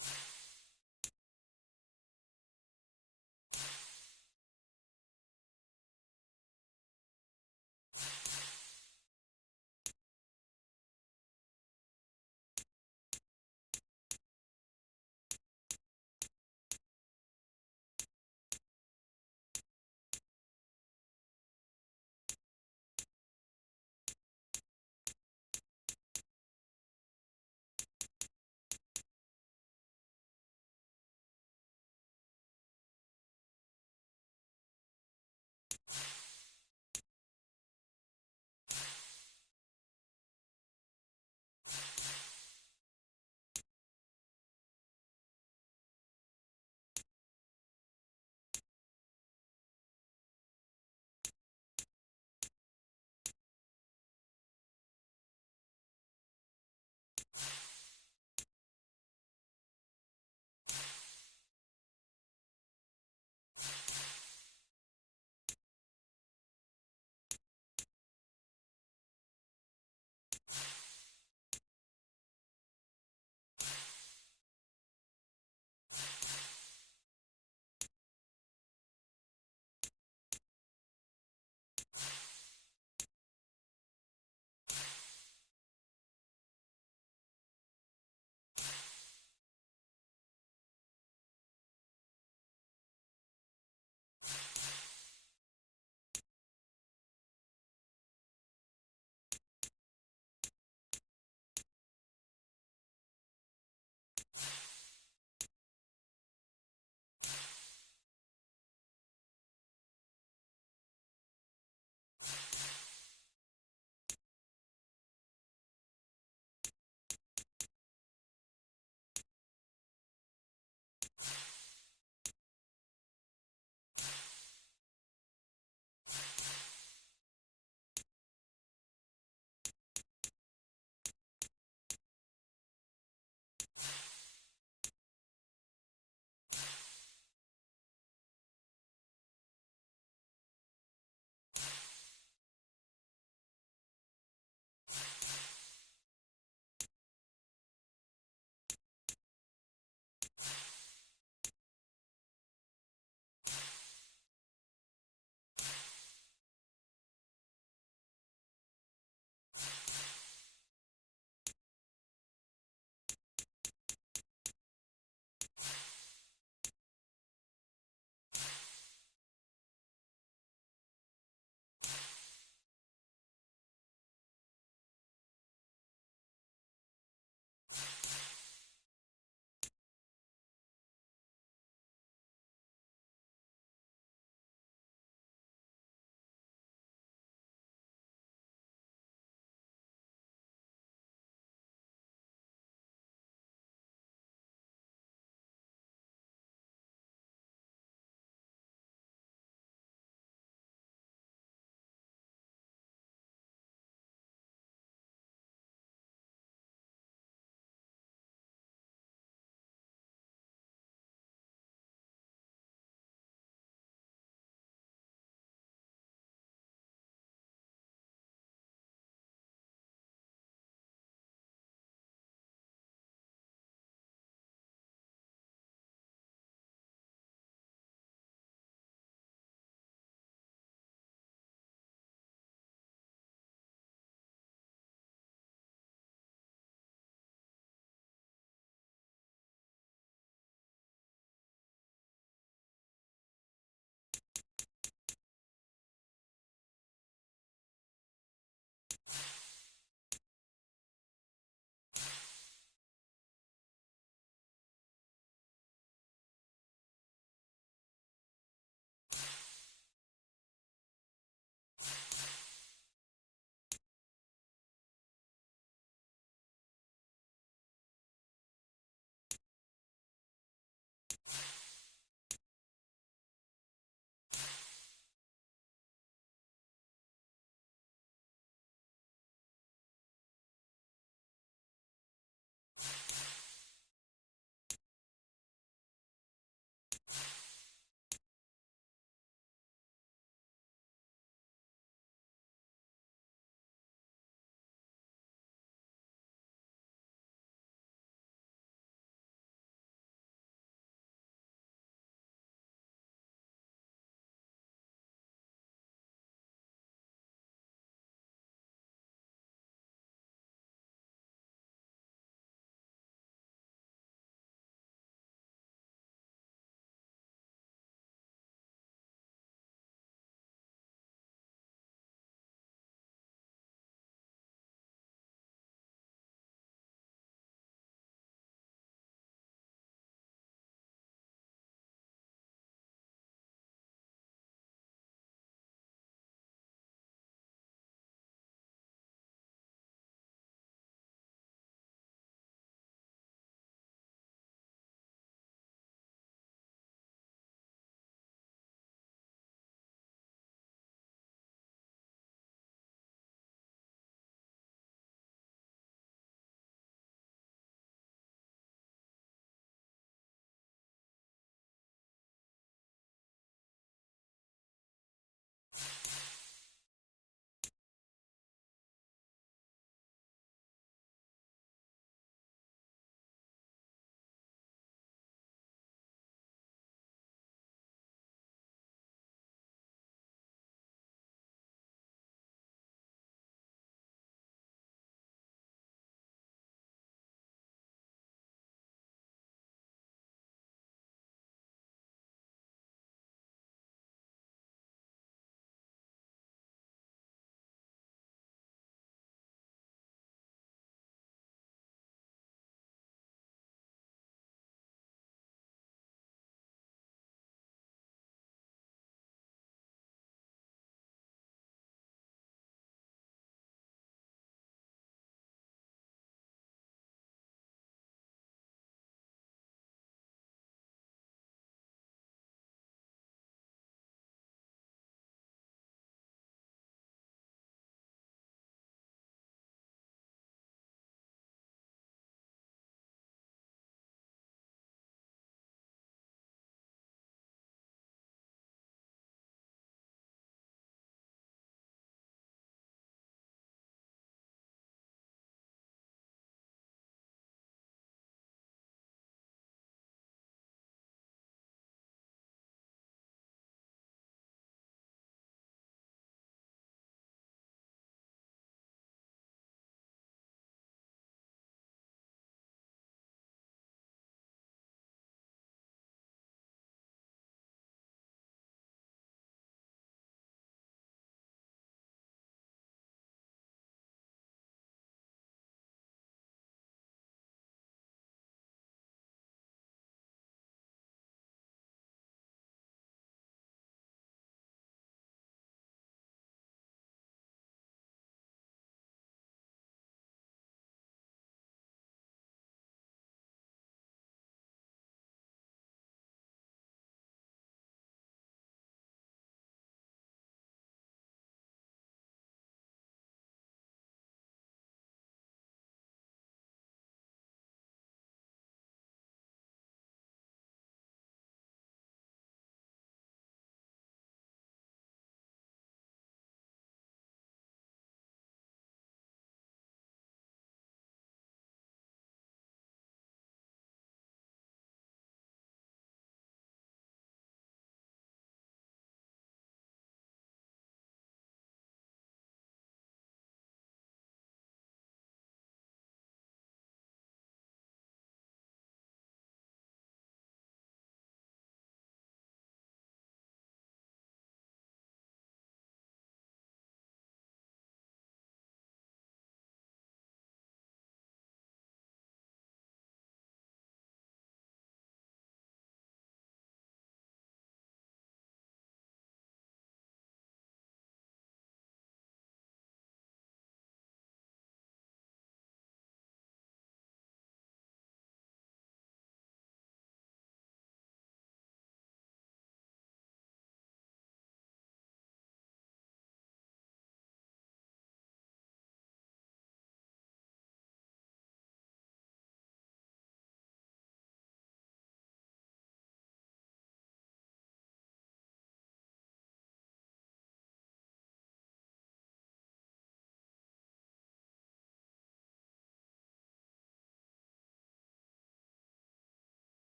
you